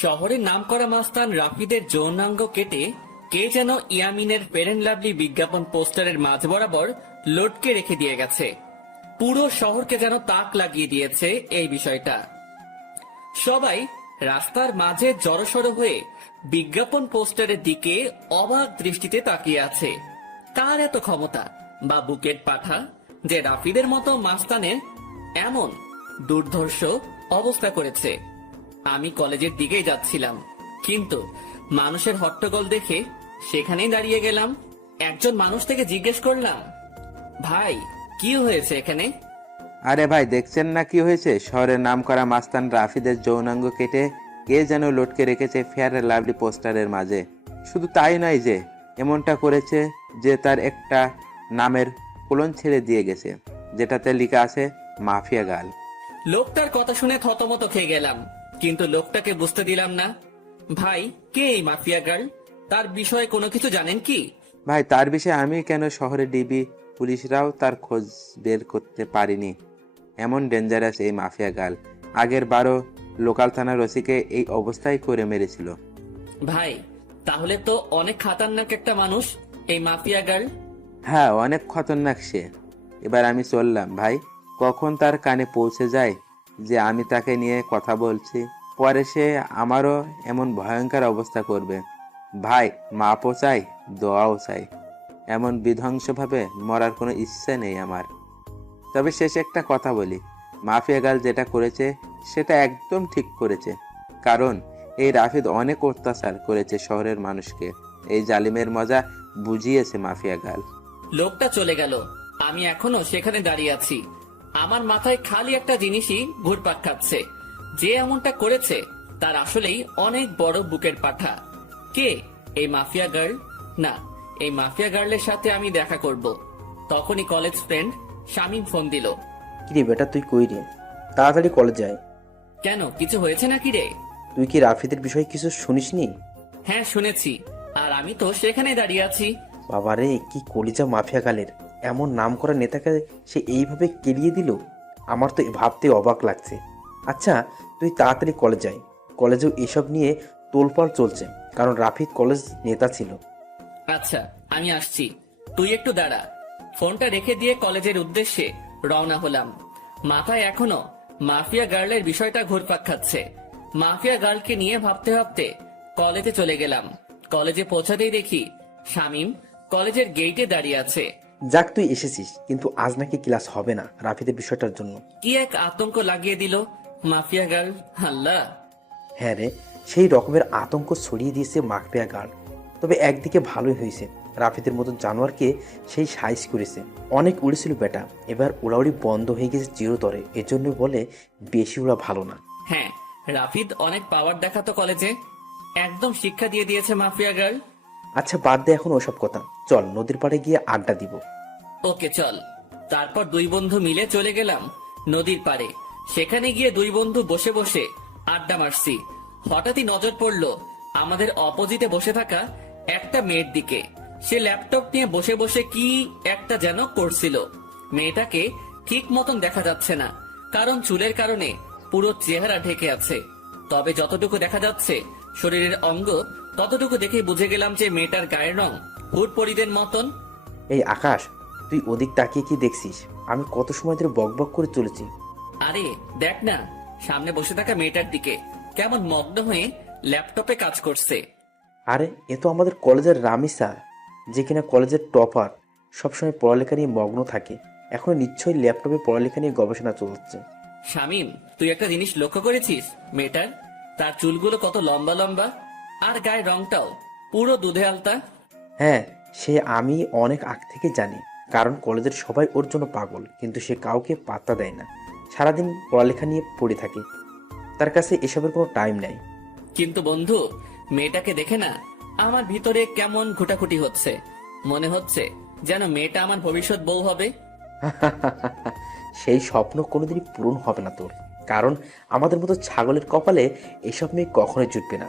শহরের নামকরা মাস্তান রাফিদের যৌনাঙ্গ কেটে কে যেন ইয়ামিনের ফেয়ার অ্যান্ড লাভলি বিজ্ঞাপন পোস্টারের মাঝ বরাবর লটকে রেখে দিয়ে গেছে। পুরো শহরকে যেন তাক লাগিয়ে দিয়েছে এই বিষয়টা। সবাই রাস্তার মাঝে জড়সড় হয়ে বিজ্ঞাপন পোস্টারের দিকে অবাক দৃষ্টিতে তাকিয়ে আছে। কার এত ক্ষমতা বা বুকেট পাঠা যে রাফিদের মতো মাস্তানের এমন দুর্ধর্ষ অবস্থা করেছে। আমি কলেজের দিকেই যাচ্ছিলাম, কিন্তু মানুষের হট্টগোল দেখে সেখানেই দাঁড়িয়ে গেলাম। একজন মানুষ থেকে জিজ্ঞেস করলাম, ভাই কি হয়েছে এখানে? আরে ভাই, দেখছেন না কি হয়েছে? শহরের নামকরা মাস্তান রাফিদের যৌনাঙ্গ কেটে কে যেন লটকে রেখেছে ফেয়ার অ্যান্ড লাভলি পোস্টারের মাঝে। শুধু তাই নয়, যে এমনটা করেছে যে তার একটা নামের কোলন ছেড়ে দিয়ে গেছে, যেটাতে লেখা আছে মাফিয়া গার্ল। লোকটার কথা শুনে থতমত খেয়ে গেলাম, কিন্তু লোকটাকে বুঝতে দিলাম না। ভাই, কে এই মাফিয়া গার্ল? তার বিষয়ে কোনো কিছু জানেন কি? ভাই, তার বিষয়ে আমি কেন, শহরে ডিবি পুলিশরাও তার খোঁজ বের করতে পারিনি। এমন ডেঞ্জারাস এই মাফিয়া গার্ল। আগের বারও লোকাল থানার ওসিকে এই অবস্থায় করে মেরেছিল। ভাই, তাহলে তো অনেক খাতারনাক একটা মানুষ এই মাফিয়া গার্ল। হ্যাঁ, অনেক খতরনাক সে। এবার আমি চললাম ভাই, কখন তার কানে পৌঁছে যায় যে আমি তাকে নিয়ে কথা বলছি, পরে সে আমারও এমন ভয়ঙ্কর অবস্থা করবে। ভাই, মাপও চাই, দোয়াও চাই। এমন বিধ্বংসভাবে মরার কোনো ইচ্ছে নেই আমার। তবে শেষে একটা কথা বলি, মাফিয়া গার্ল যেটা করেছে সেটা একদম ঠিক করেছে। কারণ এই রাফিদ অনেক অত্যাচার করেছে শহরের মানুষকে। এই জালিমের মজা বুঝিয়েছে মাফিয়া গার্ল। লোকটা চলে গেল, আমি এখনো সেখানে দাঁড়িয়ে আছি। আমার মাথায় খালি একটা জিনিসই ঘুরপাক খাচ্ছে, যে এমনটা করেছে তার আসলেই অনেক বড় বুকের পাঠা। কে এই মাফিয়া গার্ল? না, এই মাফিয়া গার্লের সাথে আমি দেখা করব। তখনই কলেজ ফ্রেন্ড শামীম ফোন দিল। কিরে বেটা, তুই কই রে? তাড়াতাড়ি কলেজ যায়। কেন, কিছু হয়েছে নাকি রে? তুই কি রাফিদের বিষয়ে কিছু শুনিসনি? হ্যাঁ শুনেছি, আর আমি তো সেখানে দাঁড়িয়ে আছি। বাবারে, কি কলিজা মাফিয়া গালের! এমন নামকরা নেতাকে সে এইভাবে কেলিয়ে দিল, আমার তো ভাবতে অবাক লাগছে। আচ্ছা, তুই তাড়াতাড়ি কলেজ যাই। কলেজেও এসব নিয়ে তোলপাড় চলছে, কারণ রাফিদ কলেজ নেতা ছিল। আচ্ছা, আমি আসছি, তুই একটু দাঁড়া। ফোনটা রেখে দিয়ে কলেজের উদ্দেশ্যে রওনা হলাম। মাথায় এখনো মাফিয়া গার্লের বিষয়টা ঘুরপাক খাচ্ছে। মাফিয়া গার্লকে নিয়ে ভাবতে ভাবতে কলেজে চলে গেলাম। কলেজে পৌঁছাতেই দেখি শামীম কলেজের গেটে দাঁড়িয়ে আছে। যাক, তুই এসেছিস, কিন্তু আজ নাকি ক্লাস হবে না রাফিদের বিষয়টার জন্য। কি এক আতঙ্ক লাগিয়ে দিল মাফিয়া গার্ল! আল্লাহ! হ্যাঁ রে, সেই রকমের আতঙ্ক ছড়িয়ে দিয়েছে মাফিয়া গার্ল। তবে একদিকে ভালোই হয়েছে, রাফিদের মতো জানোয়ারকে সেই সাইজ করেছে। অনেক উড়েছিল বেটা, এবার উড়াউড়ি বন্ধ হয়ে গেছে চিরতরে। এজন্য বলে বেশি উড়া ভালো না। হ্যাঁ, রাফিদ অনেক পাওয়ার দেখাতো কলেজে, একদম শিক্ষা দিয়ে দিয়েছে মাফিয়া গার্ল। আচ্ছা, বাদ দে এখন ওসব কথা, চল নদীর পাড়ে গিয়ে আড্ডা দিব। ওকে চল। তারপর দুই বন্ধু মিলে চলে গেলাম নদীর পাড়ে। সেখানে গিয়ে দুই বন্ধু বসে বসে আড্ডা মারছি। হঠাৎই নজর পড়লো আমাদের অপোজিটে বসে থাকা একটা মেয়ের দিকে। সে ল্যাপটপ নিয়ে বসে বসে কি একটা যেন করছিল। মেয়েটাকে ঠিক মতন দেখা যাচ্ছে না, কারণ চুলের কারণে পুরো চেহারা ঢেকে আছে। তবে যতটুকু দেখা যাচ্ছে শরীরের অঙ্গ, ততটুকু দেখে বুঝে গেলাম যে মেয়েটার গায়ের রং হুট পরিদের মতন। এই আকাশ, তুই ওদিক তাকিয়ে কি দেখছিস? আমি কত সময় ধরে বকবক করে চলেছি। আরে দেখ না, সামনে বসে থাকা মেয়েটার দিকে কেমন মগ্ন হয়ে ল্যাপটপে কাজ করছে। আরে, এ তো আমাদের কলেজের রামিসা, যে কিনা কলেজের টপার, সবসময় পড়ালেখা নিয়ে মগ্ন থাকে। এখন নিশ্চয়ই ল্যাপটপে পড়ালেখা নিয়ে গবেষণা চলছে। শামিম, তুই একটা জিনিস লক্ষ্য করেছিস মেয়েটার? তার চুলগুলো কত লম্বা লম্বা, আর গায়ের রংটাও পুরো দুধে আলতা। হ্যাঁ, সে আমি অনেক আগ থেকে জানি, কারণ কলেজের সবাই ওর জন্য পাগল, কিন্তু সে কাউকে পাত্তা দেয় না। সারাদিন পড়ালেখা নিয়ে পড়ে থাকে, তার কাছে এসবের কোনো টাইম নেই। কিন্তু বন্ধু, মেয়েটাকে দেখে না আমার ভিতরে কেমন ঘুটাঘুটি হচ্ছে। মনে হচ্ছে যেন মেয়েটা আমার ভবিষ্যৎ বউ হবে। সেই স্বপ্ন কোনোদিনই পূরণ হবে না তোর, কারণ আমাদের মতো ছাগলের কপালে এসব মেয়ে কখনোই জুটবে না।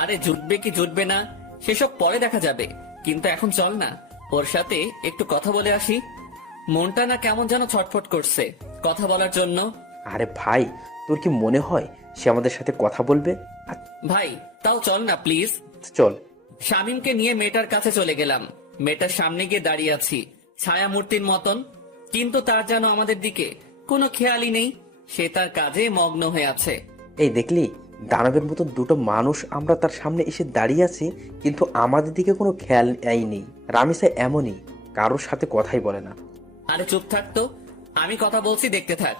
আরে জুটবে কি জুটবে না সেসব পরে দেখা যাবে, কিন্তু এখন চল না ওর সাথে একটু কথা বলে আসি। মনটা না কেমন যেন ছটফট করছে কথা বলার জন্য। আরে ভাই, তোর কি মনে হয় সে আমাদের সাথে কথা বলবে? আর ভাই তাও চল না প্লিজ। চল। শামীমকে নিয়ে মেয়েটার কাছে চলে গেলাম। মেয়েটার সামনে গিয়ে দাঁড়িয়ে আছি ছায়া মূর্তির মতন, কিন্তু তার যেন আমাদের দিকে কোনো খেয়ালই নেই। সে তার কাজে মগ্ন হয়ে আছে। এই দেখলি, দানবের মতো দুটো মানুষ আমরা তার সামনে এসে দাঁড়িয়ে আছি, কিন্তু আমাদের দিকে কোনো খেয়াল নেই। রামিসা এমনই, কারোর সাথে কথাই বলে না। আরে চুপ থাকতো, আমি কথা বলছি, দেখতে থাক।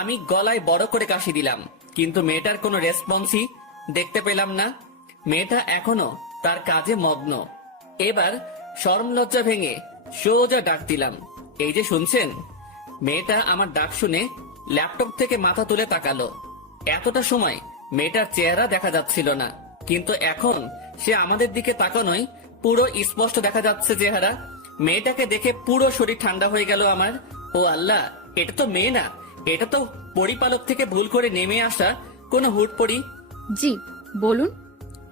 আমি গলায় বড় করে কাশি দিলাম, কিন্তু মেয়েটার কোনো রেসপন্সই দেখতে পেলাম না। মেয়েটা এখনো তার কাজে মগ্ন। এবার শরম লজ্জা ভেঙে সোজা ডাক দিলাম, এই যে শুনছেন। মেয়েটা আমার ডাক শুনে ল্যাপটপ থেকে মাথা তুলে তাকালো। এতটা সময় মেয়েটার চেহারা দেখা যাচ্ছিল না, কিন্তু এখন সে আমাদের দিকে তাকানোই পুরো স্পষ্ট দেখা যাচ্ছে চেহারা। মেয়েটাকে দেখে পুরো শরীর ঠান্ডা হয়ে গেল আমার। ও আল্লাহ, এটা তো মেয়ে না, এটা তো পরিপালক থেকে ভুল করে নেমে আসা কোনো হুটপড়ি। জি বলুন।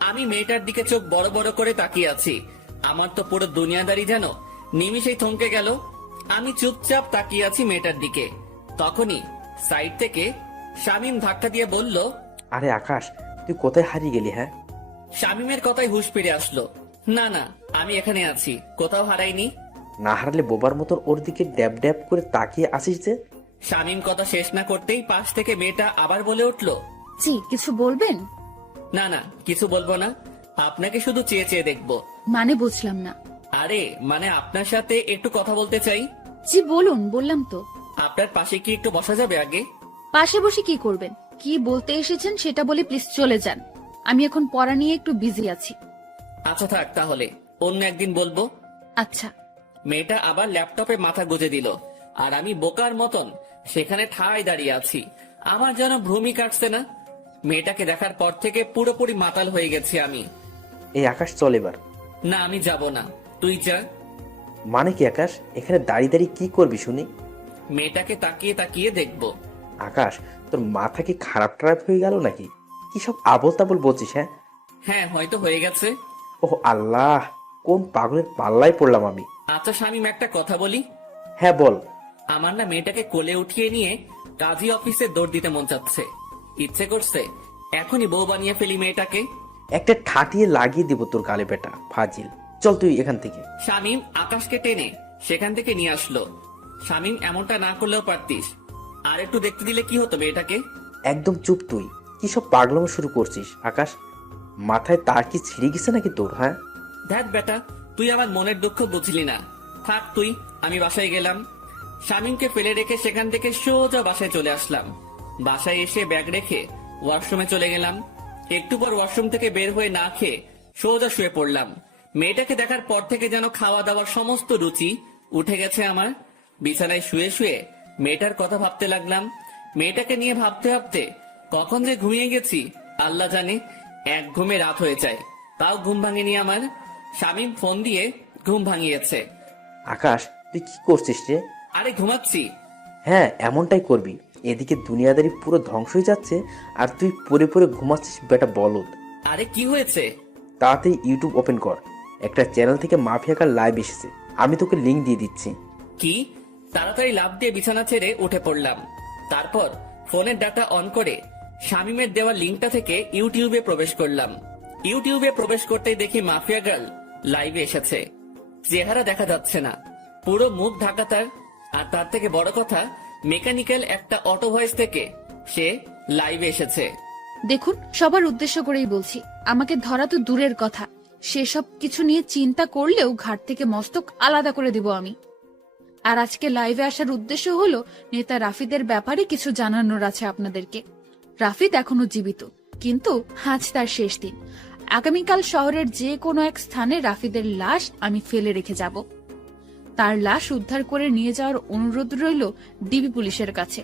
আমি মেয়েটার দিকে চোখ বড় বড় করে তাকিয়ে আছি। আমার তো পুরো দুনিয়াদারি যেন নিমিষেই থমকে গেল। আমি চুপচাপ তাকিয়ে আছি মেয়েটার দিকে। তখনই সাইড থেকে শামীম ধাক্কা দিয়ে বলল, আরে আকাশ, তুই কোথায় হারিয়ে গেলি? হ্যাঁ, শামীমের কথায় হুঁশ ফিরে আসলো। না না, আমি এখানে আছি, কোথাও হারাইনি। না হারালে বোবার মতন ওর দিকে ড্যাব ড্যাব করে তাকিয়ে আসিস যে। শামীম কথা শেষ না করতেই পাশ থেকে মেয়েটা আবার বলে উঠল, জি কিছু বলবেন? না না, কিছু বলবো না, আপনাকে শুধু চেয়ে চেয়ে দেখবো। মানে বুঝলাম না। আরে মানে আপনার সাথে একটু কথা বলতে চাই। জি বলুন, বললাম তো। আপনার পাশে কি একটু বসা যাবে আগে? পাশে বসে কি করবেন? কি বলতে এসেছেন সেটা বলে প্লিজ চলে যান। আমি এখন পড়া নিয়ে একটু বিজি আছি। আচ্ছা থাক, তাহলে অন্য একদিন বলবো। আচ্ছা। মেয়েটা আবার ল্যাপটপে মাথা গুজে দিল, আর আমি বোকার মতন সেখানে ঠায় দাঁড়িয়ে আছি। আমার যেন ভ্রুমি কাটছে না। মেয়েটাকে দেখার পর থেকে পুরোপুরি মাতাল হয়ে গেছি আমি। এই আকাশ, চল এবার। না, আমি যাব না, তুই যা। মানে কি আকাশ, এখানে দাঁড়িয়ে দাঁড়িয়ে কি করবি শুনি? মেয়েটাকে তাকিয়ে তাকিয়ে দেখবো। আকাশ, তোর মাথা কি খারাপ টারাপ হয়ে গেল নাকি? কি সব আবল তাবল বলছিস? হ্যাঁ হ্যাঁ, হয়তো হয়ে গেছে। ওহ আল্লাহ, কোন পাগলের পাল্লায় পড়লাম আমি। আচ্ছা শামীম, একটা কথা বলি। হ্যাঁ বল। আমার না মেয়েটাকে কোলে উঠিয়ে নিয়ে কাজী অফিসে দৌড় দিতে মন চাচ্ছে। ইচ্ছে করছে এখনই বউ বানিয়ে ফেলি মেয়েটাকে। একটা ঠাটিয়ে লাগিয়ে দিব তোর গালে বেটা ফাজিল। চল তুই এখান থেকে। শামীম আকাশকে টেনে সেখান থেকে নিয়ে আসলো। শামীম, এমনটা না করলেও পারতিস, আর একটু দেখতে দিলে কি হতো মেয়েটাকে। একদম চুপ তুই। কি সব পাগলামো শুরু করছিস আকাশ? মাথায় তার কি ছিঁড়ে গেছে নাকি তোর? হ্যাঁ, ধ্যাত বেটা, তুই আমার মনের দুঃখ বুঝলি না। থাক তুই, আমি বাসায় গেলাম। শামীমকে ফেলে রেখে সেখান থেকে সোজা বাসায় চলে আসলাম। বাসায় এসে ব্যাগ রেখে ওয়াশরুমে চলে গেলাম। একটু পর ওয়াশরুম থেকে বের হয়ে না খেয়ে সোজা শুয়ে পড়লাম। মেয়েটাকে দেখার পর থেকে যেন খাওয়া দাওয়ার সমস্ত রুচি উঠে গেছে আমার। বিছানায় শুয়ে শুয়ে মেয়েটার কথা ভাবতে লাগলাম। মেয়েটাকে নিয়ে ভাবতে ভাবতে কখন যে ঘুমিয়ে গেছি আল্লাহ জানে। এক ঘুমে রাত হয়ে যায়, তাও ঘুম ভাঙেনি আমার। শামীম ফোন দিয়ে ঘুম ভাঙিয়েছে। আকাশ তুই কি করছিস রে? আরে ঘুমাচ্ছি। হ্যাঁ, এমনটাই করবি। এদিকে দুনিয়াদারি পুরো ধ্বংস হয়ে যাচ্ছে, আর তুই পরে পরে ঘুমাচ্ছিস বেটা বলদ। আরে কি হয়েছে? তাড়াতাড়ি ইউটিউব ওপেন কর। একটা চ্যানেল থেকে মাফিয়াকার লাইভ এসেছে, আমি তোকে লিংক দিয়ে দিচ্ছি। কি? তাড়াতাড়ি লাফ দিয়ে বিছানা ছেড়ে উঠে পড়লাম। তারপর ফোনের ডাটা অন করে শামীমের দেওয়া লিঙ্কটা থেকে ইউটিউবে প্রবেশ করলাম। ইউটিউবে প্রবেশ করতেই দেখি মাফিয়া গার্ল লাইভে এসেছে। চেহারা দেখা যাচ্ছে না, পুরো মুখ ঢাকা তার। আর তার থেকে বড় কথা, মেকানিক্যাল একটা অটো ভয়েস থেকে সে লাইভে এসেছে। দেখুন, সবার উদ্দেশ্য করেই বলছি, আমাকে ধরা তো দূরের কথা, সেসব কিছু নিয়ে চিন্তা করলেও ঘাট থেকে মস্তক আলাদা করে দিব আমি। আর আজকে লাইভে আসার উদ্দেশ্য হলো নেতা রাফিদের ব্যাপারে কিছু জানানোর আছে আপনাদেরকে। রাফিদ এখনো জীবিত, কিন্তু আজ তার শেষ দিন। আগামীকাল শহরের যে কোনো এক স্থানে রাফিদের লাশ আমি ফেলে রেখে যাব। তার লাশ উদ্ধার করে নিয়ে যাওয়ার অনুরোধ রইল ডিবি পুলিশের কাছে।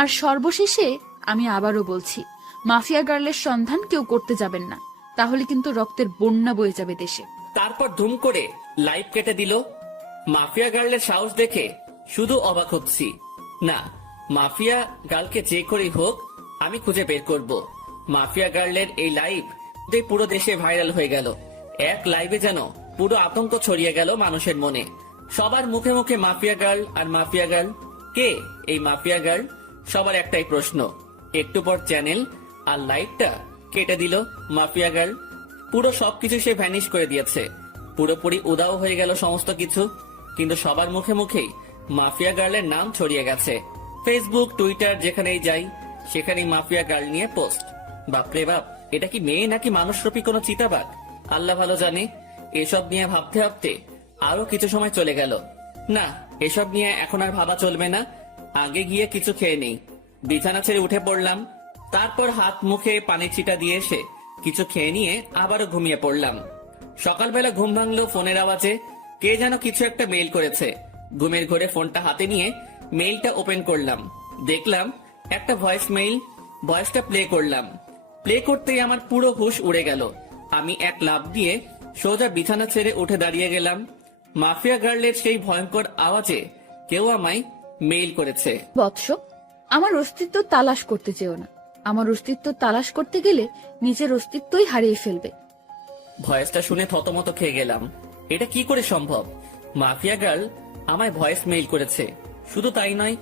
আর সর্বশেষে আমি আবারও বলছি, মাফিয়া গার্লের সন্ধান কেউ করতে যাবেন না, তাহলে কিন্তু রক্তের বন্যা বয়ে যাবে দেশে। তারপর ধুম করে লাইভ কেটে দিল। মাফিয়া গার্লের সাহস দেখে শুধু অবাক হচ্ছি। না, মাফিয়া গার্লকে যে করেই হোক আমি খুঁজে বের করব। মাফিয়া গার্লের এই লাইভ পুরো দেশে ভাইরাল হয়ে গেল। এক লাইভে যেন পুরো আতঙ্ক ছড়িয়ে গেল মানুষের মনে। সবার মুখে মুখে মাফিয়া গার্ল আর মাফিয়া গার্ল। কে এই মাফিয়া গার্ল? সবার একটাই প্রশ্ন। একটু পর চ্যানেল আর লাইভটা কেটে দিল মাফিয়া গার্ল। পুরো সবকিছু সে ভ্যানিশ করে দিয়েছে, পুরোপুরি উদাও হয়ে গেল সমস্ত কিছু। কিন্তু সবার মুখে মুখেই মাফিয়া গার্লের নাম ছড়িয়ে গেছে। ফেসবুক, টুইটার যেখানেই যাই সেখানেই মাফিয়া গার্ল নিয়ে পোস্ট। বাপরে বাপ, এটা কি মেয়ে নাকি মানুষরূপী কোনো চিতাবাঘ? আল্লাহ ভালো জানে। এসব নিয়ে ভাবতে ভাবতে আরো কিছু সময় চলে গেল। না, এসব নিয়ে এখন আর ভাবা চলবে না, আগে গিয়ে কিছু খেয়ে নেই। বিছানা ছেড়ে উঠে পড়লাম। তারপর হাত মুখে পানির ছিটা দিয়ে এসে কিছু খেয়ে নিয়ে আবারও ঘুমিয়ে পড়লাম। সকালবেলা ঘুম ভাঙলো ফোনের আওয়াজে। কে যেন কিছু একটা মেইল করেছে। ঘুমের ঘোরে ফোনটা হাতে নিয়ে মেইলটা ওপেন করলাম। দেখলাম একটা ভয়েস মেইল। ভয়েসটা প্লে করলাম। প্লে করতেই আমার পুরো হুঁশ উড়ে গেল। আমি এক লাফ দিয়ে সোজা বিছানা ছেড়ে উঠে দাঁড়িয়ে গেলাম। মাফিয়া গার্লের সেই ভয়ঙ্কর আওয়াজে কেউ আমায় মেইল করেছে। বৎস, আমার অস্তিত্ব তালাশ করতে চেও না। আমার অস্তিত্ব তালাশ করতে গেলে নিজের অস্তিত্বই হারিয়ে ফেলবে। ভয়েসটা শুনে থতমত খেয়ে গেলাম। এটা কি করে সম্ভব? মাফিয়া গার্ল আমায় ভয়েস মেইল করেছে। শুধু তাই নয়,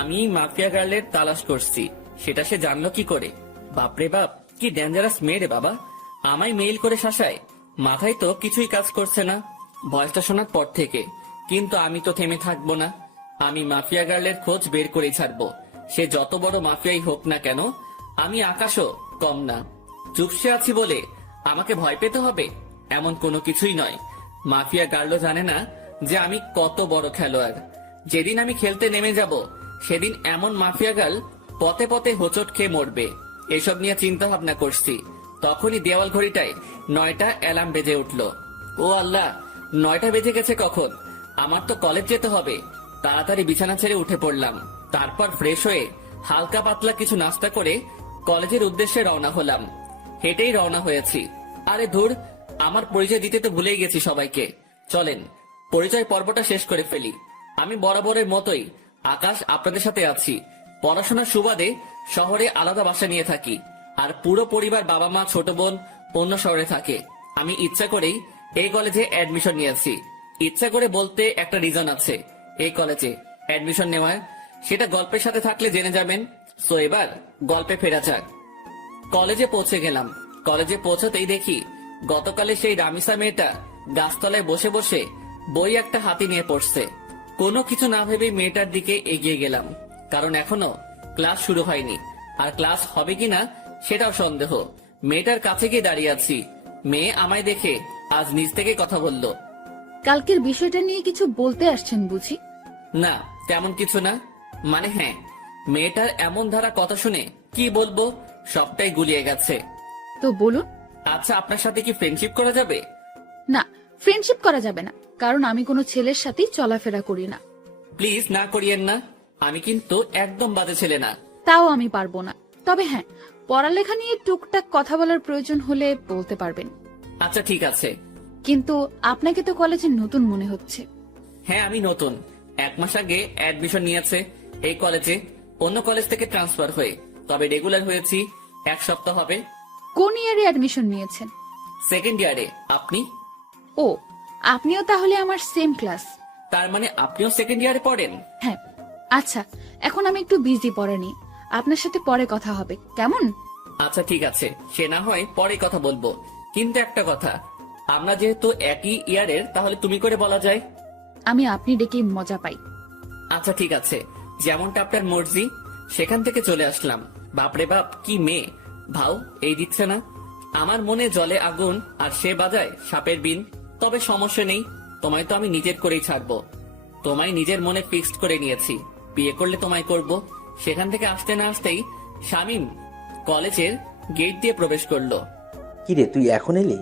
আমি মাফিয়া গার্লের তালাশ করছি সেটা সে জানলো কি করে? বাপরে বাপ, কি ডেঞ্জারাস মেয়ে রে বাবা! আমায় মেইল করে শাসায়। মাথায় তো কিছুই কাজ করছে না ভয়েসটা শোনার পর থেকে। কিন্তু আমি তো থেমে থাকবো না। আমি মাফিয়া গার্লের খোঁজ বের করে ছাড়বো। সে যত বড় মাফিয়াই হোক না কেন, আমি আকাশও কম না। চুপসে আছি বলে আমাকে ভয় পেতে হবে এমন কোনো কিছুই নয়। মাফিয়া গার্লও জানে না যে আমি কত বড় খেলোয়াড়। যেদিন আমি খেলতে নেমে যাব সেদিন এমন মাফিয়া গার্ল পথে পথে হোঁচট খেয়ে মরবে। এসব নিয়ে চিন্তা ভাবনা করছি। তখনই দেওয়াল ঘড়িটায় 9টা অ্যালার্ম বেজে উঠল। ও আল্লাহ, 9টা বেজে গেছে কখন? আমার তো কলেজ যেতে হবে। তাড়াতাড়ি বিছানা ছেড়ে উঠে পড়লাম। তারপর ফ্রেশ হয়ে হালকা পাতলা কিছু নাস্তা করে কলেজের উদ্দেশ্যে রওনা হলাম। হেঁটেই রওনা হয়েছি। আরে ধুর, আমার পরিচয় দিতে তো ভুলেই গেছি সবাইকে। চলেন পরিচয় পর্বটা শেষ করে ফেলি। আমি বরাবরের মতোই আকাশ, আপনাদের সাথে আছি। পড়াশোনার সুবাদে শহরে আলাদা বাসা নিয়ে থাকি। আর পুরো পরিবার, বাবা মা, ছোট বোন অন্য শহরে থাকে। আমি ইচ্ছা করেই এই কলেজে অ্যাডমিশন নিয়েছি। ইচ্ছা করে বলতে একটা রিজন আছে এই কলেজে অ্যাডমিশন নেওয়ার, সেটা গল্পের সাথে থাকলে জেনে যাবেন। সো এবার গল্পে ফেরা যাক। কলেজে পৌঁছে গেলাম। কলেজে পৌঁছাতেই দেখি গতকালে সেই রামিসা মেয়েটা গাছতলায় বসে বসে বই একটা হাতি নিয়ে পড়ছে। কোনো কিছু না ভেবেই মেয়েটার দিকে এগিয়ে গেলাম, কারণ এখনো ক্লাস শুরু হয়নি। আর ক্লাস হবে কিনা সেটাও সন্দেহ। মেয়েটার কাছে গিয়ে দাঁড়িয়ে আছি। মেয়ে আমায় দেখে আজ নিজ থেকে কথা বলল। কালকের বিষয়টা নিয়ে কিছু বলতে আসছেন বুঝি? না, তেমন কিছু না। মানে হ্যাঁ, মেয়েটার এমন ধারা কথা শুনে কি বলবো, সবটাই গুলিয়ে গেছে। তো বলুন। আচ্ছা, আপনার সাথে কি ফ্রেন্ডশিপ করা যাবে? না, ফ্রেন্ডশিপ করা যাবে না, কারণ আমি কোনো ছেলের সাথেই চলাফেরা করি না। প্লিজ না করিয়েন না। আমি কিন্তু একদম বাজে ছেলে না। তাও আমি পারবো না। তবে হ্যাঁ, পড়ালেখা নিয়ে টুকটাক কথা বলার প্রয়োজন হলে বলতে পারবেন। আচ্ছা ঠিক আছে। কিন্তু আপনাকে তো কলেজে নতুন মনে হচ্ছে। হ্যাঁ, আমি নতুন। 1 মাস আগে অ্যাডমিশন নিয়েছে এই কলেজে, অন্য কলেজ থেকে ট্রান্সফার হয়ে। তবে রেগুলার হয়েছি 1 সপ্তাহ হবে। কোন ইয়ারে অ্যাডমিশন নিয়েছেন? সেকেন্ড ইয়ারে। আপনি? ও, আপনিও তাহলে আমার সেম ক্লাস। তার মানে আপনিও সেকেন্ড ইয়ারে পড়েন? হ্যাঁ। আচ্ছা, এখন আমি একটু বিজি পড়া নিয়ে। আপনার সাথে পরে কথা হবে, কেমন? আচ্ছা ঠিক আছে, সে না হয় পরে কথা বলবো। কিন্তু একটা কথা, আমরা যেহেতু একই ইয়ারের, তাহলে তুমি করে বলা যায়। আমি আপনি ডেকে মজা পাই। আচ্ছা ঠিক আছে, যেমনটা আপনার মর্জি। সেখান থেকে চলে আসলাম। বাপরে বাপ, কি মেয়ে! ভাও এই দিচ্ছে না। আমার মনে জলে আগুন আর সে বাজায় সাপের বিন। তবে সমস্যা নেই, তোমায় তো আমি নিজের করেই ছাড়বো। তোমায় নিজের মনে ফিক্সড করে নিয়েছি, বিয়ে করলে তোমায় করব। সেখান থেকে আসতে না আসতেই শামীম কলেজের গেট দিয়ে প্রবেশ করলো। কিরে, তুই এখন এলি?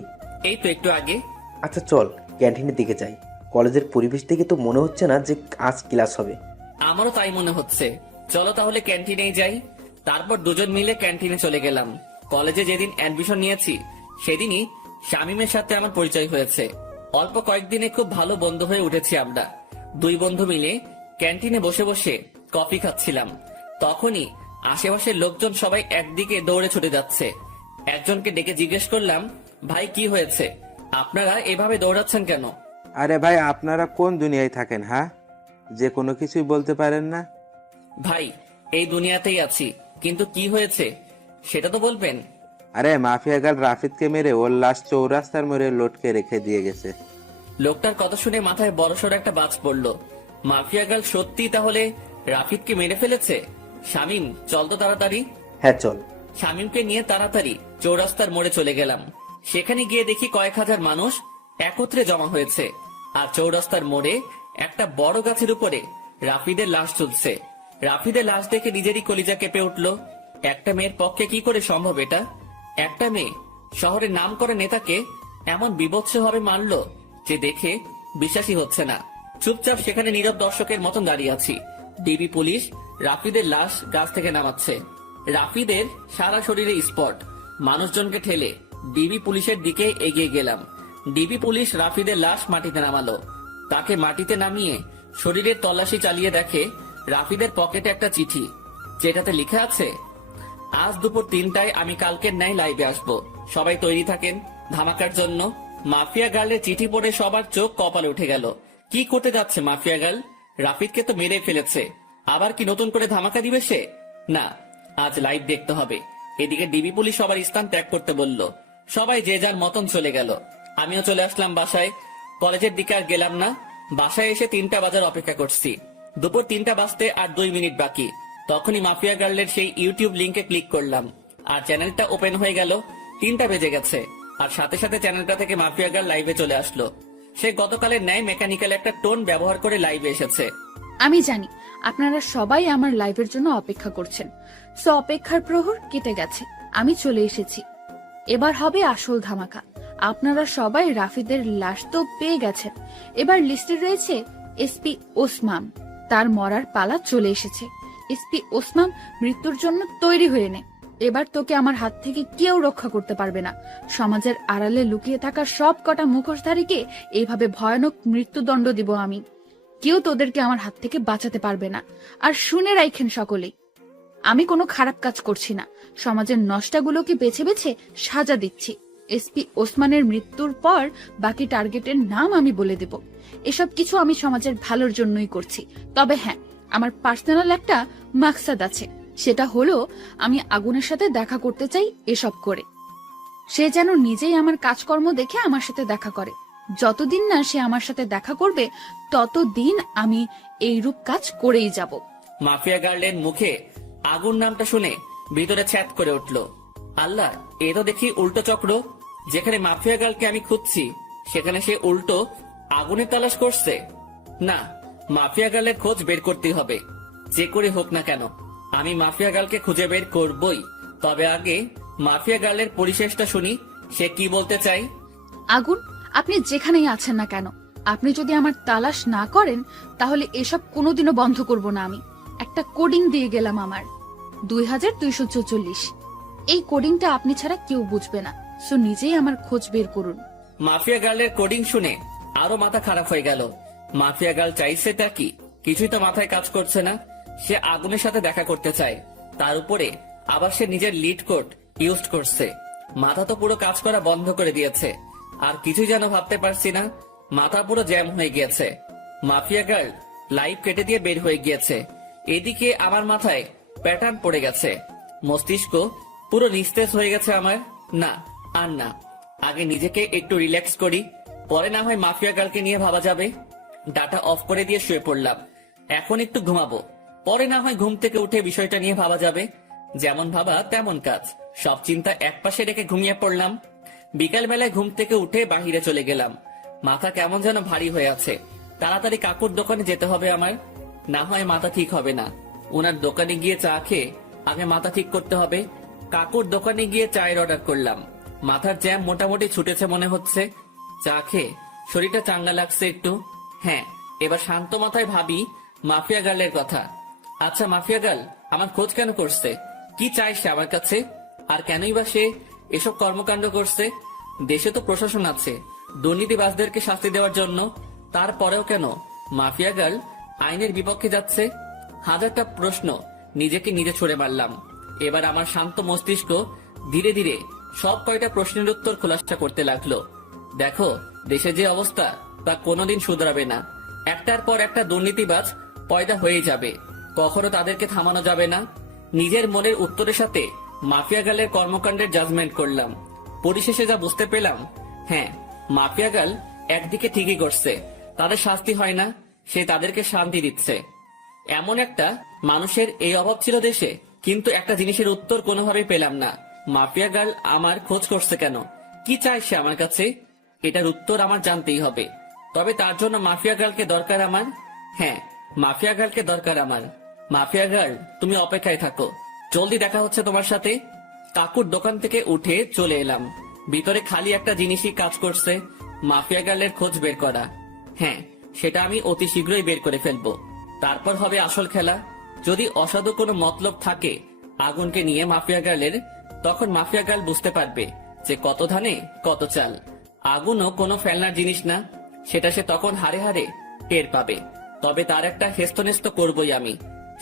এই তো একটু আগে। আচ্ছা চল ক্যান্টিনের দিকে যাই। কলেজের পরিবেশ দেখে তো মনে হচ্ছে না যে আজ ক্লাস হবে। আমারও তাই মনে হচ্ছে। চলো তাহলে ক্যান্টিনেই যাই। তারপর দুজন মিলে ক্যান্টিনে চলে গেলাম। কলেজে যেদিন অ্যাডমিশন নিয়েছি সেদিনই শামীমের সাথে আমার পরিচয় হয়েছে। অল্প কয়েকদিনে খুব ভালো বন্ধু হয়ে উঠেছি আমরা। 2 বন্ধু মিলে ক্যান্টিনে বসে বসে কফি খাচ্ছিলাম। তখনই আশেপাশের লোকজন সবাই একদিকে দৌড়ে ছুটে যাচ্ছে। একজনকে ডেকে জিজ্ঞেস করলাম, ভাই কি হয়েছে? আপনারা এভাবে দৌড়াচ্ছেন কেন? আরে ভাই, আপনারা কোন দুনিয়ায় থাকেন? হ্যাঁ, যে কোনো কিছুই বলতে পারেন না? ভাই, এই দুনিয়াতেই আছি, কিন্তু কি হয়েছে সেটা তো বলবেন। আরে মাফিয়া গাল রাফিদকে মেরে ওর লাশ চৌরাস্তার মোড়ে লটকে রেখে দিয়ে গেছে। লোকটার কথা শুনে মাথায় বড়সড় একটা বাজ পড়লো। মাফিয়া গার্ল সত্যি তাহলে রাফিদকে মেরে ফেলেছে। শামিম, চল তো তাড়াতাড়ি। হ্যাঁ চল। শামিমকে নিয়ে তাড়াতাড়ি চৌরাস্তার মোড়ে চলে গেলাম। সেখানে গিয়ে দেখি কয়েক হাজার মানুষ একত্রে জমা হয়েছে, আর চৌরাস্তার মোড়ে একটা বড় গাছের উপরে রাফিদের লাশ ঝুলছে। রাফিদের লাশ দেখে নিজেরই কলিজা কেঁপে উঠলো। একটা মেয়ের পক্ষে কি করে সম্ভব এটা? একটা মেয়ে শহরের নাম করা নেতাকে এমন বিভৎস ভাবে মারলো যে দেখে বিশ্বাসই হচ্ছে না। চুপচাপ সেখানে নীরব দর্শকের মতন দাঁড়িয়ে আছি। ডিবি পুলিশ রাফিদের লাশ গাছ থেকে নামাচ্ছে। রাফিদের সারা শরীরে স্পট। মানুষজনকে ঠেলে ডিবি পুলিশের দিকে এগিয়ে গেলাম। ডিবি পুলিশ রাফিদের লাশ মাটিতে নামালো। তাকে মাটিতে নামিয়ে শরীরের তল্লাশি চালিয়ে দেখে রাফিদের পকেটে একটা চিঠি, যেটাতে লিখা আছে, আজ দুপুর 3টায় আমি কালকের ন্যায় লাইভে আসবো, সবাই তৈরি থাকেন ধামাকার জন্য। মাফিয়া গার্লের চিঠি পড়ে সবার চোখ কপালে উঠে গেল। কি করতে যাচ্ছে মাফিয়া গার্ল? রাফিদকে তো মেরে ফেলেছে, আবার কি নতুন করে ধামাকা দিবে সে? না, আজ লাইভ দেখতে হবে। এদিকে ডিবি পুলিশ সবার স্থান ত্যাগ করতে বলল। সবাই যে যার মতন চলে গেল। আমিও চলে আসলাম বাসায়। কলেজের দিকে আর গেলাম না। বাসায় এসে 3টা বাজার অপেক্ষা করছি। দুপুর 3টা বাজতে আর 2 মিনিট বাকি। তখনই মাফিয়া গার্লের সেই ইউটিউব লিংকে ক্লিক করলাম, আর চ্যানেলটা ওপেন হয়ে গেল। 3টা বেজে গেছে, আর সাথে সাথে চ্যানেলটা থেকে মাফিয়া গার্ল লাইভে চলে আসলো। সে গতকালের ন্যায় মেকানিক্যাল একটা টোন ব্যবহার করে লাইভে এসেছে। আমি জানি আপনারা সবাই আমার লাইভের জন্য অপেক্ষা করছেন, সো অপেক্ষার প্রহর কেটে গেছে, আমি চলে এসেছি। এবার হবে আসল ধামাকা। আপনারা সবাই রাফিদের লাশ তো পেয়ে গেছেন, এবার লিস্টে রয়েছে এসপি ওসমান। তার মরার পালা চলে এসেছে। এসপি ওসমান, মৃত্যুর জন্য তৈরি হয়ে নে। এবার তোকে আমার হাত থেকে কেউ রক্ষা করতে পারবে না। সমাজের আড়ালে লুকিয়ে থাকা সব কটা মুখোশধারীকে এইভাবে ভয়ানক মৃত্যুদণ্ড দিব আমি। কেউ তোদেরকে আমার হাত থেকে বাঁচাতে পারবে না। আর শুনে রাখেন সকলেই, আমি কোনো খারাপ কাজ করছি না, সমাজের নষ্টাগুলোকে বেছে বেছে সাজা দিচ্ছি। এসপি ওসমানের মৃত্যুর পর বাকি টার্গেটের নাম আমি বলে দেব। এসব কিছু আমি সমাজের ভালোর জন্যই করছি। তবে হ্যাঁ, আমার পার্সোনাল একটা মাকসাদ আছে, সেটা হলো আমি আগুনের সাথে দেখা করতে চাই এসব করে। সে যেন নিজেই আমার কাজকর্ম দেখে আমার সাথে দেখা করে। যতদিন না সে আমার সাথে দেখা করবে ততদিন আমি এইরূপ কাজ করেই যাব। মাফিয়া গার্লের মুখে আগুন নামটা শুনে ভিতরে ছ্যাত করে উঠল। আল্লাহ, এ তো দেখি উল্টো চক্র। যেখানে মাফিয়া গার্লকে আমি খুঁজছি সেখানে সে উল্টো আগুনের তালাশ করছে। না, মাফিয়া গার্লের খোঁজ বের করতেই হবে, যে করে হোক না কেন। আমি মাফিয়া গার্লকে খুঁজে বের করবই। তবে আগে মাফিয়া গার্লের পরিশেষটা শুনি, সে কি বলতে চাই। আগুন, আপনি যেখানেই আছেন না কেন, আপনি যদি আমার তালাশ না করেন তাহলে এসব কোনোদিনও বন্ধ করব না আমি। একটা কোডিং দিয়ে গেলাম আমার, 2244। এই কোডিংটা আপনি ছাড়া কেউ বুঝবে না, সো নিজেই আমার খোঁজ বের করুন। মাফিয়া গার্লের কোডিং শুনে আরো মাথা খারাপ হয়ে গেল। মাফিয়া গার্ল চাইছেটা কি? কিছুই তো মাথায় কাজ করছে না। সে আগুনের সাথে দেখা করতে চায়, তার উপরে আবার সে নিজের লিড কোড ইউজ করছে। মাথা তো পুরো কাজ করা বন্ধ করে দিয়েছে, আর কিছুই যেন ভাবতে পারছি না। মাথা পুরো জ্যাম হয়ে গিয়েছে। মাফিয়া গার্ল লাইভ কেটে দিয়ে বের হয়ে গিয়েছে। এদিকে আমার মাথায় প্যাটার্ন পড়ে গেছে, মস্তিষ্ক পুরো নিস্তেজ হয়ে গেছে আমার। না, আর না, আগে নিজেকে একটু রিল্যাক্স করি, পরে না হয় মাফিয়া গার্লকে নিয়ে ভাবা যাবে। ডাটা অফ করে দিয়ে শুয়ে পড়লাম। এখন একটু ঘুমাবো, পরে না হয় ঘুম থেকে উঠে বিষয়টা নিয়ে ভাবা যাবে। যেমন ভাবা তেমন কাজ, সব চিন্তা একপাশে রেখে ঘুমিয়ে পড়লাম। বিকাল বেলায় ঘুম থেকে উঠে বাহিরে চলে গেলাম। মাথা কেমন যেন ভারী হয়ে আছে। তাড়াতাড়ি কাকুর দোকানে যেতে হবে আমার, না হয় মাথা ঠিক হবে না। ওনার দোকানে গিয়ে চা খেয়ে আগে মাথা ঠিক করতে হবে। কাকুর দোকানে গিয়ে চায়ের অর্ডার করলাম। মাথার জ্যাম মোটামুটি ছুটেছে মনে হচ্ছে। চা খেয়ে শরীরটা চাঙ্গা লাগছে একটু। হ্যাঁ, এবার শান্ত মাথায় ভাবি মাফিয়া গার্লের কথা। আচ্ছা, মাফিয়া গার্ল আমার খোঁজ কেন করছে? কি চাই সে আমার কাছে? আর কেনই বা সে এসব কর্মকাণ্ড করছে? দেশে তো প্রশাসন আছে দুর্নীতিবাজদেরকে শাস্তি দেওয়ার জন্য, তারপরেও কেন মাফিয়া গার্ল আইনের বিপক্ষে যাচ্ছে? হাজারটা প্রশ্ন নিজেকে নিজে ছুড়ে মারলাম। এবার আমার শান্ত মস্তিষ্ক ধীরে ধীরে সব কয়টা প্রশ্নের উত্তর খোলাসা করতে লাগলো। দেখো, দেশে যে অবস্থা তা কোনোদিন শুধরাবে না। একটার পর একটা দুর্নীতিবাজ পয়দা হয়ে যাবে, কখনো তাদেরকে থামানো যাবে না। নিজের মনের উত্তরের সাথে মাফিয়া গার্লের কর্মকাণ্ডের জাজমেন্ট করলাম। পরিশেষে যা বুঝতে পেলাম, হ্যাঁ, মাফিয়া গার্ল একদিকে ঠিকই করছে, তাদের শাস্তি হয় না, সে তাদেরকে শান্তি দিচ্ছে। এমন একটা মানুষের এই অভাব ছিল দেশে, কিন্তু একটা জিনিসের উত্তর কোনোভাবেই পেলাম না। মাফিয়া গার্ল আমার খোঁজ করছে কেন? কি চায় সে আমার কাছে? এটার উত্তর আমার জানতেই হবে। তবে তার জন্য মাফিয়া গার্লকে দরকার আমার। হ্যাঁ, মাফিয়া গার্লকে দরকার আমার। মাফিয়া গার্ল, তুমি অপেক্ষায় থাকো, জলদি দেখা হচ্ছে তোমার সাথে। কাকুর দোকান থেকে উঠে চলে এলাম। ভিতরে খালি একটা জিনিসই কাজ করছে, মাফিয়া গার্লের খোঁজ বের করা। হ্যাঁ, সেটা আমি অতি শীঘ্রই বের করে ফেলবো। তারপর হবে আসল খেলা। যদি অসাধু কোনো মতলব থাকে আগুনকে নিয়ে মাফিয়া গার্লের, তখন মাফিয়া গার্ল বুঝতে পারবে যে কত ধানে কত চাল। আগুনও কোনো ফেলনার জিনিস না, সেটা সে তখন হারে হারে টের পাবে। তবে তার একটা হেস্তনেস্ত করবই আমি।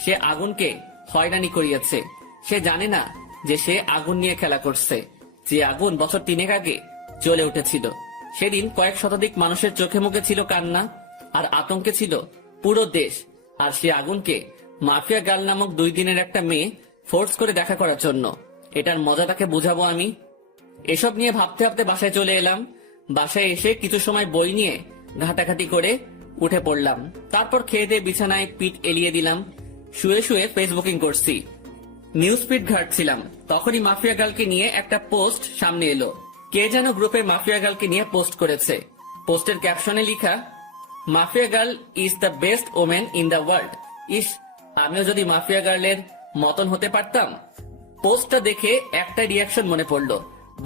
সে আগুনকে হয়রানি করিয়েছে। সে জানে না যে সে আগুন নিয়ে খেলা করছে, যে আগুন বছর 3 আগে জ্বলে উঠেছিল। সেদিন কয়েক শতাধিক মানুষের চোখে মুখে ছিল কান্না, আর আতঙ্কে ছিল পুরো দেশ। আর সে আগুনকে মাফিয়া গার্ল নামক 2 দিনের একটা মেয়ে ফোর্স করে দেখা করার জন্য। এটার মজা তাকে বুঝাবো আমি। এসব নিয়ে ভাবতে ভাবতে বাসায় চলে এলাম। বাসায় এসে কিছু সময় বই নিয়ে ঘাটাঘাটি করে উঠে পড়লাম। তারপর খেয়ে দিয়ে বিছানায় পিঠ এলিয়ে দিলাম। শুয়ে শুয়ে ফেসবুকিং করছি, নিউজ ফিড ঘাটছিলাম। তখনই মাফিয়া গার্লকে নিয়ে একটা পোস্ট সামনে এলো। কে যেন গ্রুপে মাফিয়া গার্লকে নিয়ে পোস্ট করেছে। পোস্টের ক্যাপশনে লেখা, mafia girl is the best women in the world. ইস, আমিও যদি মাফিয়া গার্লের মতন হতে পারতাম। পোস্টটা দেখে একটা রিয়াকশন মনে পড়লো,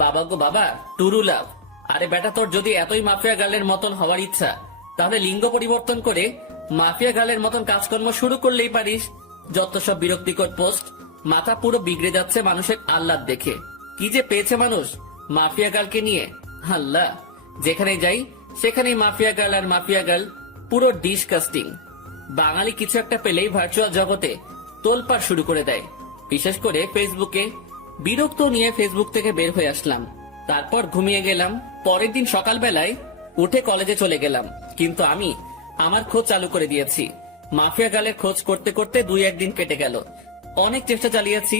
বাবা গো বাবা, টুরু লাভ। আরে বেটা, তোর যদি এতই মাফিয়া গার্লের মতন হওয়ার ইচ্ছা, তাহলে লিঙ্গ পরিবর্তন করে মাফিয়া গার্লের মতন কাজকর্ম শুরু করলেই পারিস। যত সব বিরক্তিকর পোস্ট, মাথা পুরো বিগড়ে যাচ্ছে মানুষের আহ্লাদ দেখে। কি যে পেয়েছে মানুষ মাফিয়া গার্লকে নিয়ে, আল্লাহ। যেখানে যাই সেখানেই মাফিয়া গার্ল আর মাফিয়া গার্ল, পুরো ডিসকাস্টিং। বাঙালি কিছু একটা পেলেই ভার্চুয়াল জগতে তোলপাড় শুরু করে দেয়, বিশেষ করে ফেসবুকে। বিরক্ত নিয়ে ফেসবুক থেকে বের হয়ে আসলাম। তারপর ঘুমিয়ে গেলাম। পরের দিন সকালবেলায় উঠে কলেজে চলে গেলাম। কিন্তু আমি আমার খোঁজ চালু করে দিয়েছি। মাফিয়া গার্লের খোঁজ করতে করতে 2-1 দিন কেটে গেল। অনেক চেষ্টা চালিয়েছি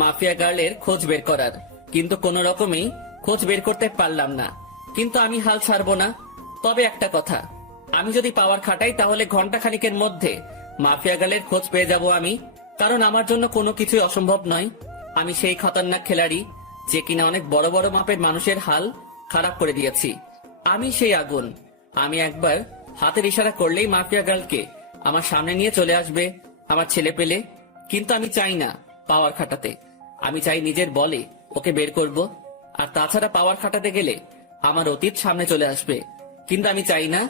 মাফিয়া গার্লের খোঁজ বের করার, কিন্তু কোন রকমেই খোঁজ বের করতে পারলাম না। কিন্তু আমি হাল ছাড়বো না। তবে একটা কথা, আমি যদি পাওয়ার খাটাই তাহলে ঘন্টা খানিকের মধ্যে মাফিয়া গার্লের খোঁজ পেয়ে যাব আমি। কারণ আমার জন্য কোনো কিছুই অসম্ভব নয়। আমি সেই খতরনাক খেলাড়ি যে কিনা অনেক বড় বড় মাপের মানুষের হাল খারাপ করে দিয়েছি। আমি সেই আগুন। আমি একবার হাতের ইশারা করলেই মাফিয়া গার্লকে আমার সামনে নিয়ে চলে আসবে আমার ছেলে পেলে। কিন্তু আমি চাই না পাওয়ার খাটাতে। আমি চাই নিজের বলে ওকে বের করব। আর তাছাড়া পাওয়ার খাটাতে গেলে আমার অতীত সামনে চলে আসবে। কিন্তু আমি চাই না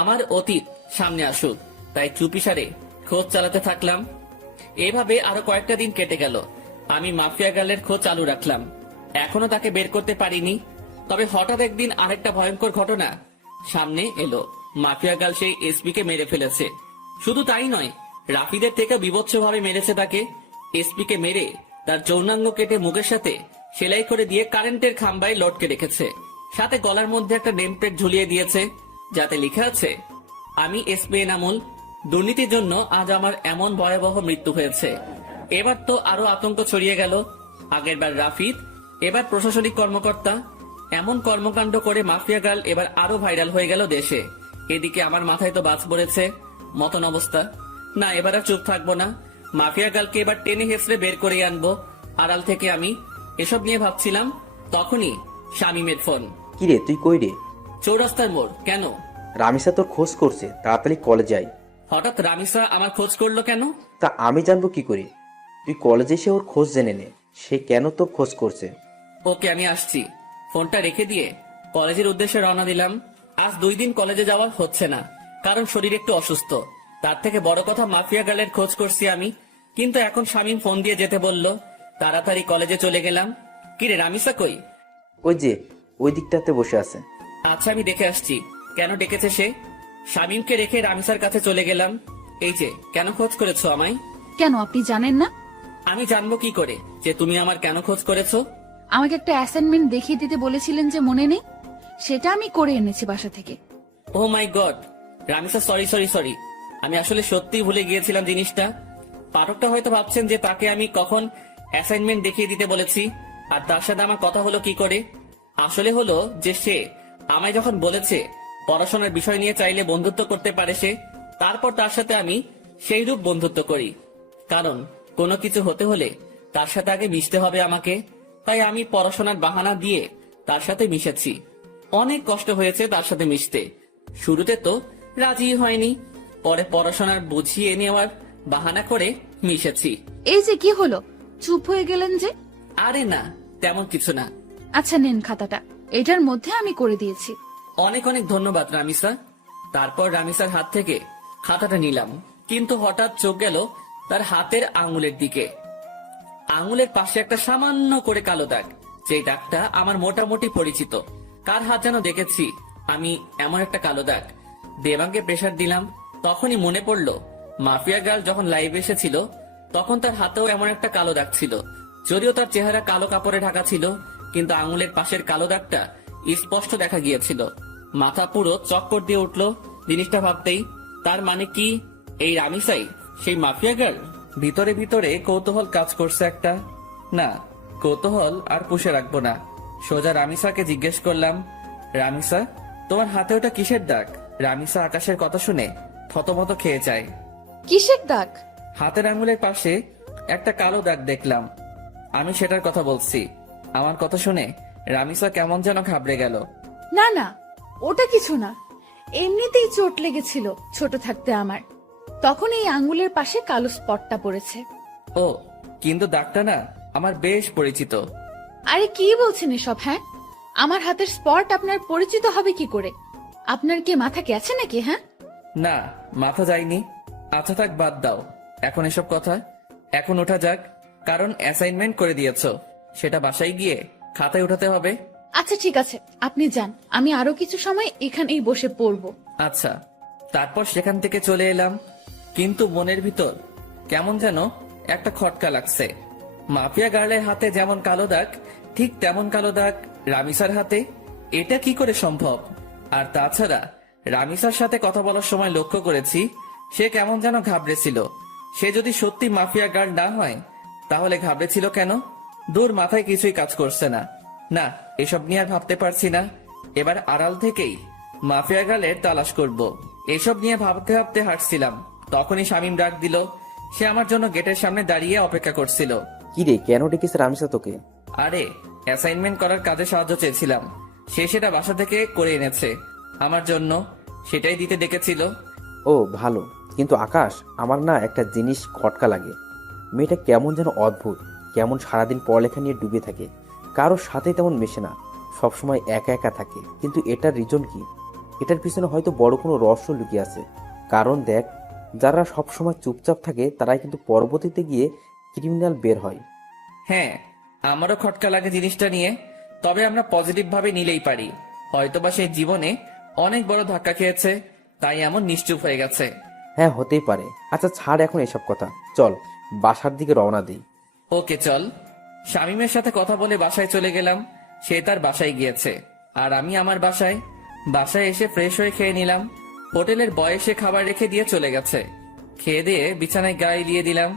আমার অতীত সামনে আসুক। তাই চুপিসারে খোঁজ চালাতে থাকলাম। এভাবে আরো কয়েকটা দিন কেটে গেল। আমি মাফিয়া গার্লের খোঁজ চালু রাখলাম। এখনো তাকে বের করতে পারিনি। তবে হঠাৎ একদিন আরেকটা ভয়ঙ্কর ঘটনা সামনে এলো। মাফিয়া গার্ল সেই এসপি কে মেরে ফেলেছে। শুধু তাই নয়, রাফিদের থেকে বিভৎসভাবে মেরেছে তাকে। এসপি কে মেরে তার যৌনাঙ্গ কেটে মুখের সাথে সেলাই করে দিয়ে কারেন্টের খাম্বায় লটকে রেখেছে। সাথে গলার মধ্যে একটা নেম প্লেট ঝুলিয়ে দিয়েছে, যাতে লেখা আছে, আমি এসপি এনামুল, দুর্নীতির জন্য আজ আমার এমন ভয়াবহ মৃত্যু হয়েছে। এবার তো আরো আতঙ্ক ছড়িয়ে গেল। আগের বার রাফিদ, এবার প্রশাসনিক কর্মকর্তা। এমন কর্মকাণ্ড করে মাফিয়া গার্ল এবার আরো ভাইরাল হয়ে গেল দেশে। এদিকে আমার মাথায় তো বাজ পড়েছে মতন অবস্থা। না, এবার আর চুপ থাকবো না। মাফিয়া গার্লকে এবার টেনে হেসড়ে বের করে আনবো আড়াল থেকে। আমি এসব নিয়ে ভাবছিলাম, তখনই শামীমের ফোন। কিরে, তুই কই রে? চৌরাস্তার মোড়। কেন? রামিসা তোর খোঁজ করছে, তাড়াতাড়ি কলেজ যাই। হঠাৎ রামিসা আমার খোঁজ করলো কেন? তা আমি জানবো কি করি? তুই কলেজে এসে ওর খোঁজ জেনে নে, সে কেন তোর খোঁজ করছে। ওকে, আমি আসছি। ফোনটা রেখে দিয়ে কলেজের উদ্দেশ্যে রওনা দিলাম। আজ 2 দিন কলেজে যাওয়া হচ্ছে না, কারণ শরীর একটু অসুস্থ। তার থেকে বড় কথা, মাফিয়া গার্লের খোঁজ করছি আমি। কিন্তু এখন শামীম ফোন দিয়ে যেতে বলল। তাড়াতাড়ি কলেজে চলে গেলাম। কিরে, রামিসা কই? ওই যে ওই দিকটাতে বসে আছে। আচ্ছা, আমি দেখে আসছি কেন ডেকেছে সে। শামীমকে রেখে রামিসার কাছে চলে গেলাম। এই যে, কেন খোঁজ করেছো আমায়? কেন, আপনি জানেন না? আমি জানবো কি করে যে তুমি আমার কেন খোঁজ করেছো? আমাকে একটা অ্যাসাইনমেন্ট দেখিয়ে দিতে বলেছিলেন যে, মনে নেই? সেটা আমি করে এনেছি বাসা থেকে। Oh my god, Ramisa, sorry sorry sorry. আমি আসলে সত্যিই ভুলে গিয়েছিলাম জিনিসটা। পাঠকটা হয়তো ভাবছেন যে তাকে আমি কখন অ্যাসাইনমেন্ট দেখিয়ে দিতে বলেছি। আর তার সাথে আমার কথা হলো কি করে? আসলে হলো যে সে আমায় যখন বলেছে পড়াশোনার বিষয় নিয়ে চাইলে বন্ধুত্ব করতে পারে সে, তারপর তার সাথে আমি সেই রূপ বন্ধুত্ব করি। কারণ কোনো কিছু হতে হলে তার সাথে আগে মিশতে হবে আমাকে। তাই আমি পড়াশোনার বাহানা দিয়ে তার সাথে মিশেছি। অনেক কষ্ট হয়েছে তার সাথে মিশতে। শুরুতে তো রাজি হয়নি, পরে পড়াশোনার বুঝিয়ে নেওয়ার বাহানা করে মিশেছি। এই যে কি হলো, চুপ হয়ে গেলেন যে? আরে না, তেমন কিছু না। আচ্ছা নেন খাতাটা, এটার মধ্যে আমি করে দিয়েছি। অনেক অনেক ধন্যবাদ রামিসা। তারপর রামিসার হাত থেকে খাতাটা নিলাম, কিন্তু হঠাৎ চোখ গেল তার হাতের আঙুলের দিকে। আঙুলের পাশে একটা সামান্য করে কালো দাগ, যে দাগটা আমার মোটামুটি পরিচিত। কার হাত যেন দেখেছি আমি এমন একটা কালো দাগ। দেবাঙ্গে প্রেসার দিলাম, তখনই মনে পড়লো মাফিয়া গার্ল যখন লাইভে এসেছিল তখন তার হাতেও এমন একটা কালো দাগ ছিল। যদিও তার চেহারা কালো কাপড়ে ঢাকা ছিল, কিন্তু আঙুলের পাশের কালো দাগটা স্পষ্ট দেখা গিয়েছিল। মাথা পুরো চক্কর দিয়ে উঠলো জিনিসটা ভাবতেই। তার মানে কি এই রামিসাই সেই মাফিয়া গার্ল? ভিতরে ভিতরে কৌতূহল কাজ করছে একটা। না, কৌতূহল আর পুষে রাখবো না। সোজা রামিসাকে জিজ্ঞেস করলাম, রামিসা তোমার হাতে ওটা কিসের দাগ? রামিসা আকাশের কথা শুনে থতমত খেয়ে যায়। কিসের দাগ? হাতের আঙুলের পাশে একটা কালো দাগ দেখলাম। আমি সেটার কথা বলছি। আমার কথা শুনে রামিসা কেমন যেন ঘাবড়ে গেল। না না, ওটা কিছু না, এমনিতেই চোট লেগেছিল ছোট থাকতে আমার, তখন এই আঙ্গুলের পাশে কালো স্পটটা পড়েছে। ও, কিন্তু দাগটা না আমার বেশ পরিচিত। আরে কি বলছেন এসব? হ্যাঁ, আমার হাতের স্পট আপনার পরিচিত হবে কি করে? আপনার কি মাথা গেছে নাকি? হ্যাঁ না, মাথা যায়নি। আচ্ছা থাক, বাদ দাও এখন এসব কথা। এখন ওঠা যাক, কারণ অ্যাসাইনমেন্ট করে দিয়েছো, সেটা বাসায় গিয়ে খাতায় উঠাতে হবে। আচ্ছা ঠিক আছে, আপনি যান, আমি আরো কিছু সময় এখানেই বসে পড়বো। আচ্ছা। তারপর সেখান থেকে চলে এলাম, কিন্তু মনের ভিতর কেমন যেন একটা খটকা লাগছে। মাফিয়া গার্লের হাতে যেমন কালো দাগ, ঠিক তেমন কালো দাগ রামিসার হাতে। এটা কি করে সম্ভব? আর তাছাড়া রামিসার সাথে কথা বলার সময় লক্ষ্য করেছি সে কেমন যেন ঘাবড়েছিল। সে যদি সত্যি মাফিয়া গার্ল না হয় তাহলে ঘাবড়েছিল কেন? দূর, মাথায় কিছুই কাজ করছে না। না, এসব নিয়ে আর ভাবতে পারছি না। এবার আড়াল থেকেই মাফিয়া গার্লের তালাশ করব। এসব নিয়ে ভাবতে ভাবতে হাঁটছিলাম, তখনই শামীম ডাক দিল। সে আমার জন্য গেটের সামনে দাঁড়িয়ে অপেক্ষা করছিল। কি রে, কেন ডেকেছে রামিসা তোকে? আরে, অ্যাসাইনমেন্ট করার কাজে সাহায্য চেয়েছিলাম, সে সেটা বাসা থেকে করে এনেছে আমার জন্য, সেটাই দিতে ডেকেছিল। ও ভালো, কিন্তু আকাশ, আমার না একটা জিনিস খটকা লাগে। মেয়েটা কেমন যেন অদ্ভুত, কেমন সারাদিন পড়ালেখা নিয়ে ডুবে থাকে, কারোর সাথে তেমন মেশে না, সবসময় একা একা থাকে। কিন্তু এটার রিজন কি? এটার পিছনে হয়তো বড় কোনো রহস্য লুকিয়ে আছে। কারণ দেখ, যারা সবসময় চুপচাপ থাকে তারাই কিন্তু পরবর্তীতে গিয়ে ক্রিমিনাল বের হয়। হ্যাঁ, আমারও খটকা লাগে জিনিসটা নিয়ে, তবে আমরা পজিটিভ ভাবে নিলেই পারি। হয়তোবা সেই জীবনে অনেক বড় ধাক্কা খেয়েছে, তাই এমন নিশ্চুপ হয়ে গেছে। হ্যাঁ, হতেই পারে। আচ্ছা ছাড় এখন এসব কথা, চল বাসার দিকে রওনা দিই। ওকে চল। শামীমের সাথে কথা বলে বাসায় চলে গেলাম। সে তার বাসায় গিয়েছে, আর আমি আমার বাসায়। বাসায় এসে ফ্রেশ হয়ে খেয়ে নিলাম। হোটেলের বয় এসে খাবার রেখে দিয়ে চলে গেছে। খেয়ে দিয়ে বিছানায় গায়ে দিয়ে দিলাম।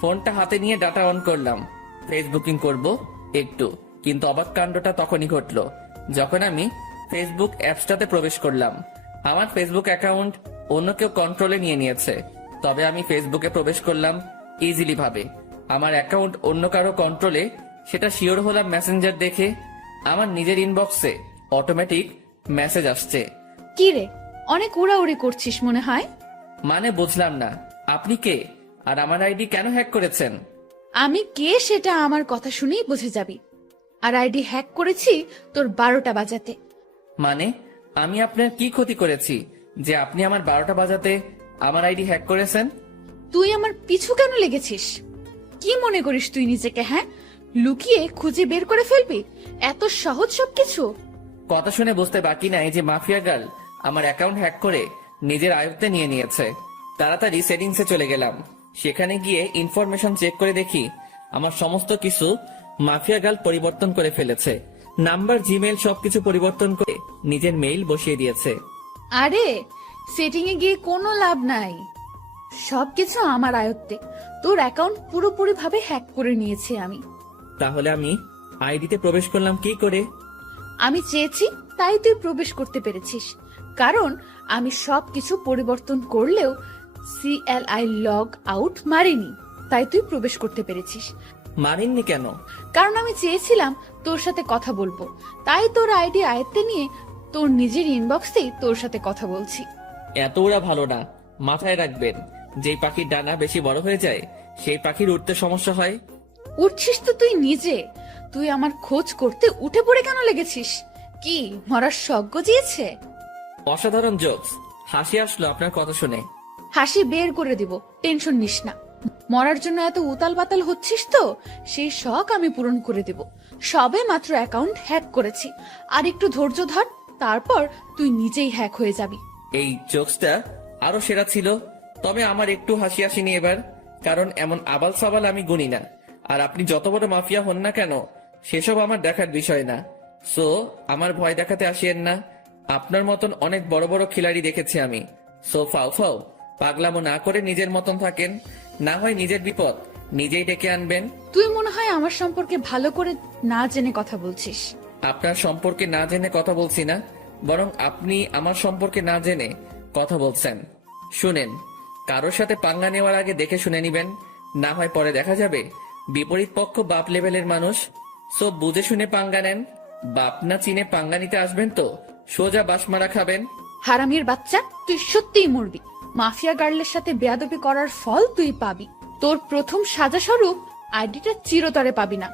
ফোনটা হাতে নিয়ে ডাটা অন করলাম, ফেসবুকিং করব একটু। কিন্তু অবাক কাণ্ডটা তখনই ঘটলো যখন আমি ফেসবুক অ্যাপসটাতে প্রবেশ করলাম। আমার ফেসবুক অ্যাকাউন্ট অন্য কেউ কন্ট্রোলে নিয়ে নিয়েছে, তবে আমি ফেসবুকে প্রবেশ করলাম ইজিলি ভাবে। আমার অ্যাকাউন্ট অন্য কারো কন্ট্রোলে, সেটা শিওর হলাম মেসেঞ্জার দেখে। আমার নিজের ইনবক্সে অটোমেটিক মেসেজ আসছে। কি রে, অনেক উড়াউড়ি করছিস মনে হয়। মানে বুঝলাম না, আপনি কে আর আমার আইডি কেন হ্যাক করেছেন? আমি কে সেটা আমার কথা শুনেই বুঝে যাবি। আর আইডি হ্যাক করেছি তোর 12টা বাজাতে। মানে আমি আপনার কি ক্ষতি করেছি যে আপনি আমার 12টা বাজাতে আমার আইডি হ্যাক করেছেন? তুই আমার পিছু কেন লেগেছিস? কি মনে করিস তুই নিজেকে? হ্যাঁ, লুকিয়ে খুঁজে বের করে ফেলবি? এত সহজ সবকিছু? কথা শুনে বুঝতে বাকি নাই যে মাফিয়া গার্ল আমার অ্যাকাউন্ট হ্যাক করে নিজের আয়ত্তে নিয়ে নিয়েছে। তাড়াতাড়ি সেটিংসে চলে গেলাম। সেখানে গিয়ে ইনফরমেশন চেক করে দেখি আমার সমস্ত কিছু মাফিয়া গার্ল পরিবর্তন করে ফেলেছে। নাম্বার, জিমেল সবকিছু পরিবর্তন করে নিজের মেইল বসিয়ে দিয়েছে। আরে সেটিং এ গিয়ে কোনো লাভ নাই, সবকিছু আমার আয়ত্তে। তোর অ্যাকাউন্ট পুরোপুরি ভাবে হ্যাক করে নিয়েছি আমি। তাহলে আমি আইডিতে প্রবেশ করলাম কি করে? আমি চেয়েছি তাই তুই প্রবেশ করতে পেরেছিস, কারণ আমি সবকিছু পরিবর্তন করলেও CLI লগ আউট মারিনি, তাই তুই প্রবেশ করতে পেরেছিস। মারেননি কেন? কারণ আমি চেয়েছিলাম তোর সাথে কথা বলবো, তাই তোর আইডি আয়ত্তে নিয়ে তোর নিজের ইনবক্সেই তোর সাথে কথা বলছি। এত ওরা ভালো না, মাথায় রাখবেন। যেই পাখির ডানা বেশি বড় হয়ে যায় সেই পাখির উঠতে সমস্যা হয়। উঠছিস তো তুই নিজে, তুই আমার খোঁজ করতে উঠে পড়ে কেন লেগেছিস? কি মরার শখ গজিয়েছে? অসাধারণ জোকস, হাসি আসলো আপনার কথা শুনে। হাসি বের করে দিব, টেনশন নিস না। মরার জন্য এত উতাল পাতাল হচ্ছিস তো, সেই শখ আমি পূরণ করে দেব। সবে মাত্র অ্যাকাউন্ট হ্যাক করেছি, আর একটু ধৈর্য ধর, তারপর তুই নিজেই হ্যাক হয়ে যাবি। এই জোকসটা আরো সেরা ছিল, তবে আমার একটু হাসি আসেনি এবার, কারণ এমন আবাল সাবাল আমি গুনি না। আর আপনি যত বড় মাফিয়া হন না কেন, সেসব আমার দেখার বিষয় না। সো আমার ভয় দেখাতে আসিয়েন না। আপনার মতন অনেক বড় বড় খিলাড়ি দেখেছি আমি। সো ফাও ফাও পাগলামো না করে নিজের মতন থাকেন, না হয় নিজের বিপদ নিজেই ডেকে আনবেন। তুই মনে হয় আমার সম্পর্কে ভালো করে না জেনে কথা বলছিস। আপনার সম্পর্কে না জেনে কথা বলছি না, বরং আপনি আমার সম্পর্কে না জেনে কথা বলছেন। শুনেন, কারোর সাথে পাঙ্গা নেওয়ার আগে দেখে শুনে নিবেন, না হয় পরে দেখা যাবে বিপরীত পক্ষ বাপ লেভেলের মানুষ। সব বুঝে শুনে পাঙ্গা নেন। বাপ না চিনে পাঙ্গা নিতে আসবেন তো সোজা বাসমারা খাবেন। হারামির বাচ্চা, তুই সত্যিই মরবি। মাফিয়া গার্লের সাথে বেয়াদবি করার ফল তুই পাবি। তোর প্রথম সাজা স্বরূপ আইডিটা চিরতরে পাবি না,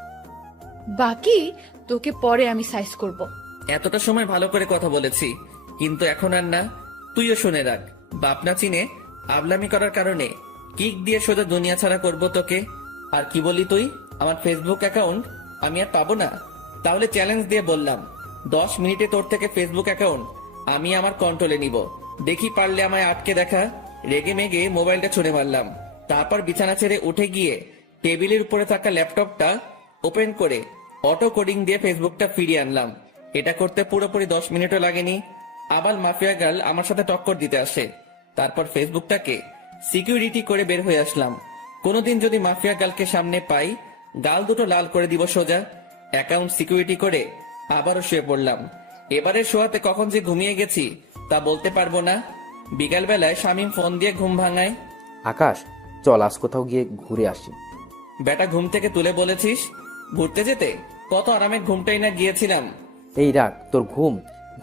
বাকি তোকে পরে আমি সাইজ করব। এতটা সময় ভালো করে কথা বলেছি, কিন্তু এখন আর না। তুইও শুনে রাখ, বাপ না চিনে আবলামি করার কারণে কিক দিয়ে সোজা দুনিয়া ছাড়া করবো তোকে। আর কি বলি তুই, আমার ফেসবুক অ্যাকাউন্ট আমি আর পাবো না? তাহলে চ্যালেঞ্জ দিয়ে বললাম, 10 মিনিটে তোর থেকে ফেসবুক অ্যাকাউন্ট আমি আমার কন্ট্রোলে নিব। দেখি পারলে আমায় আটকে দেখা। রেগে মেগে মোবাইলটা ছুঁড়ে মারলাম। তারপর বিছানা ছেড়ে উঠে গিয়ে টেবিলের উপরে থাকা ল্যাপটপটা ওপেন করে অটো কোডিং দিয়ে ফেসবুকটা ফিরিয়ে আনলাম। এটা করতে পুরোপুরি 10 মিনিটও লাগেনি। আবার মাফিয়া গার্ল আমার সাথে টক্কর দিতে আসে। তারপর ফেসবুকটাকে সিকিউরিটি করে বের হয়ে আসলাম। কোনোদিন যদি মাফিয়া গার্লকে সামনে পাই, গাল দুটো লাল করে দিব সোজা। অ্যাকাউন্ট সিকিউরিটি করে আবারও শুয়ে পড়লাম। এবারে শোয়াতে কখন যে ঘুমিয়ে গেছি তা বলতে পারবো না। বিকালবেলায় শামীম ফোন দিয়ে ঘুম ভাঙায়। আকাশ, চল আজ কোথাও গিয়ে ঘুরে আসি। বেটা ঘুম থেকে তুলে বলেছিস ঘুরতে যেতে? কত আরামে ঘুমটাই না গিয়েছিলাম। এই রাখ তোর ঘুম,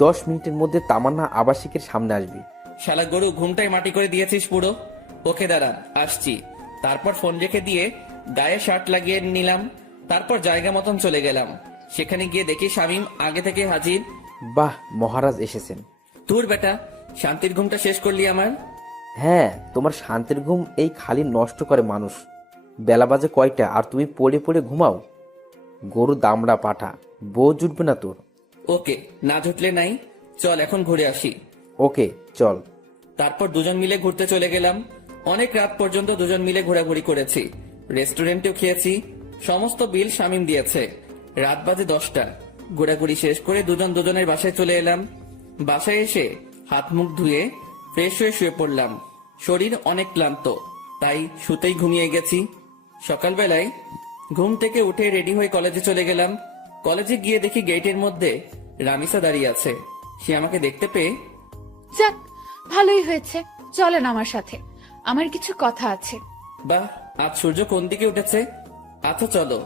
10 মিনিটের মধ্যে তামান্না আবাসিকের সামনে আসবি। শালা গরু, ঘুমটাই মাটি করে দিয়েছিস পুরো। ওকে দাঁড়া, আসছি। তারপর ফোন রেখে দিয়ে গায়ে শার্ট লাগিয়ে নিলাম। তারপর জায়গা মতন চলে গেলাম। সেখানে গিয়ে দেখি শামীম আগে থেকে হাজির। বাহ, মহারাজ এসেছেন। তোর বেটা, শান্তির ঘুমটা শেষ করলি আমার। হ্যাঁ, তোমার শান্তির ঘুম এই খালি নষ্ট করে মানুষ। বেলা বাজে কয়টা আর তুমি পড়ে পড়ে ঘুমাও? গরু দামড়া পাঠা, বউ জুটবে না তোর। ওকে, না জুটলে নাই, চল এখন ঘুরে আসি। ওকে চল। তারপর দুজন মিলে ঘুরতে চলে গেলাম। অনেক রাত পর্যন্ত দুজন মিলে ঘোরাঘুরি করেছি। রেস্টুরেন্টেও খেয়েছি। সমস্ত বিল শামীম দিয়েছে। রাত বাজে 10টা। ঘোরাঘুরি শেষ করে দুজন দুজনের বাসায় চলে এলাম। বাসায় এসে হাত মুখ ধুয়ে ফ্রেশ হয়ে শুয়ে পড়লাম। শরীর অনেক ক্লান্ত, তাই শুতেই ঘুমিয়ে গেছি। সকালবেলায় ঘুম থেকে উঠে রেডি হয়ে কলেজে চলে গেলাম। কলেজে গিয়ে দেখি গেটের মধ্যে রামিসা দাঁড়িয়ে আছে। সে আমাকে দেখতে পেয়ে, যাক, ভালোই হয়েছে, চলেন আমার সাথে, আমার কিছু কথা আছে। বাহ, আজ সূর্য কোন দিকে উঠেছে। আচ্ছা চলো।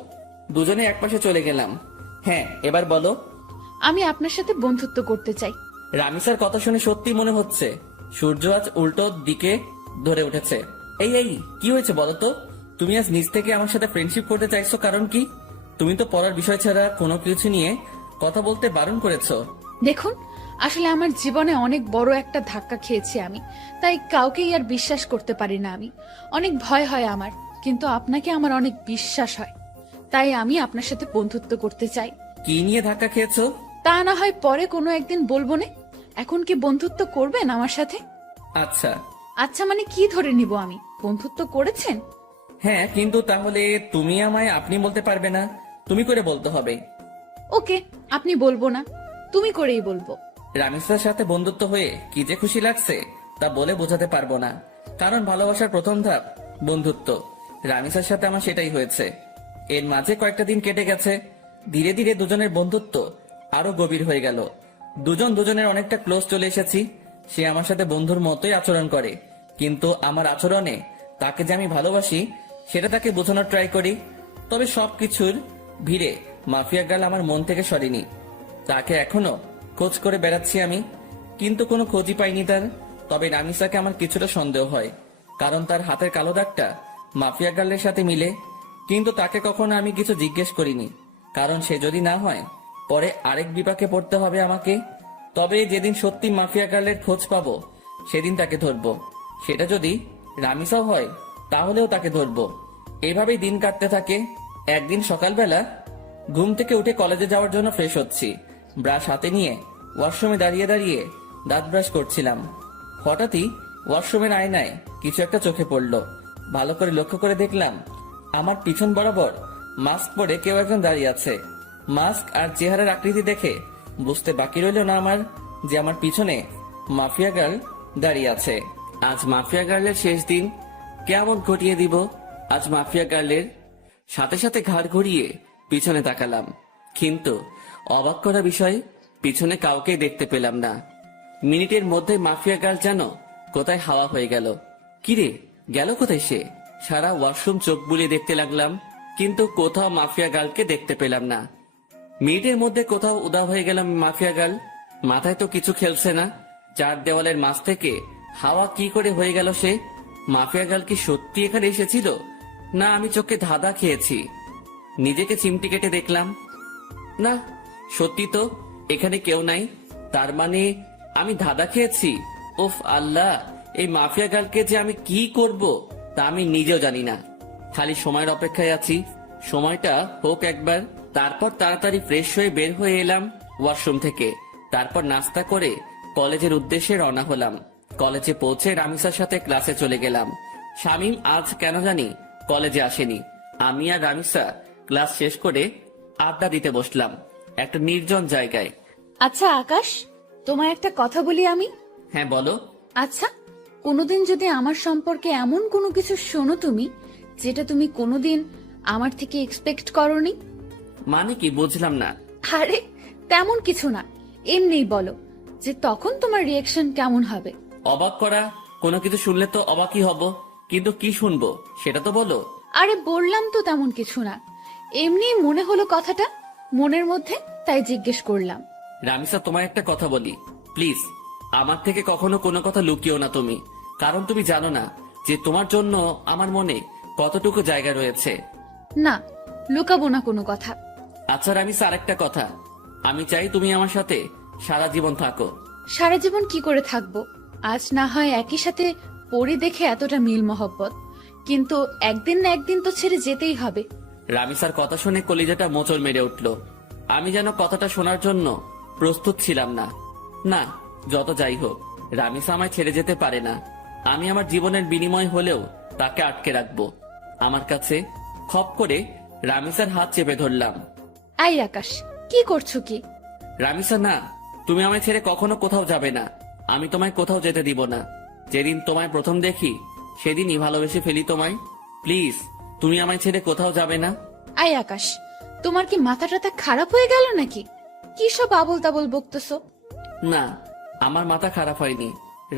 দুজনে একপাশে চলে গেলাম। হ্যাঁ, এবার বলো। আমি আপনার সাথে বন্ধুত্ব করতে চাই। রামিসার কথা শুনে সত্যি মনে হচ্ছে সূর্য আজ উল্টো দিকে ধরে উঠেছে। এই এই কি হয়েছে বলো তো? তুমি আজ নিজ থেকে আমার সাথে ফ্রেন্ডশিপ করতে চাইছো, কারণ কি? তুমি তো পড়ার বিষয় ছাড়া কোনো কিছু নিয়ে কথা বলতে বারণ করেছো। দেখুন, আসলে আমার জীবনে অনেক বড় একটা ধাক্কা খেয়েছি আমি, তাই কাউকেই আর বিশ্বাস করতে পারি না আমি। অনেক ভয় হয় আমার, কিন্তু আপনাকে আমার অনেক বিশ্বাস হয়, তাই আমি আপনার সাথে বন্ধুত্ব করতে চাই। কি নিয়ে ধাক্কা খেয়েছো? তা না হয় পরে কোনো একদিন বলবো না। এখন কি বন্ধুত্ব করবেন আমার সাথে? আচ্ছা। আচ্ছা মানে কি ধরে নিব আমি? বন্ধুত্ব করেছেন? হ্যাঁ, কিন্তু তাহলে তুমি আমায় আপনি বলতে পারবে না, তুমি করে বলতে হবে। ওকে, আপনি বলবো না, তুমি করেই বলবো। রামিসার সাথে বন্ধুত্ব হয়ে কি যে খুশি লাগছে তা বলে বোঝাতে পারবো না, কারণ ভালোবাসার প্রথম ধাপ বন্ধুত্ব। রামিসার সাথে আমার সেটাই হয়েছে। এর মাঝে কয়েকটা দিন কেটে গেছে। ধীরে ধীরে দুজনের বন্ধুত্ব আরো গভীর হয়ে গেল। দুজন দুজনের অনেকটা ক্লোজ চলে এসেছি। সে আমার সাথে বন্ধুর মতোই আচরণ করে, কিন্তু আমার আচরণে তাকে যে আমি ভালোবাসি সেটা তাকে বোঝানোর ট্রাই করি। তবে সবকিছুর ভিড়ে মাফিয়া গার্ল আমার মন থেকে সরেনি। তাকে এখনো খোঁজ করে বেড়াচ্ছি আমি, কিন্তু কোনো খোঁজই পাইনি তার। তবে রামিসাকে আমার কিছুটা সন্দেহ হয়, কারণ তার হাতের কালো দাগটা মাফিয়া গার্লের সাথে মিলে। কিন্তু তাকে কখনো আমি কিছু জিজ্ঞেস করিনি, কারণ সে যদি না হয় পরে আরেক বিপাকে পড়তে হবে আমাকে। তবে যেদিন সত্যি মাফিয়া গার্লের খোঁজ পাবো সেদিন তাকে ধরবো। সেটা যদি রামিসাও হয় তাহলেও তাকে ধরবো। এভাবেই দিন কাটতে থাকে। একদিন সকালবেলা ঘুম থেকে উঠে কলেজে যাওয়ার জন্য ফ্রেশ হচ্ছি। ব্রাশ হাতে নিয়ে ওয়াশরুমে দাঁড়িয়ে দাঁড়িয়ে দাঁত ব্রাশ করছিলাম। হঠাৎই ওয়াশরুমের আয়নায় কিছু একটা চোখে পড়লো। ভালো করে লক্ষ্য করে দেখলাম আমার পিছন বরাবর মাস্ক পরে কেউ একজন দাঁড়িয়ে আছে। মাস্ক আর চেহারার আকৃতি দেখে বুঝতে বাকি রইল না আমার যে আমার পিছনে মাফিয়া গার্ল দাঁড়িয়ে আছে। আজ মাফিয়া গার্লের শেষ দিন, কেমন ঘটিয়ে দিব আজ মাফিয়া গার্লের। সাথে সাথে ঘাড় ঘুরিয়ে পিছনে তাকালাম, কিন্তু অবাক করা বিষয়, পিছনে কাউকে দেখতে পেলাম না। মিনিটের মধ্যে মাফিয়া গার্ল যেন কোথায় হাওয়া হয়ে গেল। কিরে, গেল কোথায় সে? সারা ওয়াশরুম চোখ বুলিয়ে দেখতে লাগলাম, কিন্তু কোথাও মাফিয়া গার্লকে দেখতে পেলাম না। মিনিটের মধ্যে কোথাও উধাও হয়ে গেলাম মাফিয়া গার্ল। মাথায় তো কিছু খেলছে না। চার দেওয়ালের মাঝ থেকে হাওয়া কি করে হয়ে গেল সে? মাফিয়া গার্ল কি সত্যি এখানে এসেছিল, না আমি চোখে ধাঁধা খেয়েছি? নিজেকে চিমটি কেটে দেখলাম, না সত্যি তো এখানে কেউ নাই। তার মানে আমি ধাঁধা খেয়েছি। উফ আল্লাহ, এই মাফিয়া গার্লকে যে আমি কি করব তা আমি নিজেও জানি না। খালি সময়ের অপেক্ষায় আছি, সময়টা হোক একবার। তারপর তাড়াতাড়ি ফ্রেশ হয়ে বের হয়ে এলাম ওয়াশরুম থেকে। তারপর নাস্তা করে কলেজের উদ্দেশ্যে রওনা হলাম। কলেজে পৌঁছে রামিসার সাথে ক্লাসে চলে গেলাম। শামীম আজ কেন জানি কলেজে আসেনি। আমি আর রামিসা ক্লাস শেষ করে আড্ডা দিতে বসলাম একটা নির্জন জায়গায়। আচ্ছা আকাশ, তোমায় একটা কথা বলি আমি। হ্যাঁ বলো। আচ্ছা, কোনোদিন যদি আমার সম্পর্কে এমন কোনো কিছু শোনো তুমি, যেটা তুমি কোনোদিন আমার থেকে এক্সপেক্ট করনি। মানে কি, বুঝলাম না। আরে তেমন কিছু না, এমনিই বলো যে তখন তোমার রিয়াকশন কেমন হবে। অবাক করা কোনো কিছু শুনলে তো অবাকই হব, কিন্তু কি শুনবো সেটা তো বলো। আরে বললাম তো তেমন কিছু না, এমনি মনে হলো কথাটা মনের মধ্যে, তাই জিজ্ঞেস করলাম। রামিসা, তোমার একটা কথা বলি প্লিজ, আমার থেকে কখনো কোনো কথা লুকিও না তুমি। কারণ তুমি জানো না যে তোমার জন্য আমার মনে কতটুকু জায়গা রয়েছে। না, লুকাবো না কোনো কথা। আচ্ছা রামিসা, আরেকটা কথা, আমি চাই তুমি আমার সাথে সারা জীবন থাকো। সারা জীবন কি করে থাকবো? আজ না হয় একই সাথে পড়ি দেখে এতটা মিল মহব্বত, কিন্তু একদিন না একদিন তো ছেড়ে যেতেই হবে। রামিসার কথা শুনে কলিজাটা মোচড় মেরে উঠল। আমি যেন কথাটা শোনার জন্য প্রস্তুত ছিলাম না। না, যত যাই হোক, রামিসা আমায় ছেড়ে যেতে পারে না। আমি আমার জীবনের বিনিময় হলেও তাকে আটকে রাখবো আমার কাছে। খপ করে রামিসার হাত চেপে ধরলাম। আই আকাশ, কি করছো কি? রামিসা, না, তুমি আমায় ছেড়ে কখনো কোথাও যাবে না। আমি তোমায় কোথাও যেতে দিব না। যেদিন তোমায় প্রথম দেখি সেদিনই ভালোবেসে ফেলি তোমায়। প্লিজ, তুমি আমায় ছেড়ে কোথাও যাবে না। আই আকাশ, তোমার কি মাথা টাথা খারাপ হয়ে গেল নাকি? কি সব আবল তাবল বকতেছো? না, আমার মাথা খারাপ হয়নি।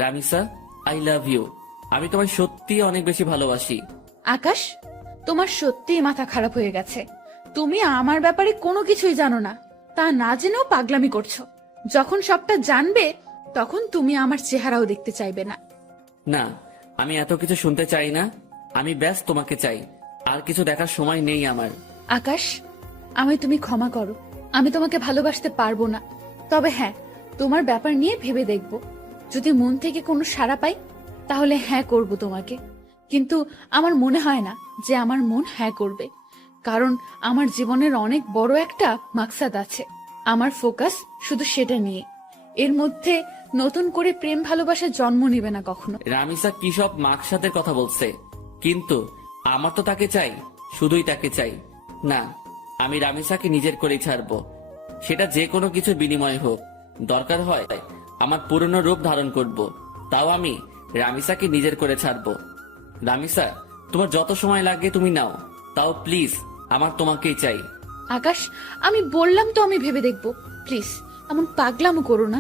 Ramisa, I love you. আমি তোমায় সত্যি অনেক বেশি ভালোবাসি। আকাশ, তোমার সত্যিই মাথা খারাপ হয়ে গেছে। তুমি আমার ব্যাপারে কোনো কিছুই জানো না, তা না জেনেও পাগলামি করছো। যখন সবটা জানবে তখন তুমি আমার চেহারাও দেখতে চাইবে না। না, আমি এত কিছু শুনতে চাই না। আমি ব্যাস তোমাকে চাই, আর কিছু দেখার সময় নেই আমার। আকাশ, আমায় তুমি ক্ষমা করো, আমি তোমাকে ভালোবাসতে পারবো না। তবে হ্যাঁ, তোমার ব্যাপার নিয়ে ভেবে দেখব। যদি মন থেকে কোনো সাড়া পাই তাহলে হ্যাঁ করব তোমাকে, কিন্তু আমার মনে হয় না যে আমার মন হ্যাঁ করবে, কারণ আমার জীবনের অনেক বড় একটা মাকসাদ আছে। আমার ফোকাস শুধু সেটা নিয়ে। এর মধ্যে নতুন করে প্রেম ভালোবাসা জন্ম নিবে না কখনো। রামিসা কি সব মাকসাদের কথা বলছে, কিন্তু আমার তো তাকে চাই, শুধুই তাকে চাই। না, আমি রামিসাকে নিজের করেই ছাড়বো, সেটা যে কোনো কিছুর বিনিময় হোক। দরকার হয় আমার পুরনো রূপ ধারণ করব, তাও আমি রামিসাকে নিজের করে ছাড়বো। রামিসা, তোমার যত সময় লাগে তুমি নাও, তাও প্লিজ আমার তোমাকেই চাই। আকাশ, আমি বললাম তো আমি ভেবে দেখবো, প্লিজ এমন পাগলামো করো না।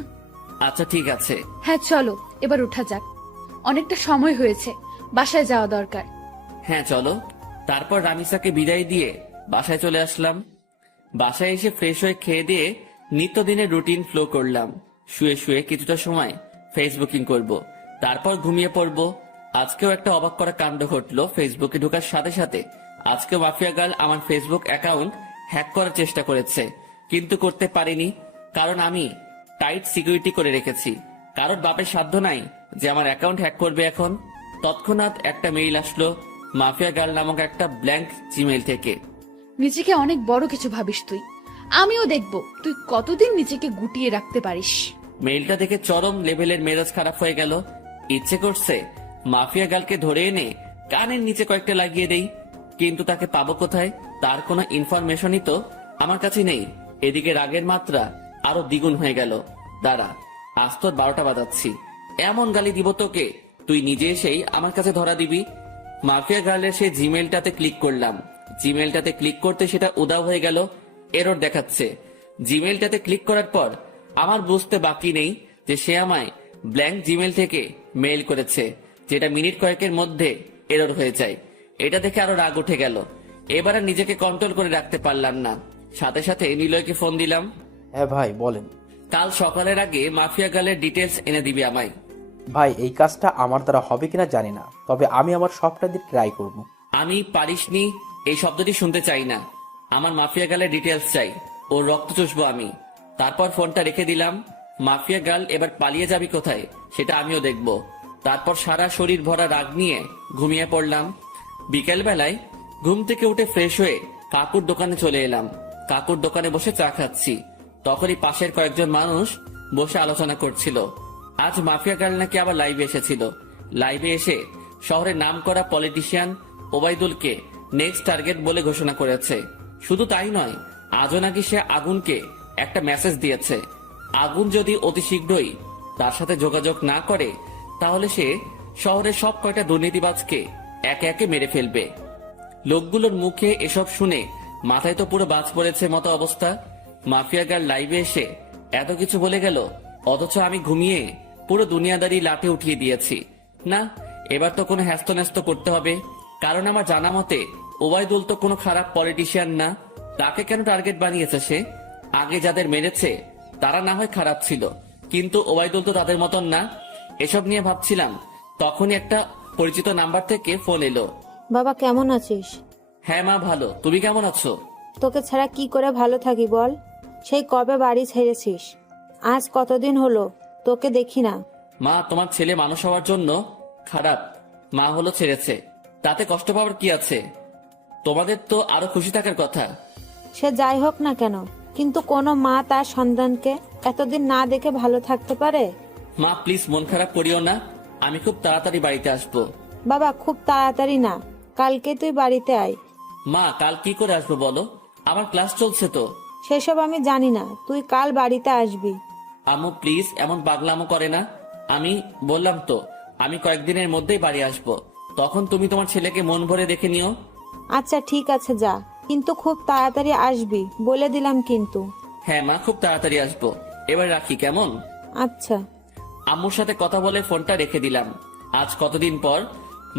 আচ্ছা ঠিক আছে। হ্যাঁ চলো এবার উঠা যাক, অনেকটা সময় হয়েছে, বাসায় যাওয়া দরকার। হ্যাঁ চলো। তারপর রামিসাকে বিদায় দিয়ে বাসায় চলে আসলাম। বাসায় এসে ফ্রেশ হয়ে খেয়ে দিয়ে নিত্যদিনের রুটিন ফ্লো করলাম। শুয়ে শুয়ে কিছুটা সময় ফেসবুকিং করব, তারপর ঘুমিয়ে পড়ব। আজকেও একটা অবাক করা কাণ্ড ঘটলো ফেসবুকে ঢোকার সাথে সাথে। আজকে মাফিয়া গার্ল আমার ফেসবুক অ্যাকাউন্ট হ্যাক করার চেষ্টা করেছে, কিন্তু করতে পারিনি, কারণ আমি টাইট সিকিউরিটি করে রেখেছি। কারোর বাপের সাধ্য নাই যে আমার অ্যাকাউন্ট হ্যাক করবে এখন। তৎক্ষণাৎ একটা মেইল আসলো মাফিয়া গার্ল নামক একটা ব্ল্যাঙ্ক জিমেইল থেকে। নিজেকে অনেক বড় কিছু ভাবিস তুই, আমিও দেখবো তুই কতদিন নিজেকে গুটিয়ে রাখতে পারিস। মেইলটা দেখে চরম লেভেলের মেজাজ খারাপ হয়ে গেল। ইচ্ছে করছে মাফিয়া গার্লকে ধরে এনে কানের নিচে কয়েকটা লাগিয়ে দেই, কিন্তু তাকে পাবো কোথায়? তার কোনো ইনফরমেশনই তো আমার কাছে নেই। এদিকে রাগের মাত্রা আরো দ্বিগুণ হয়ে গেল। দাঁড়া, আজ তোর 12টা বাজাচ্ছি, এমন গালি দিব তোকে তুই নিজে এসেই আমার কাছে ধরা দিবি। মাফিয়া গার্লের সেই জিমেলটাতে ক্লিক করলাম। জিমেলটাতে ক্লিক করতে সেটা উদাও হয়ে গেল, এরর দেখাচ্ছে। জিমেলটাতে ক্লিক করার পর আমার বুঝতে বাকি নেই যে সে আমায় ব্ল্যাঙ্ক জিমেল থেকে মেইল করেছে, যেটা মিনিট কয়েকের মধ্যে এরর হয়ে যায়। এটা দেখে আরো রাগ উঠে গেল। এবার আর নিজেকে কন্ট্রোল করে রাখতে পারলাম না, সাথে সাথে নিলয়কে ফোন দিলাম। হ্যাঁ ভাই বলেন। কাল সকালের আগে মাফিয়া গার্লের ডিটেলস এনে দিবি আমায়। ভাই এই কাজটা আমার দ্বারা হবে কিনা জানি না, তবে আমি আমার সবটা দিয়ে ট্রাই করব। আমি পারিসনি এই শব্দটি শুনতে চাই না, আমার মাফিয়া গার্লের ডিটেলস চাই, ওর রক্ত চুষবো আমি। তারপর ফোনটা রেখে দিলাম। মাফিয়া গার্ল এবার পালিয়ে যাবি কোথায় সেটা আমিও দেখব। তারপর সারা শরীর ভরা রাগ নিয়ে ঘুমিয়ে পড়লাম। বিকেল বেলায় ঘুম থেকে উঠে ফ্রেশ হয়ে কাকুর দোকানে চলে এলাম। কাকুর দোকানে বসে চা খাচ্ছি, তখনই পাশের কয়েকজন মানুষ বসে আলোচনা করছিল। আজ মাফিয়া গার্ল নাকি আবার লাইভে এসেছিল। লাইভে এসে শহরের নামকরা পলিটিশিয়ান ওবায়দুলকে নেক্সট টার্গেট বলে ঘোষণা করেছে। শুধু তাই নয়, আজও নাকি সে আগুনকে একটা মেসেজ দিয়েছে। আগুন যদি অতি শীঘ্রই তার সাথে যোগাযোগ না করে, তাহলে সে শহরের সব কয়টা দুর্নীতিবাজকে একে একে মেরে ফেলবে। লোকগুলোর মুখে এসব শুনে মাথায় তো পুরো বাজ পড়েছে মতো অবস্থা। মাফিয়া গার্ল লাইভে এসে এত কিছু বলে গেল, অথচ আমি ঘুমিয়ে পুরো দুনিয়াদারি লাঠে উঠিয়ে দিয়েছি। না, এবার তো কোনো হ্যাস্ত করতে হবে, কারণ আমার জানা মতে ওবায়দুল তো কোনো খারাপ পলিটিশিয়ান না। তাকে কেন টার্গেট বানিয়েছে সে? আগে যাদের মেরেছে তারা না হয় খারাপ ছিল, কিন্তু ওবায়দুল তো তাদের মতন না। এসব নিয়ে ভাবছিলাম, তখনই একটা পরিচিত নাম্বার থেকে ফোন এলো। বাবা কেমন আছিস? হ্যাঁ মা ভালো, তুমি কেমন আছো? তোকে ছাড়া কি করে ভালো থাকি বল? সেই কবে বাড়ি ছেড়েছিস? আজ কতদিন হলো তোকে দেখি না। মা, তোমার ছেলে মানুষ হওয়ার জন্য খারাপ, মা হলো ছেড়েছে, তাতে কষ্ট পাওয়ার কি আছে? তোমাদের তো আরো খুশি থাকার কথা। সে যাই হোক না কেন, কিন্তু কোনো মা তার সন্তানকে এতদিন না দেখে ভালো থাকতে পারে? মা প্লিজ মন খারাপ করিও না, আমি খুব তাড়াতাড়ি বাড়িতে আসবো। বাবা খুব তাড়াতাড়ি না, কালকে তুই বাড়িতে আয়। মা কাল কি করে আসবো বলো, আমার ক্লাস চলছে তো। সেসব আমি জানি না, তুই কাল বাড়িতে আসবি। আম্মু প্লিজ এমন পাগলামো করে না। আমি বললাম তো আমি কয়েকদিনের মধ্যেই বাড়ি আসবো, তখন তুমি তোমার ছেলেকে মন ভরে দেখে নিও। আচ্ছা ঠিক আছে যা, কিন্তু খুব তাড়াতাড়ি আসবি বলে দিলাম কিন্তু। হ্যাঁ মা, খুব তাড়াতাড়ি আসবো। এবার রাখি কেমন? আচ্ছা। আম্মুর সাথে কথা বলে ফোনটা রেখে দিলাম। আজ কতদিন পর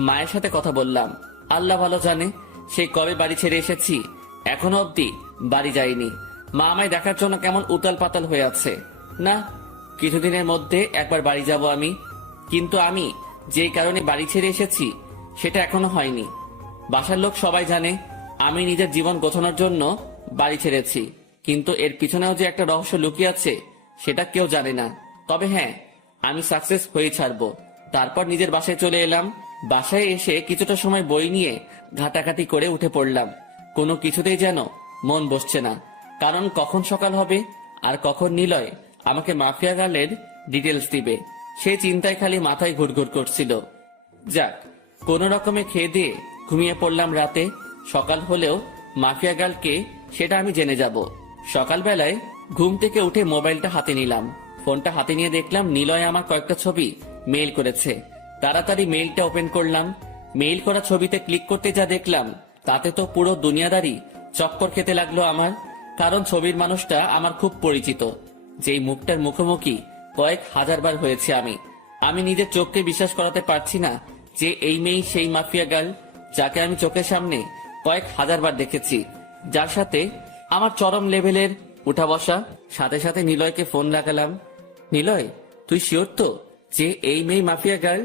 মায়ের সাথে কথা বললাম। আল্লাহ ভালো জানে সেই কবে বাড়ি ছেড়ে এসেছি, এখনো অব্দি বাড়ি যাইনি। মা আমায় দেখার জন্য কেমন উতাল পাতাল হয়ে আছে। না, কিছুদিনের মধ্যে একবার বাড়ি যাব আমি, কিন্তু আমি যেই কারণে বাড়ি ছেড়ে এসেছি সেটা এখনো হয়নি। বাসার লোক সবাই জানে আমি নিজের জীবন গোছানোর জন্য বাড়ি ছেড়েছি, কিন্তু এর পিছনেও যে একটা রহস্য লুকিয়ে আছে সেটা কেউ জানে না। তবে হ্যাঁ, আমি সাকসেস হয়ে ছাড়বো। তারপর নিজের বাসায় চলে এলাম। বাসায় এসে কিছুটা সময় বই নিয়ে ঘাটাঘাটি করে উঠে পড়লাম। কোনো কিছুতেই যেন মন বসছে না, কারণ কখন সকাল হবে আর কখন নিলয় আমাকে মাফিয়া গার্লের ডিটেলস দিবে, সেই চিন্তায় খালি মাথায় ঘুরঘুর করছিল। যাক, কোন রকমে খেয়ে দিয়ে ঘুমিয়ে পড়লাম রাতে। সকাল হলেও মাফিয়া গার্লকে সেটা আমি জেনে যাব। সকালবেলায় ঘুম থেকে উঠে মোবাইলটা হাতে নিলাম। ফোনটা হাতে নিয়ে দেখলাম নিলয় আমার কয়েকটা ছবি মেইল করেছে। তাড়াতাড়ি মেইলটা ওপেন করলাম। মেইল করা ছবিতে ক্লিক করতে যা দেখলাম তাতে তো পুরো দুনিয়াদারি চক্কর খেতে লাগলো আমার। কারণ ছবির মানুষটা আমার খুব পরিচিত, যেই মুখটার মুখোমুখি কয়েক হাজারবার হয়েছে আমি নিজের চোখকে বিশ্বাস করাতে পারছি না যে এই মেয়ে সেই মাফিয়া গার্ল যাকে আমি চোখের সামনে কয়েক হাজারবার দেখেছি, যার সাথে আমার চরম লেভেলের উঠা বসা। সাথে সাথে নিলয়কে ফোন লাগালাম। নিলয়, তুই শিওর তো যে এই মেয়ে মাফিয়া গার্ল?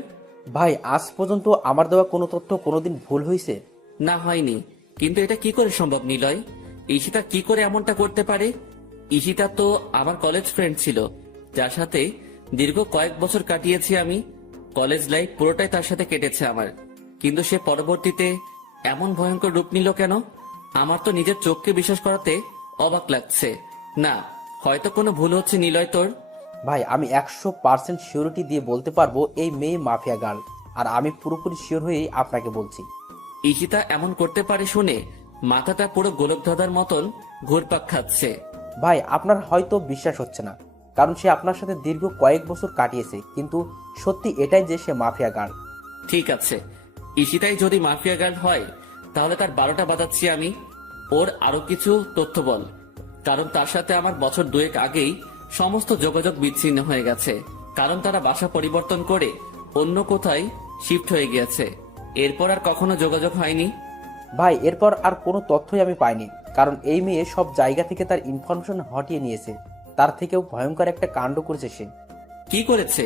ভাই আজ পর্যন্ত আমার দেওয়া কোনো তথ্য কোনোদিন ভুল হয়েছে? না, হয়নি। কিন্তু এটা কি করে সম্ভব নিলয়? ঈশিতা কি করে এমনটা করতে পারে? ঈশিতা তো আমার কলেজ ফ্রেন্ড ছিল, যার সাথে দীর্ঘ কয়েক বছর কাটিয়েছি আমি। কলেজ লাইফ পুরোটাই তার সাথে কেটেছে আমার। কিন্তু সে পরবর্তীতে এমন ভয়ঙ্কর রূপ নিল কেন? আমার তো নিজের চোখকে বিশ্বাস করাতে অবাক লাগছে। না, হয়তো কোনো ভুল হচ্ছে নিলয় তোর। ভাই আমি 100% সিওরিটি দিয়ে বলতে পারবো এই মেয়ে মাফিয়া গার্ল, আর আমি পুরোপুরি শিওর হয়েই আপনাকে বলছি। ঈশিতা এমন করতে পারে শুনে মাথাটা পুরো গোলকধাঁধার মতন ঘুরপাক খাচ্ছে। ভাই আপনার হয়তো বিশ্বাস হচ্ছে না, কারণ সে আপনার সাথে দীর্ঘ কয়েক বছর কাটিয়েছে, কিন্তু সত্যি এটাই যে সে মাফিয়া গার্ল। ঠিক আছে, ঈশিতাই যদি মাফিয়া গার্ল হয় তাহলে তার 12টা বাজাচ্ছি আমি। ওর আরো কিছু তথ্য বল, কারণ তার সাথে আমার বছর 2 আগেই সমস্ত যোগাযোগ বিচ্ছিন্ন হয়ে গেছে। কারণ তারা বাসা পরিবর্তন করে অন্য কোথায় শিফট হয়ে গিয়েছে। এরপর আর কখনো যোগাযোগ হয়নি। ভাই এরপর আর কোনো তথ্যই আমি পাইনি, কারণ এই মেয়ে সব জায়গা থেকে তার ইনফরমেশন হটিয়ে নিয়েছে। তার থেকেও ভয়ঙ্কর একটা কাণ্ড করেছে সে। কি করেছে?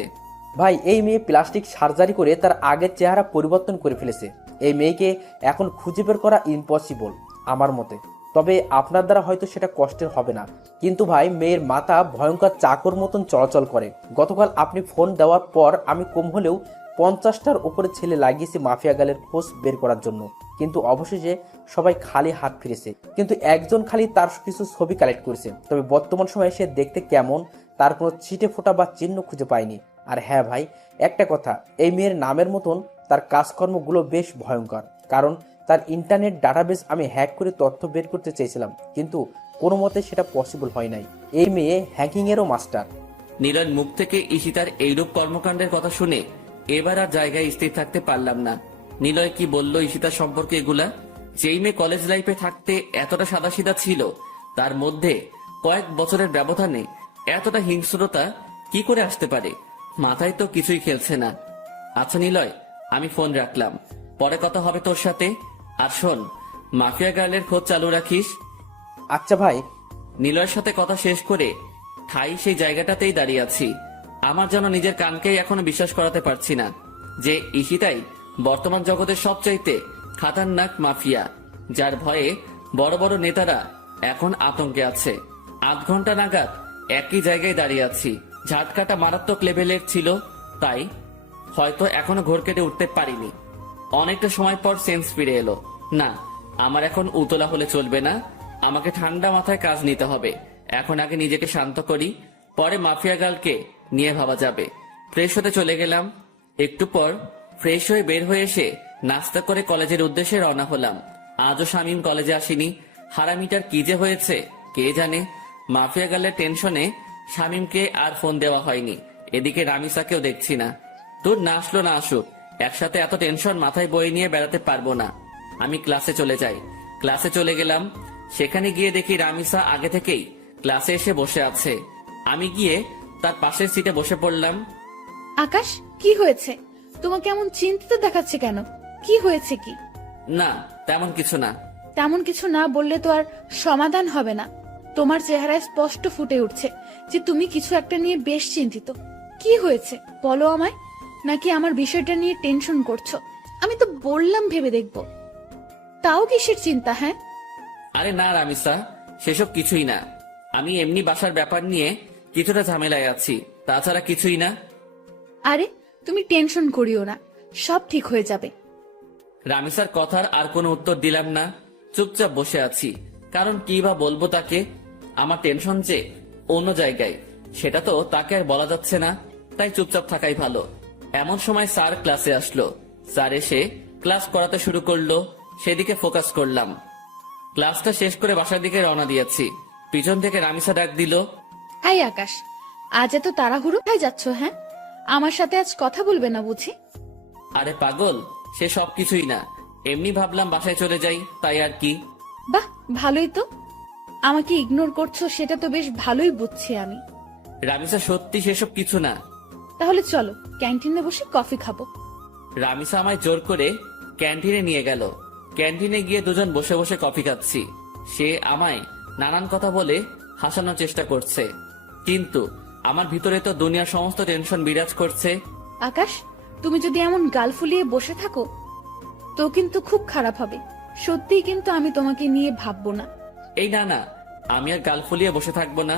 ভাই এই মেয়ে প্লাস্টিক সার্জারি করে তার আগের চেহারা পরিবর্তন করে ফেলেছে। এই মেয়েকে এখন খুঁজে বের করা ইম্পসিবল আমার মতে। তবে আপনার দ্বারা হয়তো সেটা কষ্টের হবে না, কিন্তু ভাই মেয়ের মাথা ভয়ঙ্কর চাকর মতন চলাচল করে। গতকাল আপনি ফোন দেওয়ার পর আমি কম হলেও 50টার উপরে ছেলে লাগিয়েছি মাফিয়া গালের খোঁজ বের করার জন্য, কিন্তু অবশেষে সবাই খালি হাত ফিরেছে। কিন্তু একজন খালি তার কিছু ছবি কালেক্ট করেছে। তবে বর্তমান সময়ে সে দেখতে কেমন তার কোনো ছিটে ফোঁটা বা চিহ্ন খুঁজে পায়নি। আর হ্যাঁ ভাই, একটা কথা, এই মেয়ের নামের মতন তার কাজকর্মগুলো বেশ ভয়ঙ্কর। কারণ তার ইন্টারনেট ডাটাবেস আমি হ্যাক করে তথ্য বের করতে চেয়েছিলাম, কিন্তু কোনো মতে সেটা পসিবল হয় নাই। এই মেয়ে হ্যাকিংয়েরও মাস্টার। নিলয়ের মুখ থেকে ঈশিতার এইরূপ কর্মকাণ্ডের কথা শুনে এবার আর জায়গায় স্থির থাকতে পারলাম না। নিলয় কি বলল ঈশিতার সম্পর্কে এগুলা? যেই মেয়ে কলেজ লাইফে থাকতে এতটা সাদাসিধা ছিল, তার মধ্যে কয়েক বছরের ব্যবধানে এতটা হিংস্রতা কি করে আসতে পারে? মাথায় তো কিছুই খেলছে না। আচ্ছা নিলয়, আমি ফোন রাখলাম, পরে কথা হবে তোর সাথে। আর শোন, মাফিয়া গার্লের খোঁজ চালু রাখিস। আচ্ছা ভাই। নিলয়ের সাথে কথা শেষ করে ঠাই সেই জায়গাটাতেই দাঁড়িয়ে আছি। আমার যেন নিজের কানকেই এখনো বিশ্বাস করাতে পারছি না যে ঈশিতাই বর্তমান জগতের সবচাইতে খাতারনাক মাফিয়া, যার ভয়ে বড় বড় নেতারা এখন আতঙ্কে আছে। 8 ঘন্টা নাগাদ একই জায়গায় দাঁড়িয়ে আছি। ঝাটকাটা মারাত্মক লেভেলের ছিল, তাই হয়তো এখনো ঘোর কেটে উঠতে পারিনি। অনেকটা সময় পর সেন্স ফিরে এলো। না, আমার এখন উতলা হলে চলবে না, আমাকে ঠান্ডা মাথায় কাজ নিতে হবে। এখন আগে নিজেকে শান্ত করি, পরে মাফিয়া গার্লকে নিয়ে ভাবা যাবে। ফ্রেশ হতে চলে গেলাম। একটু পর ফ্রেশ হয়ে বের হয়ে এসে নাস্তা করে কলেজের উদ্দেশ্যে রওনা হলাম। আজও শামীম কলেজে আসেনি। হারামিটার কি যে হয়েছে কে জানে। মাফিয়া গার্লের টেনশনে শামীমকে আর ফোন দেওয়া হয়নি। এদিকে রামিসাকেও দেখছি না। তোর না আসলো না আসুক, একসাথে এত টেনশন মাথায় বয়ে নিয়ে বেড়াতে পারবো না। আমি ক্লাসে চলে যাই। ক্লাসে চলে গেলাম। সেখানে গিয়ে দেখি রামিসা আগে থেকেই ক্লাসে এসে বসে আছে। আমি গিয়ে তার পাশের সিটে বসে পড়লাম। আকাশ, কি হয়েছে? তোমাকে এমন চিন্তিত দেখাচ্ছে কেন? কি হয়েছে কি? না, তেমন কিছু না। তেমন কিছু না বললে তো আর সমাধান হবে না। তোমার চেহারায় স্পষ্ট ফুটে উঠছে যে তুমি কিছু একটা নিয়ে বেশ চিন্তিত। কি হয়েছে বলো আমায়? নাকি আমার বিষয়টা নিয়ে টেনশন করছো? আমি তো বললাম ভেবে দেখবো। তাও কিসের চিন্তা? হ্যাঁ, আরে না রামিসা, সেসব কিছুই না। আমি এমনি বাসার ব্যাপার নিয়ে কিছুটা ঝামেলায় আছি, তাছাড়া কিছুই না। আরে তুমি টেনশন করিও না, সব ঠিক হয়ে যাবে। রামিসার কথার আর কোনো উত্তর দিলাম না। চুপচাপ বসে আছি। কারণ কি বা বলবো তাকে? আমার টেনশন যে অন্য জায়গায়, সেটা তো তাকে আর বলা যাচ্ছে না। তাই চুপচাপ থাকাই ভালো। এমন সময় স্যার ক্লাসে আসলো। স্যার এসে ক্লাস করাতে শুরু করলো। সেদিকে ফোকাস করলাম। ক্লাসটা শেষ করে বাসার দিকে রওনা দিয়েছি। পিছন থেকে রামিসা ডাক দিল, এই আকাশ, আজ এত তাড়াহুড়ো হয়ে যাচ্ছ? হ্যাঁ, আমার সাথে আজ কথা বলবে না বুঝি? আরে পাগল, সে সবকিছুই না, এমনি ভাবলাম বাসায় চলে যাই, তাই আর কি। বাহ, ভালোই তো। আমাকে ইগনোর করছো সেটা তো বেশ ভালোই বুঝছি আমি। রামিসা সত্যি সেসব কিছু না। তাহলে চলো ক্যান্টিনে বসে কফি খাবো। রামিসা আমায় জোর করে ক্যান্টিনে নিয়ে গেল। ক্যান্টিনে গিয়ে দুজন বসে বসে কফি খাচ্ছি। সে আমায় নানান কথা বলে হাসানোর চেষ্টা করছে, কিন্তু আমার ভিতরে তো দুনিয়ার সমস্ত টেনশন বিরাজ করছে। আকাশ, তুমি যদি এমন গাল ফুলিয়ে বসে থাকো তো কিন্তু খুব খারাপ হবে। সত্যিই কিন্তু আমি তোমাকে নিয়ে ভাববো না। এই না না, আমি আর গাল ফুলিয়ে বসে থাকবো না।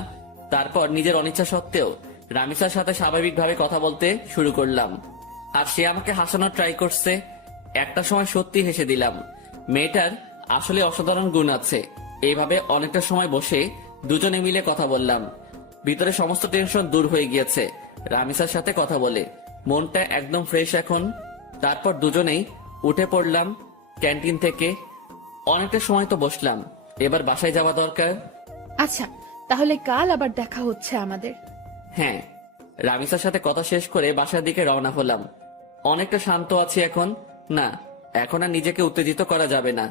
তারপর নিজের অনিচ্ছা সত্ত্বেও রামিসার সাথে স্বাভাবিকভাবে কথা বলতে শুরু করলাম, আর সে আমাকে হাসানোর ট্রাই করছে। একটা সময় সত্যি হেসে দিলাম। মেয়েটার আসলে অসাধারণ গুণ আছে। এইভাবে অনেকটা সময় বসে দুজনে মিলে কথা বললাম। ভিতরে সমস্ত টেনশন দূর হয়ে গিয়েছে রামিসার সাথে কথা বলে। মনটা একদম ফ্রেশ এখন। তারপর দুজনেই উঠে পড়লাম ক্যান্টিন থেকে। অনেকটা সময় তো বসলাম, এবার বাসায় যাওয়া দরকার। আচ্ছা, তাহলে কাল আবার দেখা হচ্ছে আমাদের। হ্যাঁ। রামিসার সাথে কথা শেষ করে বাসার দিকে রওনা হলাম। অনেকটা শান্ত আছি এখন। না, এখন আর নিজেকে উত্তেজিত করা যাবে না।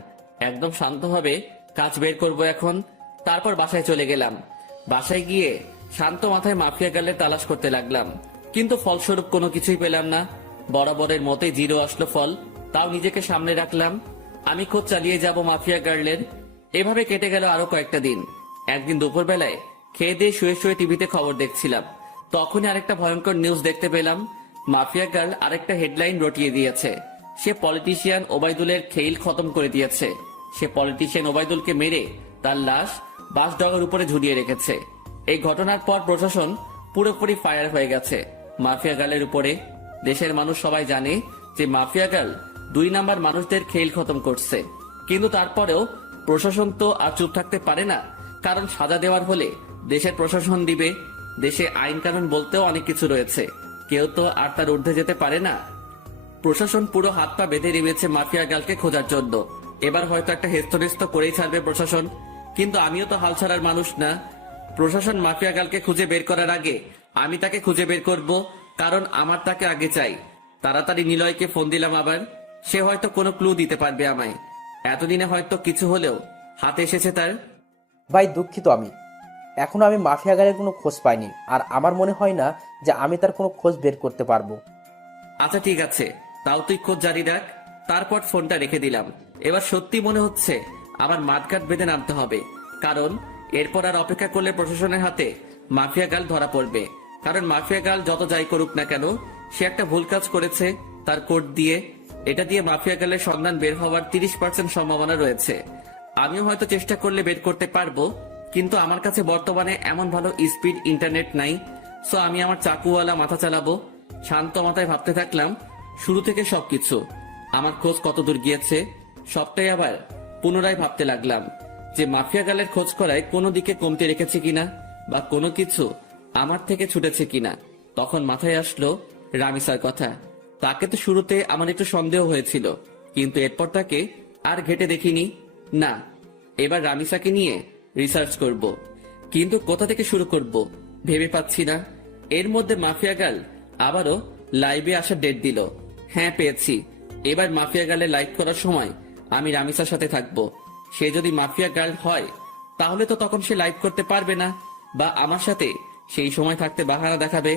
একদম শান্তভাবে কাজ বের করব এখন। তারপর বাসায় চলে গেলাম। বাসায় গিয়ে শান্ত মাথায় মাফিয়া গার্লের তালাশ করতে লাগলাম, কিন্তু ফলস্বরূপ কোনো কিছুই পেলাম না। বরাবরের মতোই জিরো আসলো ফল। তাও নিজেকে সামনে রাখলাম, আমি খোঁজ চালিয়ে যাব মাফিয়া গার্লের। এভাবে কেটে গেল আরো কয়েকটা দিন। একদিন দুপুরবেলায় খেয়ে দিয়ে শুয়ে শুয়ে টিভিতে খবর দেখছিলাম, তখনই আরেকটা ভয়ঙ্কর নিউজ দেখতে পেলাম। মাফিয়া গার্ল আরেকটা হেডলাইন রটিয়ে দিয়েছে। সে পলিটিশিয়ান ওবায়দুলের খেইল খতম করে দিয়েছে। সে পলিটিশিয়ান ওবায়দুলকে মেরে তার লাশ বাসডগের উপরে ঝুলিয়ে রেখেছে। এই ঘটনার পর প্রশাসন পুরোপুরি ফায়ার হয়ে গেছে মাফিয়া গার্লের উপরে। দেশের মানুষ সবাই জানে যে মাফিয়া গার্ল 2 নাম্বার মানুষদের খেইল খতম করছে, কিন্তু তারপরেও প্রশাসন তো আর চুপ থাকতে পারে না। কারণ সাজা দেওয়ার হলে দেশের প্রশাসন দিবে। দেশে আইন কানুন বলতেও অনেক কিছু রয়েছে, কেউ তো আর তার ঊর্ধ্বে যেতে পারে না। প্রশাসন পুরো হাত পা বেঁধে নেমেছে মাফিয়া গার্লকে খোঁজার জন্য। এবার হয়তো একটা হেস্তনেস্ত করেই ছাড়বে প্রশাসন, কিন্তু আমিও তো হাল ছাড়ার মানুষ না। প্রশাসন মাফিয়া গার্লকে খুঁজে বের করার আগে আমি তাকে খুঁজে বের করব, কারণ আমার তাকে আগে চাই। তাড়াতাড়ি নিলয়কে ফোন দিলাম আবার। সে হয়তো কোনো ক্লু দিতে পারবে আমায়। এতদিনে হয়তো কিছু হলেও হাতে এসেছে তার। ভাই দুঃখিত, এখনো আমি মাফিয়া গালের কোনো খোঁজ পাইনি, আর আমার মনে হয় না যে আমি তার কোনো খোঁজ বের করতে পারবো। আচ্ছা ঠিক আছে, তাও তুই খোঁজ জারি রাখ। তারপর ফোনটা রেখে দিলাম। এবার সত্যি মনে হচ্ছে আমার মাঠঘাট বেঁধে নামতে হবে, কারণ এরপর আর অপেক্ষা করলে প্রশাসনের হাতে মাফিয়া গার্ল ধরা পড়বে। কারণ মাফিয়া গার্ল যত যাই করুক না কেন, সে একটা ভুল কাজ করেছে তার কোড দিয়ে। এটা দিয়ে মাফিয়া গার্লের সন্ধান বের হওয়ার 30% সম্ভাবনা রয়েছে। আমিও হয়তো চেষ্টা করলে বের করতে পারবো, কিন্তু আমার কাছে বর্তমানে এমন ভালো স্পিড ইন্টারনেট নাই। সো আমি আমার চাকুওয়ালা মাথা চালাবো। শান্ত মাথায় ভাবতে থাকলাম শুরু থেকে সবকিছু। আমার খোঁজ কতদূর গিয়েছে সবটাই আবার পুনরায় ভাবতে লাগলাম যে মাফিয়া গার্লের খোঁজ করায় কোনো দিকে কমতে রেখেছে কিনা, বা কোনো কিছু আমার থেকে ছুটেছে কিনা। তখন মাথায় আসলো রামিসার কথা। তাকে তো শুরুতে আমার একটু সন্দেহ হয়েছিল, কিন্তু এরপর তাকে আর ঘেটে দেখিনি। না, এবার রামিসাকে নিয়ে রিসার্চ করব, কিন্তু কোথা থেকে শুরু করব ভেবে পাচ্ছি না। এর মধ্যে মাফিয়া গার্ল আবারও লাইভে আসার ডেট দিল। হ্যাঁ পেয়েছি। এবার মাফিয়া গার্লে লাইভ করার সময় আমি রামিসার সাথে থাকবো। সে যদি মাফিয়া গার্ল হয় তাহলে তো তখন সে লাইভ করতে পারবে না, বা আমার সাথে সেই সময় থাকতে বাহানা দেখাবে।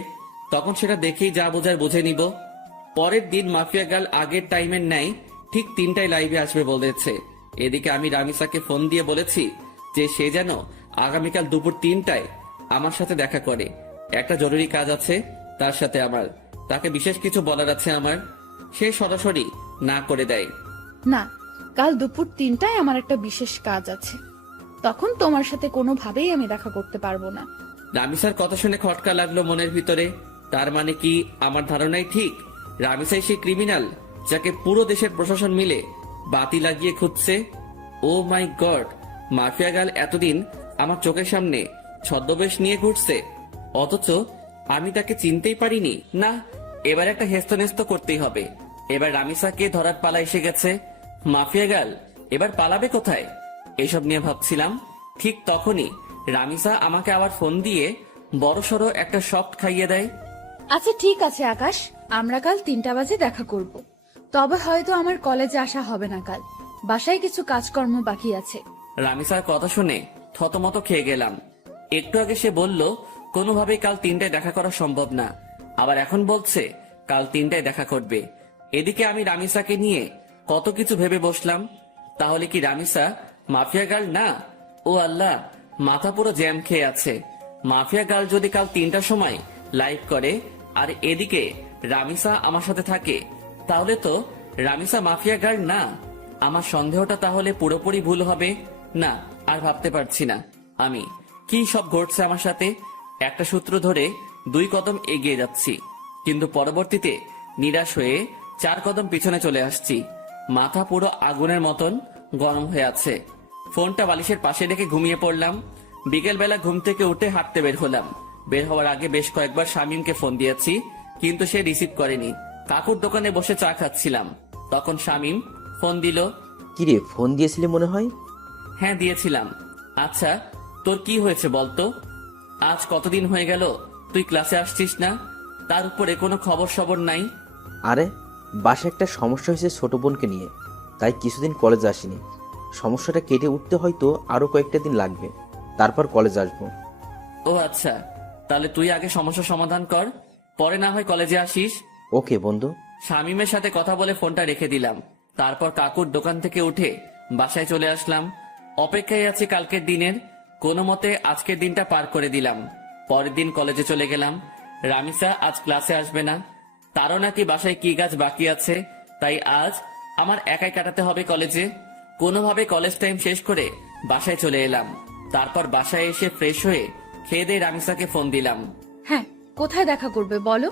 তখন সেটা দেখেই যা বোঝার বুঝে নিব। পরের দিন মাফিয়া গার্ল আগের টাইমের ন্যায় ঠিক 3টায় লাইভে আসবে বলেছে। এদিকে আমি রামিসাকে ফোন দিয়ে বলেছি যে সে যেন আগামীকাল দুপুর 3টায় আমার সাথে দেখা করে। একটা জরুরি কাজ আছে তার সাথে আমার, তাকে বিশেষ কিছু বলার আছে আমার। সে সরাসরি না করে দেয়। না, কাল দুপুর 3টায় আমার একটা বিশেষ কাজ আছে, তখন তোমার সাথে কোনোভাবেই আমি দেখা করতে পারবো না। রামিসার কথা শুনে খটকা লাগলো মনের ভিতরে। তার মানে কি আমার ধারণাই ঠিক? রামিসাই সেই ক্রিমিনাল যাকে পুরো দেশের প্রশাসন মিলে বাতি লাগিয়ে খুঁজছে। ও মাই গড, মাফিয়া গার্ল এতদিন আমার চোখের সামনে ছদ্মবেশ নিয়ে ঘুরছে, অথচ আমি তাকে চিনতেই পারিনি। না, এবার একটা হেস্তনেস্ত করতেই হবে। এবার রামিসাকে ধরার পালা এসে গেছে। মাফিয়া গার্ল এবার পালাবে কোথায় এসব নিয়ে ভাবছিলাম। ঠিক তখনই রামিসা আমাকে আবার ফোন দিয়ে বড়সড় একটা শক খাইয়ে দেয়। আচ্ছা ঠিক আছে আকাশ, আমরা কাল 3টা বাজে দেখা করব। তবে হয়তো আমার কলেজে আসা হবে না কাল, বাসায় কিছু কাজকর্ম বাকি আছে। রামিসার কথা শুনে থতমত খেয়ে গেলাম। একটু আগে সে বলল কোনোভাবেই কাল 3টায় দেখা করা সম্ভব না, আবার এখন বলছে কাল 3টায় দেখা করবে। এদিকে আমি রামিসাকে নিয়ে কত কিছু ভেবে বসলাম। তাহলে কি রামিসা মাফিয়া গার্ল না? ও আল্লাহ, মাথা পুরো জ্যাম খেয়ে আছে। মাফিয়া গার্ল যদি কাল 3টার সময় লাইভ করে আর এদিকে রামিসা আমার সাথে থাকে, তাহলে তো রামিসা মাফিয়া গার্ল না। আমার সন্দেহটা তাহলে পুরোপুরি ভুল হবে না। আর ভাবতে পারছি না আমি কি সব ঘটছে আমার সাথে। একটা সূত্র ধরে 2 কদম এগিয়ে যাচ্ছি, কিন্তু পরবর্তীতে নিরাশ হয়ে 4 কদম পিছনে চলে আসছি। মাথা পুরো আগুনের মতন গরম হয়ে আছে। ফোনটা বালিশের পাশে রেখে ঘুমিয়ে পড়লাম। বিকেলবেলা ঘুম থেকে উঠে হাঁটতে বের হলাম। বের হওয়ার আগে বেশ কয়েকবার শামীমকে ফোন দিয়েছি, কিন্তু সে রিসিভ করেনি। কাকুর দোকানে বসে চা খাচ্ছিলাম, তখন শামীম ফোন দিল। কিরে, ফোন দিয়েছিলি মনে হয়? হ্যাঁ দিয়েছিলাম। আচ্ছা তোর কি হয়েছে বলতো? আজ কতদিন হয়ে গেল তুই ক্লাসে আসছিস না, তার উপরে কোনো খবর সবর নাই। আরে বাসায় একটা সমস্যা হয়েছে ছোট বোনকে নিয়ে, তাই কিছুদিন কলেজ আসিনি। সমস্যাটা কেটে উঠতে হয়তো আরো কয়েকটা দিন লাগবে, তারপর কলেজ আসবো। ও আচ্ছা, তাহলে তুই আগে সমস্যা সমাধান কর, পরে না হয় কলেজে আসিস। ওকে বন্ধু। শামীমের সাথে কথা বলে ফোনটা রেখে দিলাম। তারপর কাকুর দোকান থেকে উঠে বাসায় চলে আসলাম। অপেক্ষায় আছি কালকের দিনের। কোনো মতে আজকের দিনটা পার করে দিলাম। পরের দিন কলেজে চলে গেলাম। রামিসা আজ ক্লাসে আসবে না, তারও নাকি বাসায় কি কাজ বাকি আছে, তাই আজ আমার একাই কাটাতে হবে কলেজে। কোনোভাবে কলেজ টাইম শেষ করে বাসায় চলে এলাম। তারপর বাসায় এসে ফ্রেশ হয়ে খেয়ে দিয়ে রামিসাকে ফোন দিলাম। হ্যাঁ, কোথায় দেখা করবে বলো?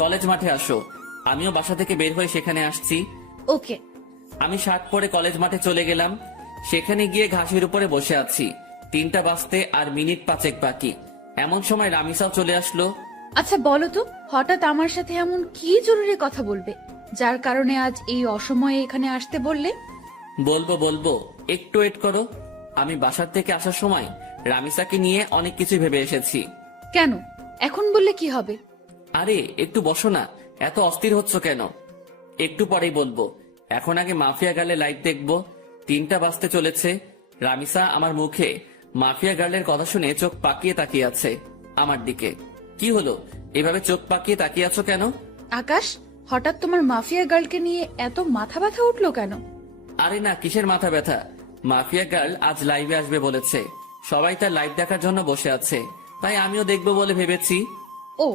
কলেজ মাঠে আসো। আমিও বাসা থেকে বের হয়ে সেখানে আসছি। ওকে। আমি শার্ট পরে কলেজ মাঠে চলে গেলাম। সেখানে গিয়ে ঘাসের উপরে বসে আছি। 3টা বাজতে আর মিনিট 5 বাকি। এমন সময় রামিসাও চলে আসলো। আচ্ছা বলো তো, হঠাৎ আমার সাথে এমন কি জরুরি কথা বলবে যার কারণে আজ এই অসময়ে এখানে আসতে বললে? বলবো, একটু ওয়েট করো। আমি বাসার থেকে আসার সময় রামিসাকে নিয়ে অনেক কিছু ভেবে এসেছি। কেন? এখন বললে কি হবে? আরে একটু বসো না, এত অস্থির হচ্ছ কেন? একটু পরেই বলবো। এখন আগে মাফিয়া গার্লের লাইভ দেখবো। 3টা বাজতে চলেছে। রামিসা আমার মুখে মাফিয়া গার্লের কথা শুনে চোখ পাকিয়ে তাকিয়ে আছে আমার দিকে। কি হলো, এভাবে চোখ পাকিয়ে তাকিয়ে আছো কেন? আকাশ, হঠাৎ তোমার মাফিয়া গার্লকে নিয়ে এত মাথা ব্যথা উঠলো কেন? আরে না, কিসের মাথা ব্যথা? মাফিয়া গার্ল আজ লাইভে আসবে বলেছে। সবাই তার লাইভ দেখার জন্য বসে আছে, তাই আমিও দেখবো বলে ভেবেছি। ও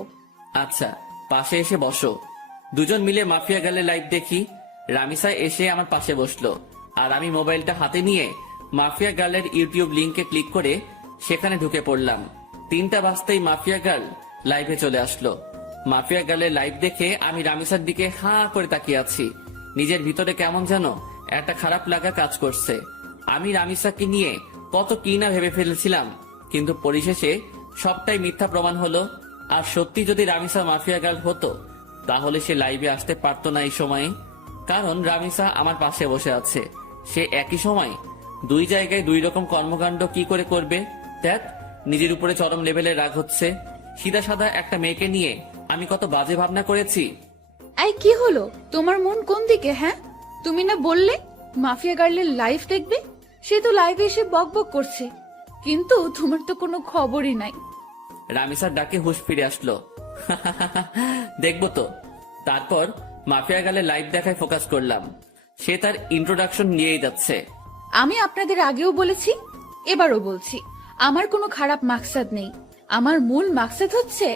আচ্ছা, পাশে এসে বসো। দুজন মিলে মাফিয়া গার্লের লাইভ দেখি। রামিসা এসে আমার পাশে বসলো, আর আমি মোবাইলটা হাতে নিয়ে মাফিয়া গার্লের ইউটিউব লিংকে ক্লিক করে সেখানে ঢুকে পড়লাম। 3টা বাজতেই মাফিয়া গার্ল লাইভে চলে আসলো। মাফিয়া গার্লের লাইভ দেখে আমি রামিসার দিকে হাঁ করে তাকিয়ে আছি। নিজের ভিতরে কেমন যেন একটা খারাপ লাগা কাজ করছে। আমি রামিসাকে নিয়ে কত কি না ভেবে ফেলেছিলাম, কিন্তু পরিশেষে সবটাই মিথ্যা প্রমাণ হলো। আর সত্যি যদি রামিসা মাফিয়া গার্ল হতো, তাহলে সে লাইভে আসতে পারতো না এই সময়ে। কারণ রামিসা আমার পাশে বসে আছে। সে একই সময় 2 জায়গায় 2 রকম কর্মকাণ্ড কি করে করবে? দেখ, নিজের উপরে চরম লেভেলের রাগ হচ্ছে। সিধা সাদা একটা মেয়েকে নিয়ে আমি কত বাজে ভাবনা করেছি। এই কি হলো, তোমার মন কোন দিকে? হ্যাঁ, তুমি না বললে মাফিয়া গার্লের লাইভ দেখবে? সে তো লাইভে এসে বকবক করছে, কিন্তু তোমার তো কোনো খবরই নাই। রামিসার ডাকে হুঁশ ফিরে আসলো। দেখবো তো। তারপর মাফিয়া গার্লের লাইভ দেখায় ফোকাস করলাম। সে তার ইন্ট্রোডাকশন নিয়েই যাচ্ছে। আমি আপনাদের আগেও বলেছি, এবারও বলছি, আমার কোনো খারাপ মাকসাদ নেই। আমার মূল মাকসাদ হচ্ছে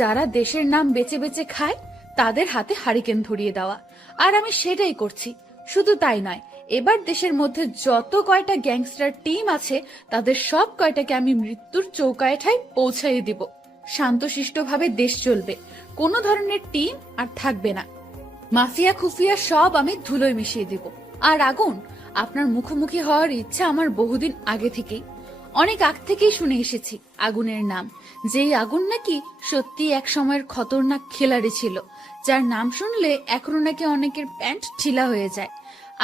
যারা দেশের নাম বেচে বেচে খায় তাদের হাতে হারিকেন ধরিয়ে দেওয়া, আর আমি সেটাই করছি। শুধু তাই নয়, এবার দেশের মধ্যে যত কয়টা গ্যাংস্টার টিম আছে তাদের সব কয়টাকে আমি মৃত্যুর চৌকাঠেয় পৌঁছাইয়ে দিব। শান্তশিষ্টভাবে দেশ চলবে, কোনো ধরনের টিম আর থাকবে না। মাফিয়া খুফিয়া সব আমি ধুলোয় মিশিয়ে দিব। আর আগুন, আপনার মুখোমুখি হওয়ার ইচ্ছা আমার বহুদিন আগে থেকেই, অনেক আগ থেকেই শুনে এসেছি আগুনের নাম। যেই আগুন নাকি সত্যি এক সময়ের খতরনাক খেলাড়ি ছিল, যার নাম শুনলে এখনো নাকি অনেকের প্যান্ট ঢিলা হয়ে যায়।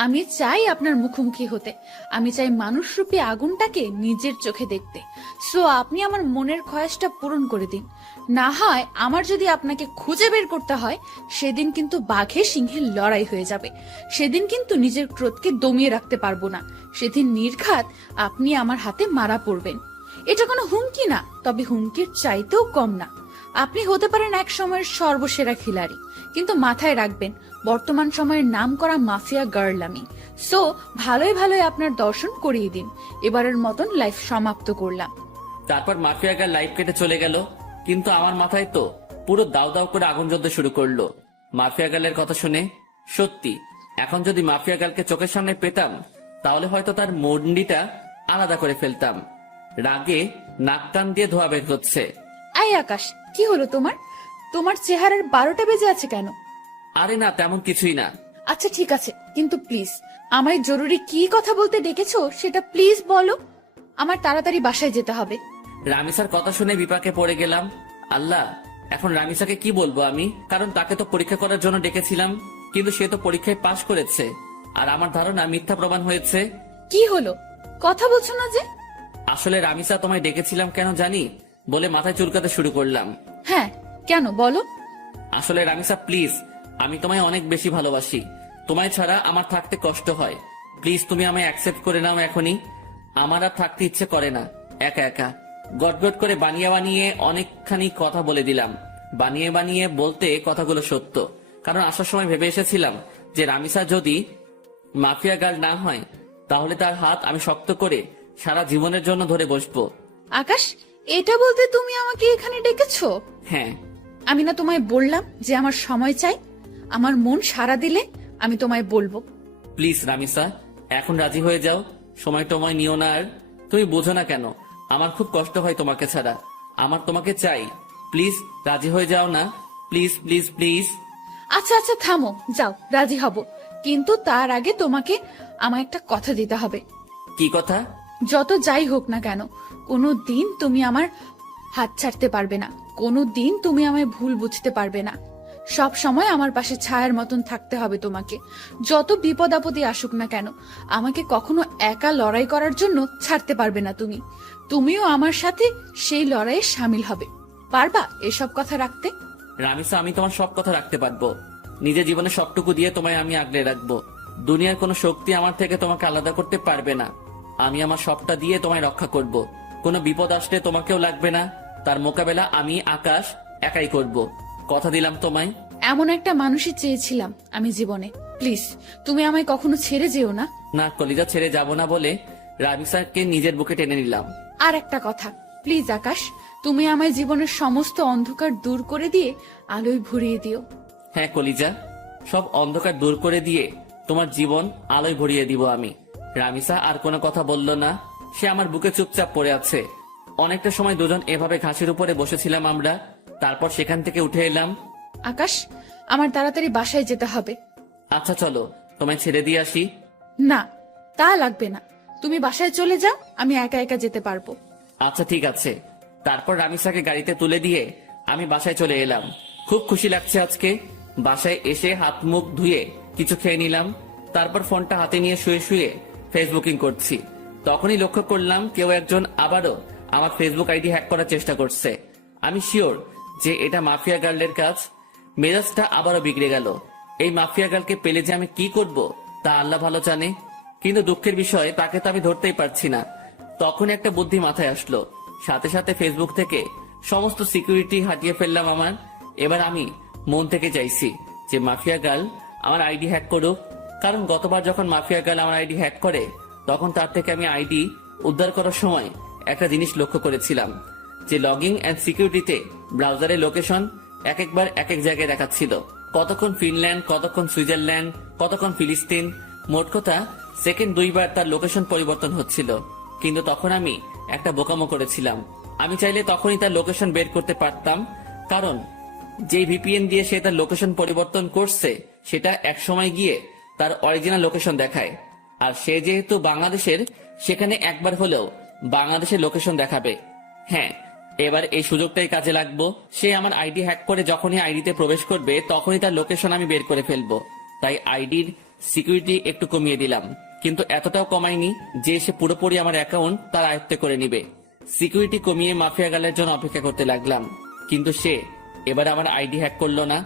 আমি চাই আপনার মুখোমুখি হতে, আমি চাই মানুষরূপী আগুনটাকে নিজের চোখে দেখতে। সো আপনি আমার মনের খয়াসটা পূরণ করে দিন। না হয় আমার যদি আপনাকে খুঁজে বের করতে হয়, সেদিন কিন্তু বাঘে সিংহের লড়াই হয়ে যাবে। সেদিন কিন্তু নিজের ক্রোধকে দমিয়ে রাখতে পারবো না। সেদিন নির্ঘাত আপনি আমার হাতে মারা পড়বেন। এটা কোনো হুমকি না, তবে হুমকির চাইতেও কম না। আপনি হতে পারেন এক সময়ের সর্বসেরা খিলাড়ি, কিন্তু মাথায় রাখবেন বর্তমান সময়ের নামকরা মাফিয়া গার্ল আমি। সো ভালোই ভালোই আপনার দর্শন করিয়ে দিন। এবারের মতন লাইফ সমাপ্ত করলাম। তারপর মাফিয়া গার্ল লাইফ কেটে চলে গেল, কিন্তু আমার মাথায় তো পুরো দাউ দাউ করে আগুন জ্বলতে শুরু করলো মাফিয়া গার্লের কথা শুনে। সত্যি এখন যদি মাফিয়া গার্লকে চোখের সামনে পেতাম, তাহলে হয়তো তার মন্ডিটা আলাদা করে ফেলতাম। রাগে নাক টান দিয়ে ধোয়া বের হচ্ছে। আই আকাশ, কি হলো তোমার? তোমার চেহারার 12টা বেজে আছে কেন? আরে না, তেমন কিছুই না। আচ্ছা ঠিক আছে, কিন্তু প্লিজ আমায় জরুরি কি কথা বলতে ডেকেছো সেটা প্লিজ বলো। আমার তাড়াতাড়ি বাসায় যেতে হবে। রামিসার কথা শুনে বিপাকে পড়ে গেলাম। আল্লাহ, এখন রামিসাকে কি বলবো আমি? কারণ তাকে তো পরীক্ষা করার জন্য ডেকেছিলাম, কিন্তু সে তো পরীক্ষায় পাশ করেছে, আর আমার ধারণা মিথ্যা প্রমাণ হয়েছে। কি হলো, কথা বলছো না যে? আসলে রামিসা, তোমায় ডেকেছিলাম কেন জানি বলে মাথায় চুলকাতে শুরু করলাম। হ্যাঁ, কেন বলো। আসলে রামিসা প্লিজ, আমি তোমায় অনেক বেশি ভালোবাসি। তোমায় ছাড়া আমার থাকতে কষ্ট হয়। প্লিজ তুমি আমায় অ্যাকসেপ্ট করে নাও এখনই। আমার আর থাকতে ইচ্ছে করে না একা একা। গটগট করে বানিয়ে বানিয়ে অনেকখানি কথা বলে দিলাম। বানিয়ে বানিয়ে বলতে কথাগুলো সত্য, কারণ আসার সময় ভেবে এসেছিলাম যে রামিসা যদি মাফিয়া গার্ল না হয়, তাহলে তার হাত আমি শক্ত করে সারা জীবনের জন্য ধরে বসবো। আকাশ, এটা বলতে তুমি আমাকে এখানে ডেকেছো? হ্যাঁ। আমি না তোমায় বললাম যে আমার সময় চাই? আমার মন সাড়া দিলে আমি তোমায় বলবো। প্লিজ রামিসা, এখন রাজি হয়ে যাও। সময় টময় নিও না আর। তুমি বোঝো না কেন আমার খুব কষ্ট হয় তোমাকে ছাড়া। আমার তোমাকে চাই। প্লিজ রাজি হয়ে যাও না। Please please please. আচ্ছা আচ্ছা থামো, যাও, রাজি হব, কিন্তু তার আগে তোমাকে আমার একটা কথা দিতে হবে। কি কথা? যত যাই হোক না কেন, কোনো দিন তুমি আমার হাত ছাড়তে পারবে না। কোনো দিন তুমি আমায় ভুল বুঝতে পারবে না। সব সময় আমার পাশে ছায়ার মতন থাকতে হবে তোমাকে। যত বিপদ আপদে আসুক না কেন, আমাকে কখনো একা লড়াই করার জন্য ছাড়তে পারবে না তুমি। তুমিও আমার সাথে সেই লড়াইয়ে সামিল হবে। পারবা এসব কথা রাখতে? রামিসা, আমি তোমার সব কথা রাখতে পারবো। নিজের জীবনে সবটুকু দিয়ে তোমায় আমি আগলে রাখবো। দুনিয়ার কোনো শক্তি আমার থেকে তোমাকে আলাদা করতে পারবে না। আমি আমার সবটা দিয়ে তোমায় রক্ষা করব। কোনো বিপদ আসলে তোমাকেও লাগবে না। তার মোকাবেলা আমি আকাশ একাই করব। কথা দিলাম তোমায়। এমন একটা মানুষই চেয়েছিলাম আমি জীবনে। প্লিজ তুমি আমায় কখনো ছেড়ে যেও না। না, কলিজা ছেড়ে যাব না বলে রামিসাকে নিজের বুকে টেনে নিলাম। আর একটা কথা, প্লিজ আকাশ, তুমি আমায় জীবনের সমস্ত অন্ধকার দূর করে দিয়ে আলোয় ভরিয়ে দিও। হ্যাঁ কলিজা, সব অন্ধকার দূর করে দিয়ে তোমার জীবন আলোয় ভরিয়ে দিব আমি। রামিসা আর কোনো কথা বলল না। সে আমার বুকে চুপচাপ পড়ে আছে। অনেকটা সময় দুজন এভাবে ঘাসের উপরে বসেছিলাম আমরা। তারপর সেখান থেকে উঠে এলাম। আকাশ, আমার তাড়াতাড়ি বাসায় যেতে হবে। আচ্ছা চলো, তোমায় ছেড়ে দিয়ে আসি। না, তা লাগবে না, তুমি বাসায় চলে যাও, আমি একা একা যেতে পারবো। আচ্ছা ঠিক আছে। তারপর রামিসাকে গাড়িতে তুলে দিয়ে আমি বাসায় চলে এলাম। খুব খুশি লাগছে আজকে। বাসায় এসে হাত মুখ ধুয়ে কিছু খেয়ে নিলাম। তারপর ফোনটা হাতে নিয়ে শুয়ে শুয়ে ফেসবুকিং করছি। তখনই লক্ষ্য করলাম কেউ একজন আবারও আমার ফেসবুক আইডি হ্যাক করার চেষ্টা করছে। আমি শিওর যে এটা মাফিয়া গার্লের কাজ। মেজাজটা আবারও বিগড়ে গেল। এই মাফিয়া গার্লকে পেলে যে আমি কি করব তা আল্লাহ ভালো জানে। কিন্তু দুঃখের বিষয়, তাকে তো আমি ধরতেই পারছি না। তখন একটা বুদ্ধি মাথায় আসলো। সাথে সাথে ফেসবুক থেকে সমস্ত সিকিউরিটি হাটিয়ে ফেললাম আমার। এবার আমি মন থেকে চাইছি যে মাফিয়া গার্ল আমার আইডি হ্যাক করুক। কারণ গতবার যখন মাফিয়া গার্ল আমার আইডি হ্যাক করে, তখন তার থেকে আমি আইডি উদ্ধার করার সময় একটা জিনিস লক্ষ্য করেছিলাম, যে লগিং এন্ড সিকিউরিটিতে ব্রাউজারের লোকেশন এক একবার এক এক জায়গায় দেখাচ্ছিল। কতক্ষণ ফিনল্যান্ড, কতক্ষণ সুইজারল্যান্ড, কতক্ষণ ফিলিস্তিন। মোট কথা সেকেন্ড 2 বার তার লোকেশন পরিবর্তন হচ্ছিল। কিন্তু তখন আমি একটা বোকামো করেছিলাম। আমি চাইলে তখনই তার লোকেশন বের করতে পারতাম, কারণ যে ভিপিএন দিয়ে সে তার লোকেশন পরিবর্তন করছে সেটা এক সময় গিয়ে তার অরিজিনাল লোকেশন দেখায়। আর সে যেহেতু বাংলাদেশের, সেখানে একবার হলেও বাংলাদেশের লোকেশন দেখাবে। হ্যাঁ, এবার এই সুযোগটাই কাজে লাগবো। সে আমার আইডি হ্যাক করে যখনই আইডিতে প্রবেশ করবে, তখনই তার লোকেশন আমি বের করে ফেলবো। তাই আইডির সিকিউরিটি একটু কমিয়ে দিলাম, কিন্তু এতটাও কমাইনি যে সে পুরোপুরি আমার অ্যাকাউন্ট তার আয়ত্তে করে নিবে। সিকিউরিটি কমিয়ে মাফিয়া গার্লের জন্য অপেক্ষা করতে লাগলাম। কিন্তু সে এবার আমার আইডি হ্যাক করলো না।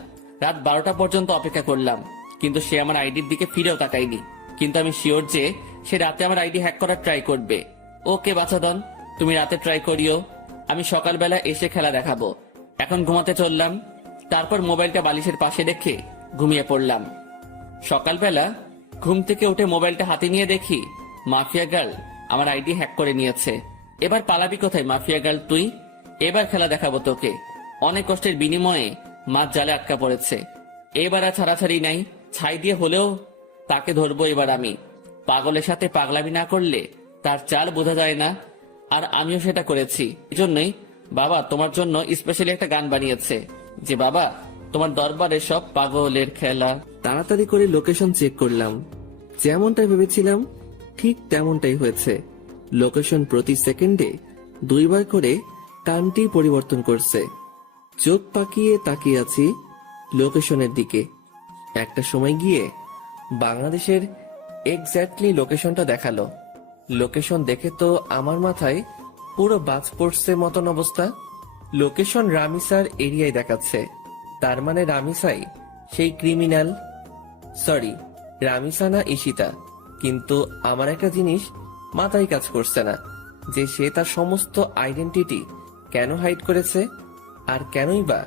রাত 12টা পর্যন্ত অপেক্ষা করলাম, কিন্তু সে আমার আইডির দিকে ফিরেও তাকায়নি। কিন্তু আমি শিওর যে সে রাতে আমার আইডি হ্যাক করার ট্রাই করবে। ওকে বাছাধন, তুমি রাতে ট্রাই করিও, আমি সকালবেলা এসে খেলা দেখাবো। এখন ঘুমাতে চললাম। তারপর মোবাইলটা বালিশের পাশে রেখে ঘুমিয়ে পড়লাম। সকালবেলা ঘুম থেকে উঠে মোবাইলটা হাতে নিয়ে দেখি মাফিয়া গার্ল আমার আইডি হ্যাক করে নিয়েছে। এবার পালাবি কোথায় মাফিয়া গার্ল তুই? এবার খেলা দেখাবো তোকে। অনেক কষ্টের বিনিময়ে মাছ জালে আটকা পড়েছে। এবার আর ছাড়াছাড়ি নাই, ছাই দিয়ে হলেও তাকে ধরবো এবার আমি। পাগলের সাথে পাগলামি না করলে তার চাল বোঝা যায় না, আর আমিও সেটা করেছি। এজন্যই বাবা তোমার জন্য স্পেশালি একটা গান বানিয়েছে যে বাবা তোমার দরবারে সব পাগলের খেলা। তাড়াতাড়ি করে লোকেশন চেক করলাম, যেমনটা ভেবেছিলাম ঠিক তেমনটাই হয়েছে। লোকেশন প্রতি সেকেন্ডে 2 বার করে টানটি পরিবর্তন করছে। চোখ পাকিয়ে তাকিয়ে আছি লোকেশনের দিকে। একটা সময় গিয়ে বাংলাদেশের এক্স্যাক্টলি লোকেশনটা দেখালো। লোকেশন দেখে তো আমার মাথায় পুরো বাজ পড়ছে মতন অবস্থা। লোকেশন রামিসার এরিয়ায় দেখাচ্ছে, তার মানে রামিসাই সেই ক্রিমিনাল। সরি, রামিসা না ঈশিতা। কিন্তু আমার একটা জিনিস মাথায় কাজ করছে না, যে সে তার সমস্ত আইডেন্টিটি কেন হাইড করেছে, আর কেনই বা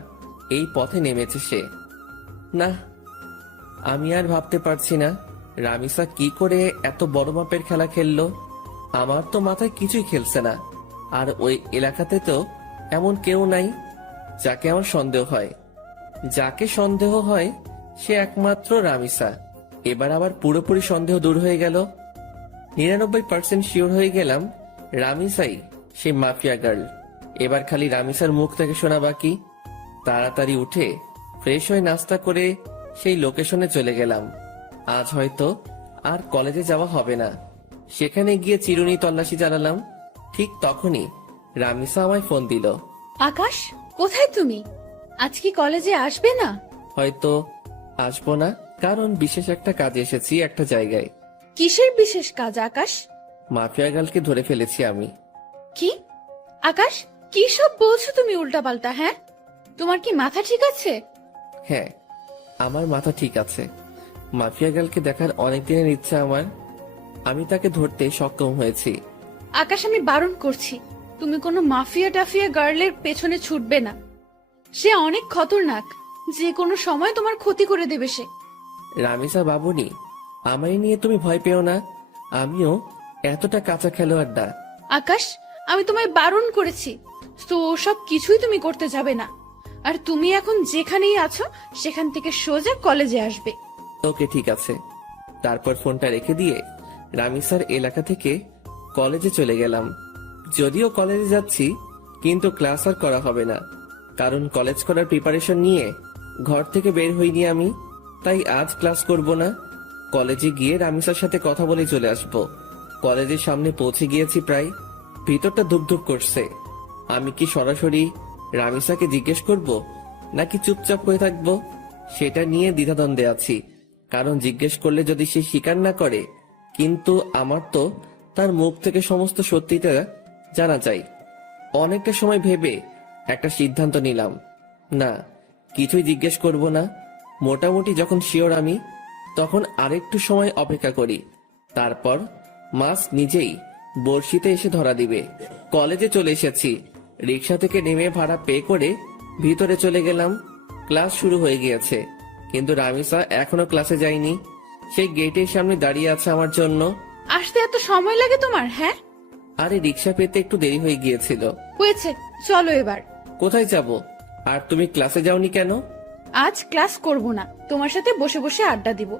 এই পথে নেমেছে সে। না, আমি আর ভাবতে পারছি না রামিসা কি করে এত বড় মাপের খেলা খেললো। আমার তো মাথায় কিছুই খেলছে না। আর ওই এলাকাতে তো এমন কেউ নাই যাকে আমার সন্দেহ হয়। যাকে সন্দেহ হয় সে একমাত্র রামিসা। এবার আবার পুরোপুরি সন্দেহ দূর হয়ে গেল। 99% শিওর হয়ে গেলাম রামিসাই সে মাফিয়া গার্ল। এবার খালি রামিসার মুখ থেকে শোনা বাকি। তাড়াতাড়ি উঠে ফ্রেশ হয়ে নাস্তা করে সেই লোকেশনে চলে গেলাম। আজ হয়তো আর কলেজে যাওয়া হবে না। সেখানে গিয়ে চিরুনি তল্লাশি চালালাম। ঠিক তখনই রামিসা আমায় ফোন দিল। আকাশ, কোথায় তুমি? আজ কি কলেজে আসবে না? হয়তো আসবো না, কারণ বিশেষ একটা কাজে এসেছি একটা জায়গায়। কিসের বিশেষ কাজ আকাশ? মাফিয়া গার্লকে ধরে ফেলেছি আমি। কি আকাশ, কি সব বলছো তুমি উল্টাপাল্টা? হ্যাঁ, তোমার কি মাথা ঠিক আছে? হ্যাঁ, আমার মাথা ঠিক আছে। মাফিয়া গার্লকে দেখার অনেক দিনের ইচ্ছা আমার। আমি তাকে ধরতে সক্ষম হয়েছি। আকাশ, আমি বারণ করছি, তুমি কোনো মাফিয়া টাফিয়া গার্লের পেছনে ছুটবে না। সে অনেক খতরনাক, যে কোনো সময় তোমার ক্ষতি করে দেবে সে। রামিসা বাবুনি, আমায় নিয়ে তুমি ভয় পেও না। আমিও এতটা কাঁচা খেলোয়াড় না। আকাশ, আমি তোমায় বারণ করেছি, তো সব কিছুই তুমি করতে যাবে না। আর তুমি এখন যেখানেই আছো সেখান থেকে সোজা কলেজে আসবে। ওকে, ঠিক আছে। তারপর ফোনটা রেখে দিয়ে রামিসার এলাকা থেকে কলেজে চলে গেলাম। যদিও কলেজে যাচ্ছি, কিন্তু ক্লাস আর করা হবে না, কারণ কলেজ করার প্রিপারেশন নিয়ে ঘর থেকে বের হইনি আমি। তাই আজ ক্লাস করব না। কলেজে গিয়ে রামিসার সাথে কথা বলে চলে আসব। কলেজের সামনে পৌঁছে গিয়েছি প্রায়। ভিতরটা ধুপধুপ করছে। আমি কি সরাসরি রামিসাকে জিজ্ঞেস করব নাকি চুপচাপ হয়ে থাকব, সেটা নিয়ে দ্বিধাদ্বন্দ্বে আছি। কারণ জিজ্ঞেস করলে যদি সে স্বীকার না করে, কিন্তু আমার তো তার মুখ থেকে সমস্ত সত্যিটা জানা চাই। অনেকটা সময় ভেবে একটা সিদ্ধান্ত নিলাম, না, কিছুই জিজ্ঞেস করব না। মোটামুটি যখন শিওর আমি, তখন আরেকটু সময় অপেক্ষা করি। তারপর মাস নিজেই বড়শিতে এসে ধরা দিবে। কলেজে চলে এসেছি। রিক্সা থেকে নেমে ভাড়া পে করে ভিতরে চলে গেলাম। ক্লাস শুরু হয়ে গিয়েছে, কিন্তু রামিসা এখনো ক্লাসে যায়নি। সেই গেটের সামনে দাঁড়িয়ে আছে আমার জন্য। আসতে এত সময় লাগে তোমার? হ্যাঁ, আরে রিক্সা পেতে একটু দেরি হয়ে গিয়েছিল। হয়েছে, চলো এবার। কোথায় যাব? আর তুমি ক্লাসে যাওনি কেন? আজ ক্লাস করব না, তোমার সাথে বসে বসে আড্ডা দিব।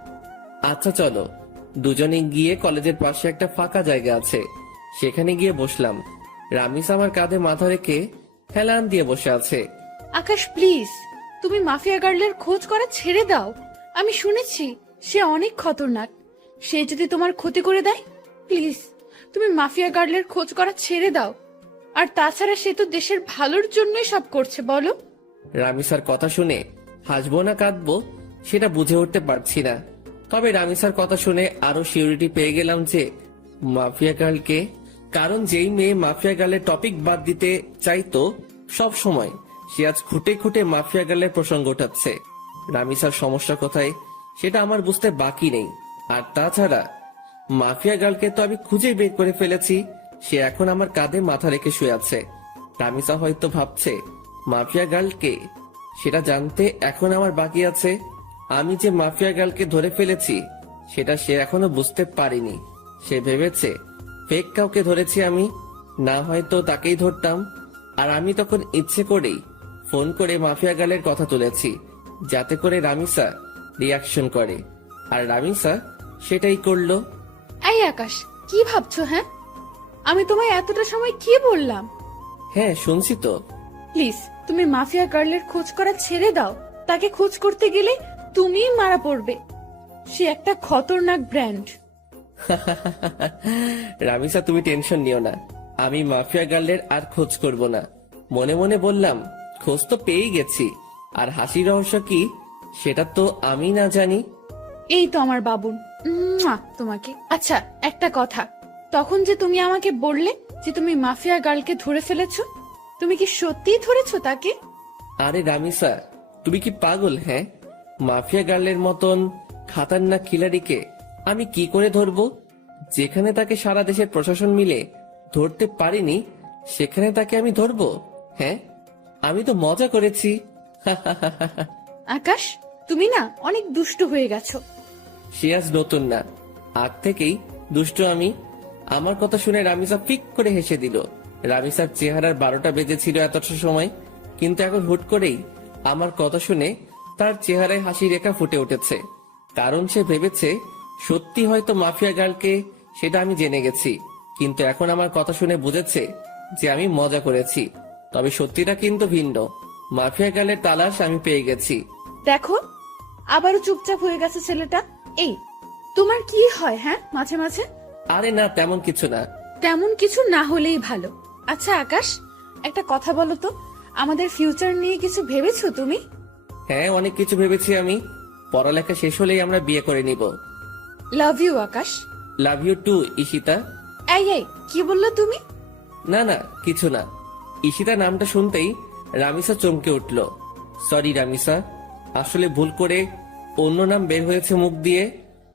আচ্ছা চলো, দুজনে গিয়ে কলেজের পাশে একটা ফাঁকা জায়গা আছে, সেখানে গিয়ে বসলাম। রামিস আমার কাঁধে মাথা রেখে হেলান দিয়ে বসে আছে। আকাশ প্লিজ, তুমি মাফিয়া গার্লের খোঁজ করা ছেড়ে দাও। আমি শুনেছি সে অনেক খতরনাক। সে যদি তোমার ক্ষতি করে দেয়, প্লিজ তুমি মাফিয়া গার্লের খোঁজ করা ছেড়ে দাও। আর তাছাড়া সে তো দেশের ভালোর জন্যই সব করছে, বলো। রামিসার কথা শুনে হাসবো না কাঁদবো সেটা বুঝে উঠতে পারছি না। তবে রামিসার কথা শুনে আরো সিউরিটি পেয়ে গেলাম যে মাফিয়া গার্লকে। কারণ যেই মেয়ে মাফিয়া গার্লের টপিক বাদ দিতে চাইতো সব সময়, সে আজ খুঁটে খুঁটে মাফিয়া গার্লের প্রসঙ্গ উঠাচ্ছে। রামিসার সমস্যা কোথায় সেটা আমার বুঝতে বাকি নেই। আর তাছাড়া মাফিয়া গার্লকে তো আমি খুঁজে বের করে ফেলেছি, সে এখন আমার কাঁধে মাথা রেখে শুয়ে আছে। রামিসা হয়তো ভাবছে মাফিয়া গার্লকে, সেটা জানতে এখন আমার বাকি আছে। আমি যে মাফিয়া গার্লকে ধরে ফেলেছি সেটা সে এখনো বুঝতে পারিনি। সে ভেবেছে ফেক কাউকে ধরেছি আমি, না হয়তো তাকেই ধরতাম। আর আমি তখন ইচ্ছে করেই ফোন করে মাফিয়া গার্লের কথা তুলেছি, যাতে করে রামিসা রিয়াকশন করে। আর রামিসা সেটাই করলো। এই আকাশ, কি ভাবছো? হ্যাঁ, আমি তোমায় এতটা সময় কি বললাম? হ্যাঁ শুনছি তো। প্লিজ তুমি মাফিয়া গার্লের খোঁজ করা ছেড়ে দাও। তাকে খোঁজ করতে গেলে তুমিই মারা পড়বে। সে একটা খতরনাক ব্র্যান্ড। রামিসা তুমি টেনশন নিও না, আমি মাফিয়া গার্লের আর খোঁজ করব না। মনে মনে বললাম খোঁজ তো পেয়েই গেছি, আর হাসির রহস্য কি সেটা তো আমি না জানি। এই তো আমার বাবুন, তোমাকে। আচ্ছা একটা কথা, তখন যে তুমি আমাকে বললে যে তুমি মাফিয়া গার্লকে ধরে ফেলেছো, তুমি কি সত্যিই ধরেছো তাকে? আরে রামিসা তুমি কি পাগল? হ্যাঁ, মাফিয়া গার্লের মতন খাতারনাক খিলাড়িকে আমি কি করে ধরবো? যেখানে তাকে সারা দেশের প্রশাসন মিলে ধরতে পারিনি, সেখানে তাকে আমি ধরবো? হ্যাঁ, আমি তো মজা করেছি। আকাশ, তুমি না অনেক দুষ্টু হয়ে গেছো। সে আজ নতুন না, আগ থেকেই দুষ্টু আমি। আমার কথা শুনে রামিসা ফিক করে হেসে দিল। রামিসার চেহারার 12টা বেজেছিল এতটা সময়, কিন্তু এখন হুট করেই আমার কথা শুনে তার চেহারায় হাসি রেখা ফুটে উঠেছে। কারণ সে ভেবেছে সত্যি হয়তো মাফিয়া গার্লকে সেটা আমি জেনে গেছি, কিন্তু এখন আমার কথা শুনে বুঝেছে যে আমি মজা করেছি। তবে সত্যিটা কিন্তু ভিন্ন, মাফিয়া গার্লের তালাশ আমি পেয়ে গেছি। দেখো, আবারও চুপচাপ হয়ে গেছে ছেলেটা। এই, তোমার কি হয় হ্যাঁ মাঝে মাঝে? আরে না, তেমন কিছু না। তেমন কিছু না হলেই ভালো। আচ্ছা আকাশ, একটা কথা বলো তো, আমাদের ফিউচার নিয়ে কিছু ভেবেছো তুমি? হ্যাঁ, অনেক কিছু ভেবেছি আমি। পড়ালেখা শেষ হলেই আমরা বিয়ে করে নিব। Love you Akash. Love you too Ishita. এই এই, কি বললো তুমি? না না, কিছু না। ঈশিতা নামটা শুনতেই রামিসা চমকে উঠল। সরি রামিসা, আসলে ভুল করে অন্য নাম বের হয়েছে মুখ দিয়ে।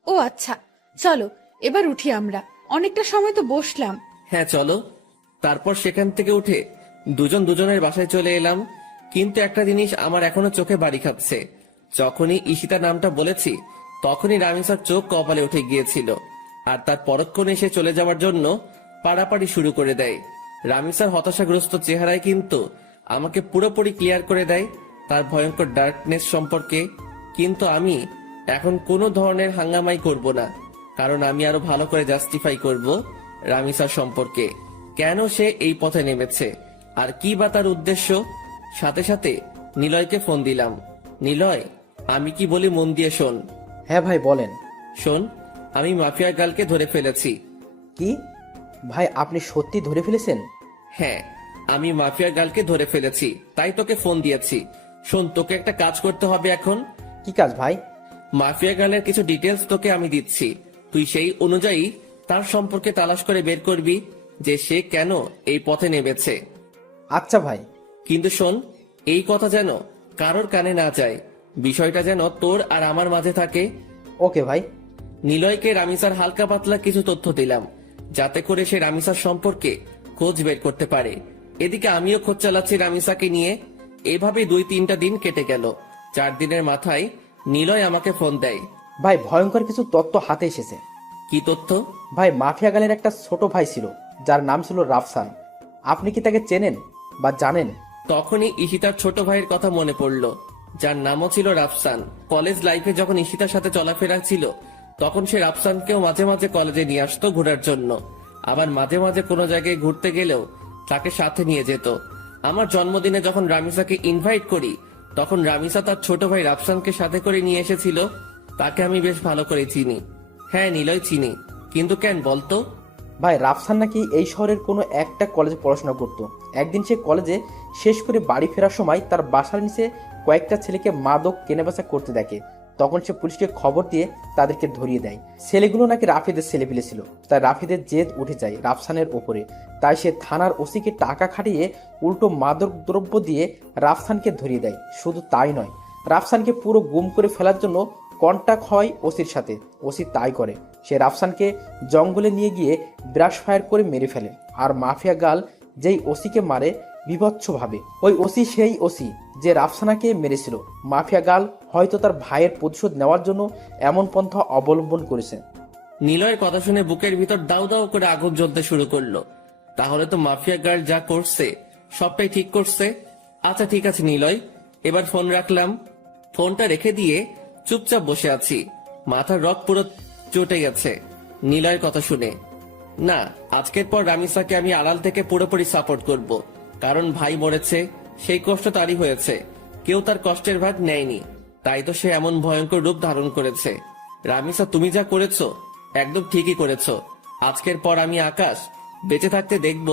ও আচ্ছা, চলো এবার উঠি আমরা, অনেকটা সময় তো বসলাম। হ্যাঁ চলো। তারপর সেখান থেকে উঠে দুজন দুজনের বাসায় চলে এলাম। কিন্তু একটা জিনিস আমার এখনো চোখে বাড়ি খাচ্ছে। যখনই ঈশিতা নামটা বলেছি, তখনই রামিসার চোখ কপালে উঠে গিয়েছিল, আর তার পরক্ষণে সে চলে যাওয়ার জন্য পাড়াপাড়ি শুরু করে দেয়। রামিসার হতাশাগ্রস্ত চেহারায় কিন্তু আমাকে পুরোপুরি ক্লিয়ার করে দেয় তার ভয়ঙ্কর ডার্কনেস সম্পর্কে। কিন্তু আমি এখন কোনো ধরনের হাঙ্গামাই করব না, কারণ আমি আরো ভালো করে জাস্টিফাই করব রামিসার সম্পর্কে, কেন সে এই পথে নেমেছে আর কি বা তার উদ্দেশ্য। সাথে সাথে নিলয়কে ফোন দিলাম। নিলয়, আমি কি বলি মন দিয়ে শোন। হ্যাঁ ভাই বলেন। শোন, আমি মাফিয়া গার্লকে ধরে ফেলেছি। কি ভাই, আপনি সত্যি ধরে ফেলেছেন? হ্যাঁ, আমি মাফিয়া গার্লকে ধরে ফেলেছি, তাই তোকে ফোন দিয়েছি। শোন, তোকে একটা কাজ করতে হবে এখন। কি কাজ ভাই? মাফিয়া গার্লের কিছু ডিটেলস তোকে আমি দিচ্ছি, তুই সেই অনুযায়ী তার সম্পর্কে তালাশ করে বের করবি যে সে কেন এই পথে নেমেছে। আচ্ছা ভাই। কিন্তু শোন, এই কথা যেন কারোর কানে না যায়, বিষয়টা যেন তোর আর আমার মাঝে থাকে। ওকে ভাই। নিলয়কে রামিসার হালকা পাতলা কিছু তথ্য দিলাম, যাতে করে সে রামিসার সম্পর্কে খোঁজ বের করতে পারে। এদিকে আমিও খোঁজ চালাচ্ছি রামিসাকে নিয়ে। এভাবে 2-3টা দিন কেটে গেল। 4 দিনের মাথায় নিলয় আমাকে ফোন দেয়। ভাই ভয়ঙ্কর কিছু তথ্য হাতে এসেছে। কি তথ্য? ভাই মাফিয়া গালের একটা ছোট ভাই ছিল, যার নাম ছিল রাফসান। আপনি কি তাকে চেনেন বা জানেন? তখনই ঈশিতার ছোট ভাইয়ের কথা মনে পড়ল, যার নামও ছিল রাফসান। কলেজ লাইফে যখন ঈশিতার সাথে চলাফেরা ছিল, তখন সে রাফসানকেও মাঝে মাঝে কলেজে নিয়ে আসতো ঘোরার জন্য। আবার মাঝে মাঝে কোনো জায়গায় ঘুরতে গেলেও তাকে সাথে নিয়ে যেত। আমার জন্মদিনে যখন রামিসাকে ইনভাইট করি, তখন রামিসা তার ছোট ভাই রাফসানকে সাথে করে নিয়ে এসেছিল। তাকে আমি বেশ ভালো করে চিনি। হ্যাঁ নিলয়, চিনি। কিন্তু কেন বলতো? ভাই রাফসান নাকি এই শহরের কোনো একটা কলেজে পড়াশোনা করত। একদিন সে কলেজে শেষ করে বাড়ি ফেরার সময় তার বাসার নিচে কয়েকটা ছেলেকে মাদক কেনাবেচা করতে দেখে। তখন সে পুলিশকে খবর দিয়ে তাদেরকে ধরিয়ে দেয়। ছেলেগুলো নাকি রাফিদের ছেলে ছিল, তাই রাফিদের জেদ উঠে যায় রাফসানের ওপরে। তাই সে থানার ওসিকে টাকা খাটিয়ে উল্টো মাদক দ্রব্য দিয়ে রাফসানকে ধরিয়ে দেয়। শুধু তাই নয়, রাফসানকে পুরো গুম করে ফেলার জন্য কন্টাক্ট হয় ওসির সাথে। ওসি তাই করে, সে রাফসানকে জঙ্গলে নিয়ে গিয়ে ব্রাশ ফায়ার করে মেরে ফেলে। আর মাফিয়া গাল যেই ওসিকে মারে বিভৎসভাবে, ওই ওসি সেই ওসি যে রাফসানাকে মেরেছিল। মাফিয়া গাল হয়তো তার ভাইয়ের প্রতিশোধ নেওয়ার জন্য এমন পন্থা অবলম্বন করেছে। নিলয়ের কথা শুনে বুকের ভিতর দাউ দাউ করে আগুন জ্বলতে শুরু করলো। তাহলে তো মাফিয়া গার্ড যা করছে সবটাই ঠিক করছে। আচ্ছা ঠিক আছে নিলয়, এবার ফোন রাখলাম। ফোনটা রেখে দিয়ে চুপচাপ বসে আছি। মাথার রক পুরো চটে গেছে নিলয়ের কথা শুনে। না, আজকের পর রামিসাকে আমি আড়াল থেকে পুরোপুরি সাপোর্ট করব, কারণ ভাই মরেছে, সেই কষ্ট তারই হয়েছে, কেউ তার কষ্টের ভাগ নেয়নি, তাই তো সে এমন ভয়ঙ্কর রূপ ধারণ করেছে। রামিসা, তুমি যা করেছো একদম ঠিকই করেছো। আজকের পর আমি আকাশ বেঁচে থাকতে দেখব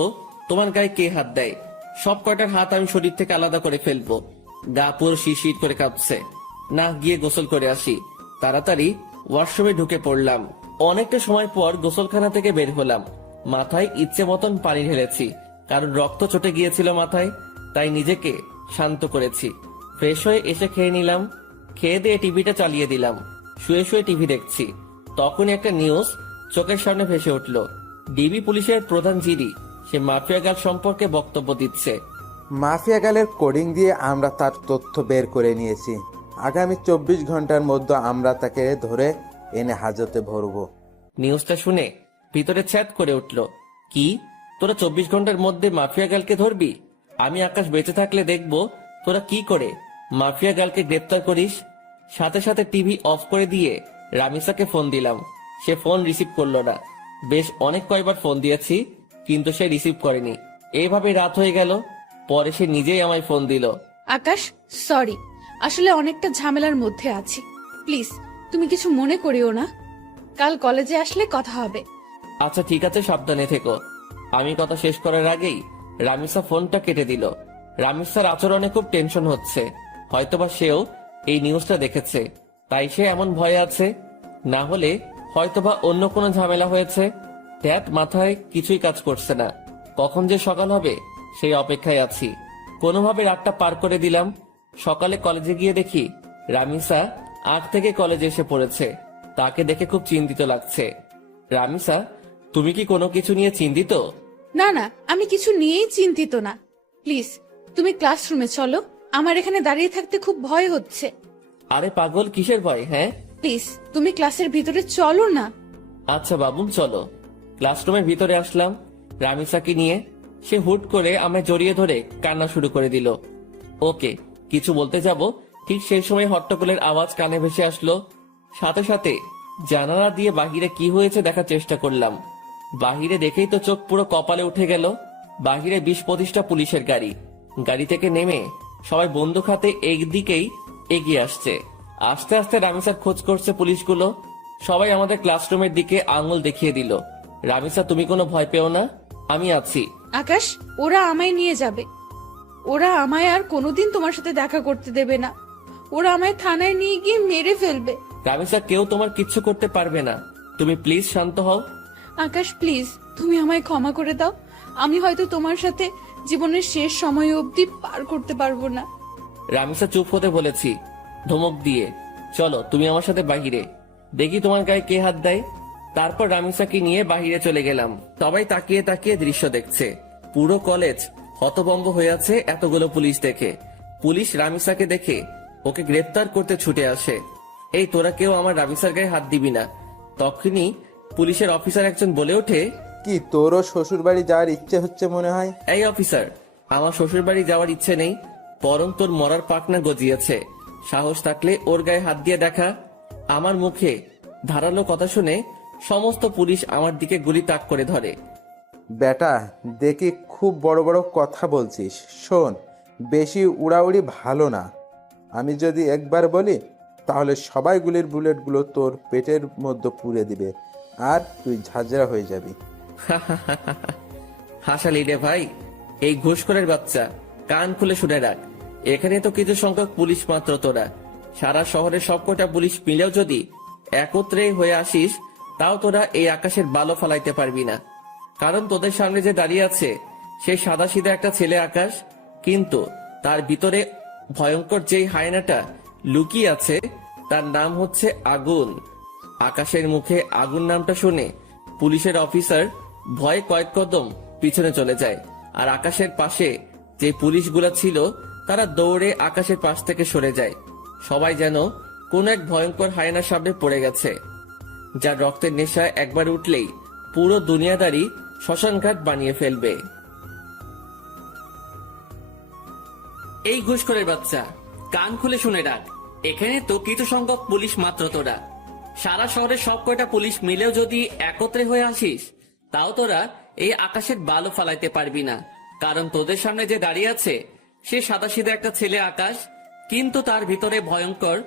তোমার গায়ে কে হাত দেয়। সব কয়টার হাত আমি শরীর থেকে আলাদা করে ফেলবো। গা পুরো শিরশির করে কাঁপছে। না, গিয়ে গোসল করে আসি। তাড়াতাড়ি ওয়াশরুমে ঢুকে পড়লাম। অনেকটা সময় পর গোসলখানা থেকে বের হলাম। মাথায় ইচ্ছে মতন পানি ঢেলেছি, কারণ রক্ত চটে গিয়েছিল মাথায়, তাই নিজেকে শান্ত করেছি। ফ্রেশ হয়ে এসে খেয়ে নিলাম। খেয়ে দিয়ে টিভিটা চালিয়ে দিলাম। শুয়ে শুয়ে টিভি দেখছি, তখনই একটা নিউজ চোখের সামনে ভেসে উঠল। ডিবি পুলিশের প্রধান জিডি সে মাফিয়া গাল সম্পর্কে বক্তব্য দিচ্ছে। মাফিয়া গালের কোডিং দিয়ে আমরা তার তথ্য বের করে নিয়েছি। আগামী 24 ঘন্টার মধ্যে আমরা তাকে ধরে এনে হাজতে ভরবো। নিউজটা শুনে ভিতরে ছ্যাদ করে উঠল। কি, তোরা 24 ঘন্টার মধ্যে মাফিয়া গালকে ধরবি? আমি আকাশ বেঁচে থাকলে দেখবো তোরা কি করে মাফিয়া গালকে গ্রেপ্তার করিস। সাথে সাথে টিভি অফ করে দিয়ে রামিসাকে ফোন দিলাম। সে ফোন রিসিভ করলো না। বেশ অনেক কয়বার ফোন দিয়েছি, কিন্তু সে রিসিভ করেনি। এইভাবে রাত হয়ে গেল। পরে সে নিজেই আমায় ফোন দিল। আকাশ, সরি, আসলে অনেকটা ঝামেলার মধ্যে আছি। প্লিজ তুমি কিছু মনে করিও না, কাল কলেজে আসলে কথা হবে। আচ্ছা ঠিক আছে, সাবধানে থেকো। আমি কথা শেষ করার আগেই রামিসা ফোনটা কেটে দিল। রামিসার আচরণে খুব টেনশন হচ্ছে। হয়তোবা সেও এই নিউজটা দেখেছে, তাই সে এমন ভয়ে আছে। না হলে হয়তোবা অন্য কোনো ঝামেলা হয়েছে। ধ্যাত, মাথায় কিছুই কাজ করছে না। কখন যে সকাল হবে সেই অপেক্ষায় আছি। কোনোভাবে রাতটা পার করে দিলাম। সকালে কলেজে গিয়ে দেখি রামিসা 8 থেকে কলেজে এসে পড়েছে। তাকে দেখে খুব চিন্তিত লাগছে। রামিসা, তুমি কি কোনো কিছু নিয়ে চিন্তিত? না না, আমি কিছু নিয়েই চিন্তিত না। প্লিজ তুমি ক্লাসরুমে চলো, আমার এখানে দাঁড়িয়ে থাকতে খুব ভয় হচ্ছে। আরে পাগল, কিসের ভয়? হ্যাঁ প্লিজ তুমি ক্লাসের ভিতরে চলো না। আচ্ছা বাবুম, চলো। ক্লাসরুমের ভিতরে আসলাম রামিসাকে নিয়ে। সে হুট করে আমায় জড়িয়ে ধরে কান্না শুরু করে দিল। ওকে কিছু বলতে যাব, ঠিক সেই সময় হট্টগোলের আওয়াজ কানে ভেসে আসলো। সাথে সাথে জানালা দিয়ে বাহিরে কি হয়েছে দেখার চেষ্টা করলাম। বাহিরে দেখেই তো চোখ পুরো কপালে উঠে গেল। বাহিরে 20-25টা পুলিশের গাড়ি। গাড়ি থেকে নেমে সবাই বন্দুক হাতে একদিকেই এগিয়ে আসছে। আস্তে আস্তে রামিসার খোঁজ করছে পুলিশগুলো। সবাই আমাদের ক্লাসরুমের দিকে আঙুল দেখিয়ে দিল। রামিসা, তুমি কোনো ভয় পেও না, আমি আছি। আকাশ, ওরা আমায় নিয়ে যাবে। ওরা আমায় আর কোনোদিন তোমার সাথে দেখা করতে দেবে না। ওরা আমায় থানায় নিয়ে গিয়ে মেরে ফেলবে। রামিসা, কেউ তোমার কিচ্ছু করতে পারবে না। তুমি প্লিজ শান্ত হও। আকাশ প্লিজ, তুমি আমায় ক্ষমা করে দাও। আমি হয়তো তোমার সাথে জীবনের শেষ সময় অবধি পার করতে পারবো না। রামিসা, চুপ হতে বলেছি ধমক দিয়ে। চলো তুমি আমার সাথে বাহিরে, দেখি তোমার গায়ে কে হাত দেয়। তারপর রামিসাকে নিয়ে বাহিরে চলে গেলাম। সবাই তাকিয়ে তাকিয়ে দৃশ্য দেখছে। পুরো কলেজ হতভম্ব হয়ে আছে এতগুলো পুলিশ দেখে। পুলিশ রামিসাকে দেখে ওকে গ্রেফতার করতে ছুটে আসে। এই তোরা কেউ আমার রামিসার গায়ে হাত দিবি না। তখনই পুলিশের অফিসার একজন বলে ওঠে, কি তোরও শ্বশুর বাড়ি যাওয়ার ইচ্ছে হচ্ছে মনে হয়? এই অফিসার, আমার শ্বশুর বাড়ি যাওয়ার ইচ্ছে নেই, বরং তোর মরার পাকনা গজিয়েছে। সাহস থাকলে ওর গায়ে হাত দিয়ে দেখা। আমার মুখে ধারালো কথা শুনে সমস্ত পুলিশ আমার দিকে গুলি তাক করে ধরে। বেটা, দেখি খুব বড় বড় কথা বলছিস। শোন, বেশি উড়াউড়ি ভালো না। আমি যদি একবার বলি তাহলে সবাই গুলির বুলেটগুলো তোর পেটের মধ্যে পুড়ে দিবে আর তুই ঝাঁঝরা হয়ে যাবি। হাসালি রে ভাই, এই ঘুষখোরের বাচ্চা, কান খুলে শুনে রাখ। এখানে তো কিছু সংখ্যক পুলিশ মাত্র তোরা। সারা শহরের সবকটা পুলিশ মিলেও যদি একত্রে হয়ে আসিস, তাও তোরা এই আকাশের বালো ফালাইতে পারবি না। কারণ তোদের সামনে যে দাঁড়িয়ে আছে সেই সাদাসিধা একটা ছেলে আকাশ, কিন্তু তার ভিতরে ভয়ঙ্কর যেই হায়নাটা লুকিয়ে আছে তার নাম হচ্ছে আগুন। আকাশের মুখে আগুন নামটা শুনে পুলিশের অফিসার ভয়ে কয়েক কদম পিছনে চলে যায়, আর আকাশের পাশে যে পুলিশগুলা ছিল তারা দৌড়ে আকাশের পাশ থেকে সরে যায়। সবাই যেন কোন এক ভয়ঙ্কর হায়নার সামনে পড়ে গেছে, যার রক্তের নেশা একবার উঠলেই পুরো দুনিয়াদারি শ্মশানঘাট বানিয়ে ফেলবে। এই ঘুষখোরের বাচ্চা, কান খুলে শুনে রাখ, এখানে তো কিছু সংখ্যক পুলিশ মাত্র তোরা। সারা শহরের সব কয়টা পুলিশ মিলেও যদি একত্রে হয়ে আসিস, তাও তোরা এই আকাশের বালু ফালাইতে পারবি না। কারণ তোদের সামনে যে দাঁড়িয়ে আছে সে সাদাসিধা একটা ছেলে আকাশ, কিন্তু তার ভিতরে ভয়ঙ্কর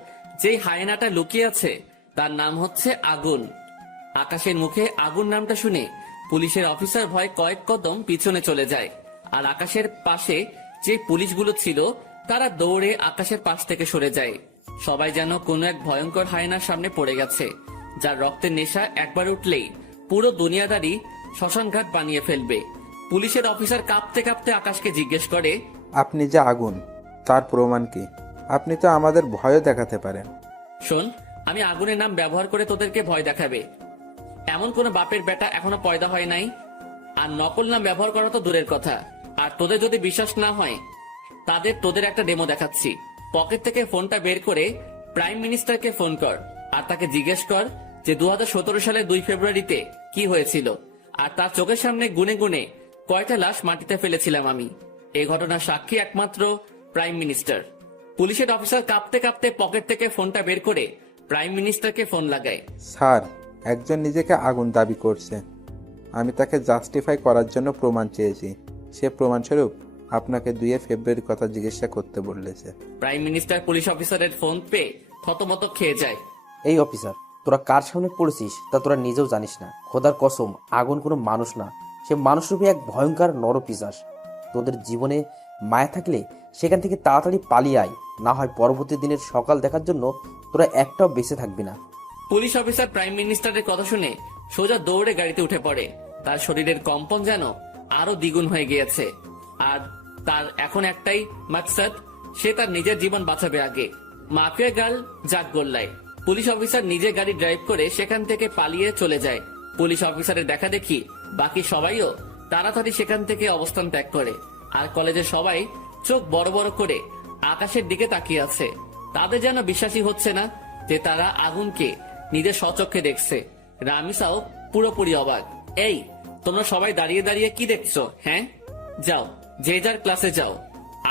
যেই হায়নাটা লুকিয়ে আছে তার নাম হচ্ছে আগুন। আকাশের মুখে আগুন নামটা শুনে পুলিশের অফিসার ভয় কয়েক কদম পিছনে চলে যায়, আর আকাশের পাশে যে পুলিশগুলো ছিল তারা দৌড়ে আকাশের পাশ থেকে সরে যায়। সবাই যেন কোনো এক ভয়ঙ্কর হায়নার সামনে পড়ে গেছে, যার রক্তের নেশা একবার উঠলেই পুরো দুনিয়াদারি শ্মশানঘাট বানিয়ে ফেলবে। পুলিশের অফিসার কাঁপতে কাঁপতে আকাশকে জিজ্ঞেস করে, আপনি যে আগুন, তার প্রমাণ কি? আপনি তো আমাদের ভয়ও দেখাতে পারেন। শোন, আমি আগুনের নাম ব্যবহার করে তোদেরকে ভয় দেখাবে এমন কোন বাপের বেটা এখনো পয়দা হয় নাই। আর নকল নাম ব্যবহার করা তো দূরের কথা। আর তোদের যদি বিশ্বাস না হয় তোদের একটা ডেমো দেখাচ্ছি। পকেট থেকে ফোনটা বের করে প্রাইম মিনিস্টারকে ফোন কর, আর তাকে জিজ্ঞেস কর যে 2017 সালের 2 ফেব্রুয়ারিতে কি হয়েছিল, আর তার চোখের সামনে গুনে গুনে কয়টা লাশ মাটিতে ফেলেছিলাম আমি। এই ঘটনার সাক্ষী একমাত্র প্রাইম মিনিস্টার। পুলিশের অফিসার কাঁপতে কাঁপতে পকেট থেকে ফোনটা বের করে প্রাইম মিনিস্টারকে ফোন লাগায়। স্যার, একজন নিজেকে আগুন দাবি করছে। আমি তাকে জাস্টিফাই করার জন্য প্রমাণ চেয়েছি। সে প্রমাণস্বরূপ আপনাকে 2 ফেব্রুয়ারির কথা জিজ্ঞাসা করতে বলেছে। প্রাইম মিনিস্টার পুলিশ অফিসারের ফোন পেয়ে থতমত খেয়ে যায়। এই অফিসার, তোরা কার সামনে পড়েছিস তা তোরা নিজেও জানিস না। খোদার কসম, আগুন কোনো মানুষ না, সে মানুষরূপী এক ভয়ঙ্কর নরপিশাচ। তোদের জীবনে মায়া থাকলে সেখান থেকে তাড়াতাড়ি পালিয়ে আয়, না হয় পরবর্তী দিনের সকাল দেখার জন্য তোরা একটাও বেঁচে থাকবি না। পুলিশ অফিসার প্রাইম মিনিস্টারের কথা শুনে সোজা দৌড়ে গাড়িতে উঠে পড়ে। তার শরীরের কম্পন যেন আরো দ্বিগুণ হয়ে গিয়েছে, আর তার এখন একটাই মাকসাদ, সে তার নিজের জীবন বাঁচাবে আগে। মাফিয়া গার্ল জাগ গোল্লায় পুলিশ অফিসার নিজে গাড়ি ড্রাইভ করে সেখান থেকে পালিয়ে চলে যায়। পুলিশ অফিসারের দেখা দেখি বাকি সবাইও তাড়াতাড়ি সেখান থেকে অবস্থান ত্যাগ করে, আর কলেজের সবাই চোখ বড় বড় করে আকাশের দিকে তাকিয়ে আছে। তাদের যেন বিশ্বাসই হচ্ছে না যে তারা আগুনকে নিজের স্বচক্ষে দেখছে। রামিসাও পুরোপুরি অবাক। এই, তোমরা সবাই দাঁড়িয়ে দাঁড়িয়ে কি দেখছো? হ্যাঁ, যাও যে যার ক্লাসে যাও।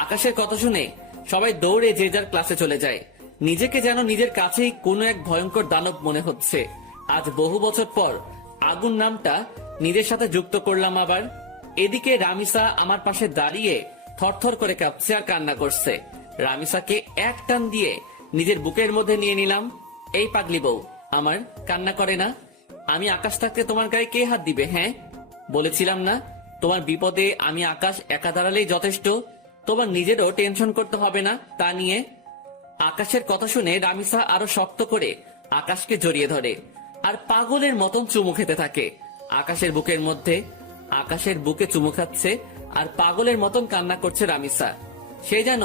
আকাশের কথা শুনে সবাই দৌড়ে যে যার ক্লাসে চলে যায়। নিজেকে যেন নিজের কাছেই কোনো এক ভয়ঙ্কর দানব মনে হচ্ছে। আজ বহু বছর পর আগুন নামটা নিজের সাথে যুক্ত করলাম আবার। এদিকে রামিসা আমার পাশে দাঁড়িয়ে থরথর করে কাঁপছে আর কান্না করছে। রামিসাকে এক টান দিয়ে নিজের বুকের মধ্যে নিয়ে নিলাম। এই পাগলি বউ আমার, কান্না করে না। আমি আকাশ থাকতে তোমার গায়ে কে হাত দিবে? হ্যাঁ, বলেছিলাম না তোমার বিপদে আমি আকাশ একা দাঁড়ালেই যথেষ্ট, তোমার নিজেরও টেনশন করতে হবে না তা নিয়ে। আকাশের কথা শুনে রামিসা আরো শক্ত করে আকাশকে জড়িয়ে ধরে আর পাগলের মতন চুমু খেতে থাকে আকাশের বুকের মধ্যে। আকাশের বুকে চুমু খাচ্ছে আর পাগলের মতন কান্না করছে রামিসা। সে যেন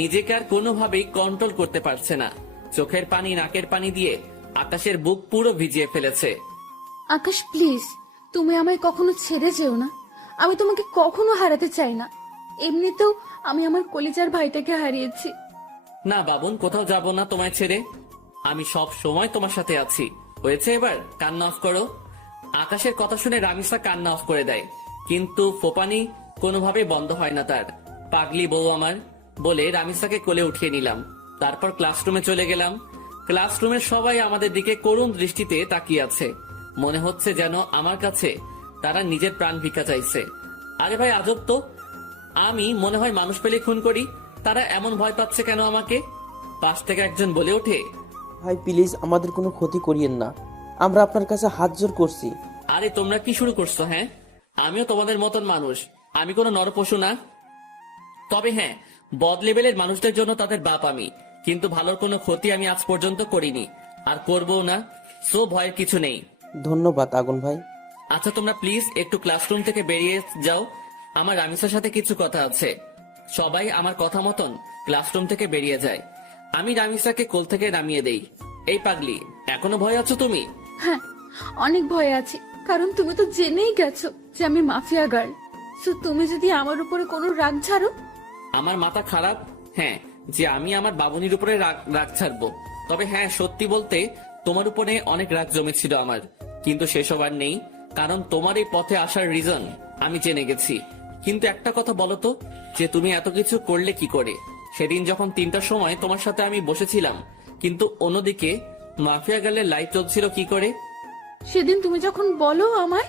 নিজেকে আর কোনোভাবেই কন্ট্রোল করতে পারছে না। চোখের পানি নাকের পানি দিয়ে আকাশের বুক পুরো ভিজিয়ে ফেলেছে। আকাশ প্লিজ, তুমি আমায় কখনো ছেড়ে যেও না। আমি তোমাকে কখনো হারাতে চাই না। এমনিতেও আমি আমার কলিজার ভাইটাকে হারিয়েছি। না বাবুন, কোথাও যাব না তোমায় ছেড়ে। আমি সব সময় তোমার সাথে আছি। হয়েছে, এবার কান্না অফ করো। আকাশের কথা শুনে রামিসা কান্না অফ করে দেয়, কিন্তু ফোপানি কোনোভাবে বন্ধ হয় না তার। পাগলি বউ আমার বলে রামিসাকে কোলে উঠিয়ে নিলাম। তারপর ক্লাসরুমে চলে গেলাম। ক্লাসরুমের সবাই আমাদের দিকে করুণ দৃষ্টিতে তাকিয়ে আছে। মনে হচ্ছে যেন আমার কাছে তারা নিজের প্রাণ ভিক্ষা চাইছে। আরে ভাই, আজব তো, আমি মনে হয় মানুষ পেলে খুন করি, তারা এমন ভয় পাচ্ছে কেন আমাকে? পাশ থেকে একজন বলে ওঠে, ভাই প্লিজ আমাদের কোনো ক্ষতি করিয়েন না, আমরা আপনার কাছে হাত জোর করছি। আরে তোমরা কি শুরু করছো? হ্যাঁ, আমিও তোমাদের মতন মানুষ, আমি কোনো নরপশু না। তবে হ্যাঁ, বদ লেভেলের মানুষদের জন্য তাদের বাপ আমি। কিন্তু ভালোর কোনো ক্ষতি আমি আজ পর্যন্ত করিনি, আর করবও না। সো ভয়ের কিছু নেই। ধন্যবাদ আগুন ভাই। আচ্ছা তোমরা প্লিজ একটু ক্লাসরুম থেকে বেরিয়ে যাও, আমার রামিসার সাথে কিছু কথা আছে। সবাই আমার কথা মতন ক্লাসরুম থেকে বেরিয়ে যায়। আমি রামিসাকে কোল থেকে নামিয়ে দেই। এই পাগলি, এখনো ভয় আছো তুমি? হ্যাঁ, অনেক ভয় আছে, কারণ তুমি তো জেনেই গেছো যে আমি মাফিয়া গার্ল। সো তুমি যদি আমার উপরে কোনো রাগ ছাড়ো। আমার মাথা খারাপ? হ্যাঁ, যে আমি আমার বাবুনির উপরে রাগ ছাড়বো? তবে হ্যাঁ, সত্যি বলতে তোমার উপরে অনেক রাগ জমেছিল আমার, কিন্তু সেসব আর নেই, কারণ তোমার এই পথে আসার রিজন আমি জেনে গেছি। কিন্তু একটা কথা বলো তো, যে তুমি এত কিছু করলে কি করে? সেদিন যখন 3টার সময় তোমার সাথে আমি বসেছিলাম, কিন্তু অন্যদিকে মাফিয়া গার্লের লাইফ চলছিল কি করে? সেদিন তুমি যখন বলো আমায়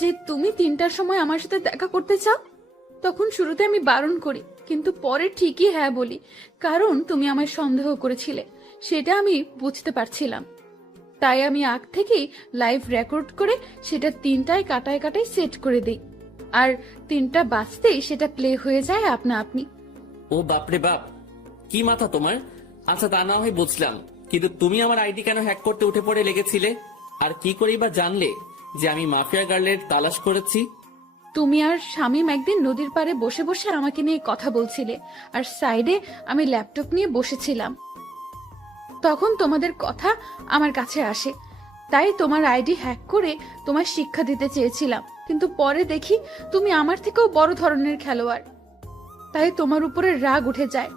যে তুমি 3টার সময় আমার সাথে দেখা করতে চাও, তখন শুরুতে আমি বারণ করি, কিন্তু পরে ঠিকই হ্যাঁ বলি, কারণ তুমি আমায় সন্দেহ করেছিলে, সেটা আমি বুঝতে পারছিলাম। তাই আমি আগ থেকেই লাইভ রেকর্ড করে সেটা 3টায় কাটায় কাটায় সেট করে দিই, আর 3টা বাজতেই সেটা প্লে হয়ে যায় আপনা আপনি। ও বাপরে বাপ, কি মাথা তোমার! আচ্ছা তা না হয় বুঝলাম, কিন্তু তুমি আমার আইডি কেন হ্যাক করতে উঠে পড়ে লেগেছিলে? আর কি করেই বা জানলে যে আমি মাফিয়া গার্লের তালাশ করেছি? তুমি আর শামীম একদিন নদীর পাড়ে বসে বসে আমাকে নিয়ে কথা বলছিলে, আর সাইডে আমি ল্যাপটপ নিয়ে বসেছিলাম। তখন তোমাদের কথা আমার কাছে আসে, তাই তোমার আইডি হ্যাক করে তোমার শিক্ষা দিতে চেয়েছিলাম, কিন্তু পরে দেখি তুমি আমার থেকেও বড় ধরনের খেলোয়াড়, তাই তোমার উপরে রাগ উঠে যায়।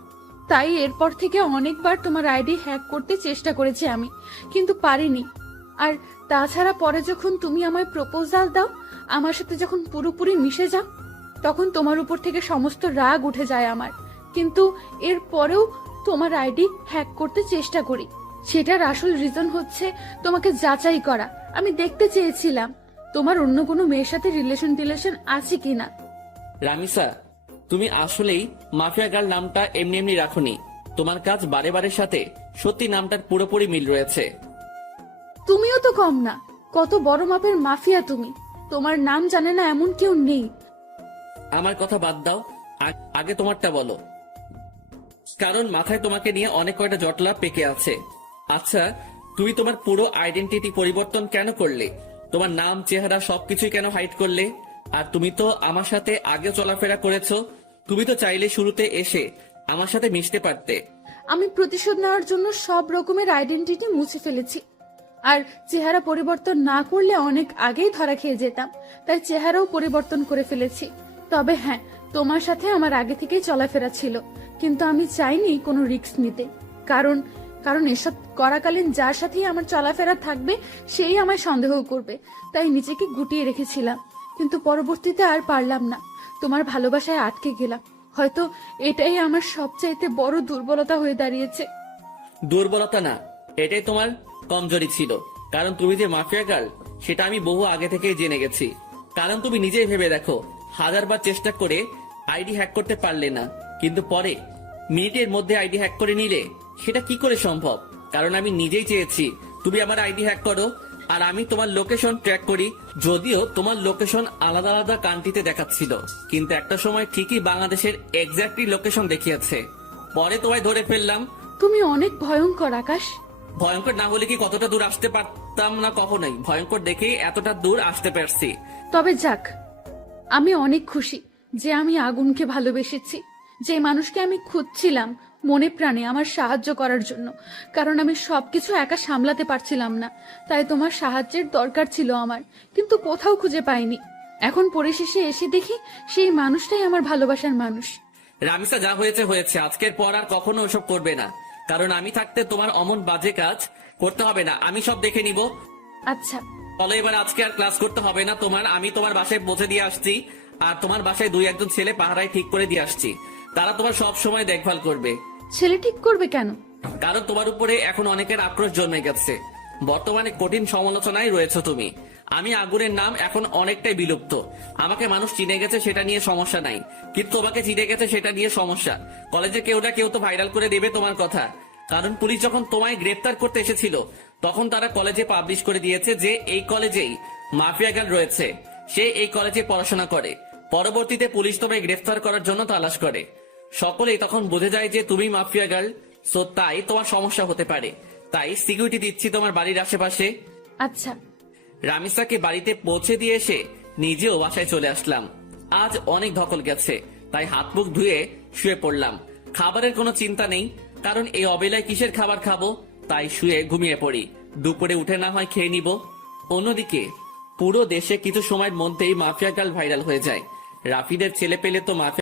তাই এরপর থেকে অনেকবার তোমার আইডি হ্যাক করতে চেষ্টা করেছি আমি, কিন্তু পারিনি। আর তাছাড়া পরে যখন তুমি আমায় প্রপোজাল দাও, আমার সাথে যখন পুরোপুরি মিশে যাও, তখন তোমার উপর থেকে সমস্ত রাগ উঠে যায় আমার, কিন্তু এর পরেও তোমার আইডি হ্যাক করতে চেষ্টা করি। সেটার আসল রিজন হচ্ছে তোমাকে যাচাই করা। আমি দেখতে চেয়েছিলাম তোমার অন্য কোনো মেয়ের সাথে রিলেশন আছে কিনা। রামিসা, তুমি আসলেই মাফিয়া গার্ল নামটা এমনি এমনি রাখোনি। তোমার কাজ বারে বারের সাথে সত্যি নামটার পুরোপুরি মিল রয়েছে। তুমিও তো কম না, কত বড় মাপের মাফিয়া তুমি, তোমার নাম জানে না এমন কেউ নেই। আমার কথা বাদ দাও, আগে তোমারটা বলো, কারণ মাথায় তোমাকে নিয়ে অনেক কয়টা জটলা পেকে আছে। আচ্ছা, তুমি তোমার পুরো আইডেন্টিটি পরিবর্তন কেন করলে? তোমার নাম, চেহারা সবকিছুই কেন হাইড করলে? আর তুমি তো আমার সাথে আগে চলাফেরা করেছো, তুমি তো চাইলে শুরুতে এসে আমার সাথে মিশতে পারতে। আমি প্রতিশোধ নেওয়ার জন্য সব রকমের আইডেন্টিটি মুছে ফেলেছি, আর চেহারা পরিবর্তন না করলে অনেক আগেই ধরা খেয়ে যেতাম, তাই চেহারাও পরিবর্তন করে ফেলেছি। তবে হ্যাঁ, তোমার সাথে আমার আগে থেকেই চলাফেরা ছিল, কিন্তু আমি চাইনি কোনো রিস্ক নিতে, কারণ কারণ এসব করাকালীন যার সাথেই আমার চলাফেরা থাকবে সেই আমায় সন্দেহ করবে, তাই নিজেকে গুটিয়ে রেখেছিলাম। কিন্তু পরবর্তীতে আর পারলাম না, তোমার ভালোবাসায় আটকে গেলাম। হয়তো এটাই আমার সবচাইতে বড় দুর্বলতা হয়ে দাঁড়িয়েছে। দুর্বলতা না, এটাই তোমার কমজোরি ছিল, কারণ তুমি যে মাফিয়া গার্ল সেটা আমি বহু আগে থেকেই জেনে গেছি। কারণ তুমি নিজেই ভেবে দেখো, 1000বার চেষ্টা করে আইডি হ্যাক করতে পারলে না, কিন্তু পরে মিনিটের মধ্যে আইডি হ্যাক করে নিলে, সেটা কি করে সম্ভব? কারণ আমি নিজেই চেয়েছি তুমি আমার আইডি হ্যাক করো, আর আমি তোমার লোকেশন ট্র্যাক করি। যদিও তোমার লোকেশন আলাদা আলাদা কান্ট্রিতে দেখাচ্ছিল, কিন্তু একটা সময় ঠিকই বাংলাদেশের এক্স্যাক্টলি লোকেশন দেখিয়েছে। পরে তোমায় ধরে ফেললাম। তুমি অনেক ভয়ঙ্কর আকাশ। ভয়ঙ্কর না হলে কি কতটা দূর আসতে পারতাম না? কখনোই। ভয়ঙ্কর দেখেই এতটা দূর আসতে পারছি। তবে যাক, আমি অনেক খুশি যে আমি আগুনকে ভালোবেসেছি, যে মানুষকে আমি খুঁজছিলাম মনে প্রাণে আমার সাহায্য করার জন্য, কারণ আমি সবকিছু একা সামলাতে পারছিলাম না, তাই তোমার সাহায্যের দরকার ছিল আমার, কিন্তু কোথাও খুঁজে পাইনি। এখন পরিশেষে এসে দেখি সেই মানুষটাই আমার ভালোবাসার মানুষ। রামিসা, যা হয়েছে হয়েছে, আজকের পর আর কখনো ওসব করবে না, কারণ আমি থাকতে তোমার অমন বাজে কাজ করতে হবে না, আমি সব দেখে নিব। আচ্ছা ফলে এবার আজকে আর ক্লাস করতে হবে না তোমার। আমি তোমার বাসায় পৌঁছে দিয়ে আসছি, আর তোমার বাসায় 2-1জন ছেলে পাহারায় ঠিক করে দিয়ে আসছি, তারা তোমার সব সময় দেখভাল করবে। ছেলে ঠিক করবে কেন? কারণ তোমার উপরে এখন অনেকের আক্রোশ জন্মে গেছে, বর্তমানে কঠিন সমালোচনায় রয়েছে তুমি। আমি আগুনের নাম এখন অনেকটাই বিলুপ্ত, আমাকে মানুষ চিনে গেছে সেটা নিয়ে সমস্যা নাই, কিন্তু তোমাকে চিনে গেছে সেটা নিয়ে সমস্যা। কলেজে কেউ না কেউ তো ভাইরাল করে দেবে তোমার কথা, কারণ পুলিশ যখন তোমায় গ্রেফতার করতে এসেছিল তখন তারা কলেজে পাবলিশ করে দিয়েছে যে এই কলেজেই মাফিয়া গার্ল রয়েছে, সে এই কলেজে পড়াশোনা করে। পরবর্তীতে পুলিশ তোমায় গ্রেফতার করার জন্য তালাশ করে, সকলেই তখন বুঝে যায় যে তুমি মাফিয়া গার্ল। সো তাই তোমার সমস্যা হতে পারে, তাই সিকিউরিটি দিচ্ছি তোমার বাড়ির আশেপাশে। আচ্ছা। রামিসাকে বাড়িতে পৌঁছে দিয়ে এসে নিজেও বাসায় চলে আসলাম। আজ অনেক ধকল গেছে, তাই হাত মুখ ধুয়ে শুয়ে পড়লাম। খাবারের কোনো চিন্তা নেই, কারণ এই অবেলায় কিসের খাবার খাবো, তাই শুয়ে ঘুমিয়ে পড়ি। দুপুরে উঠে না হয় খেয়ে নিব। অন্যদিকে পুরো দেশে কিছু সময়ের মধ্যেই মাফিয়া গার্ল ভাইরাল হয়ে যায়। রাফিদের ছেলে পেলে তো মাফিয়া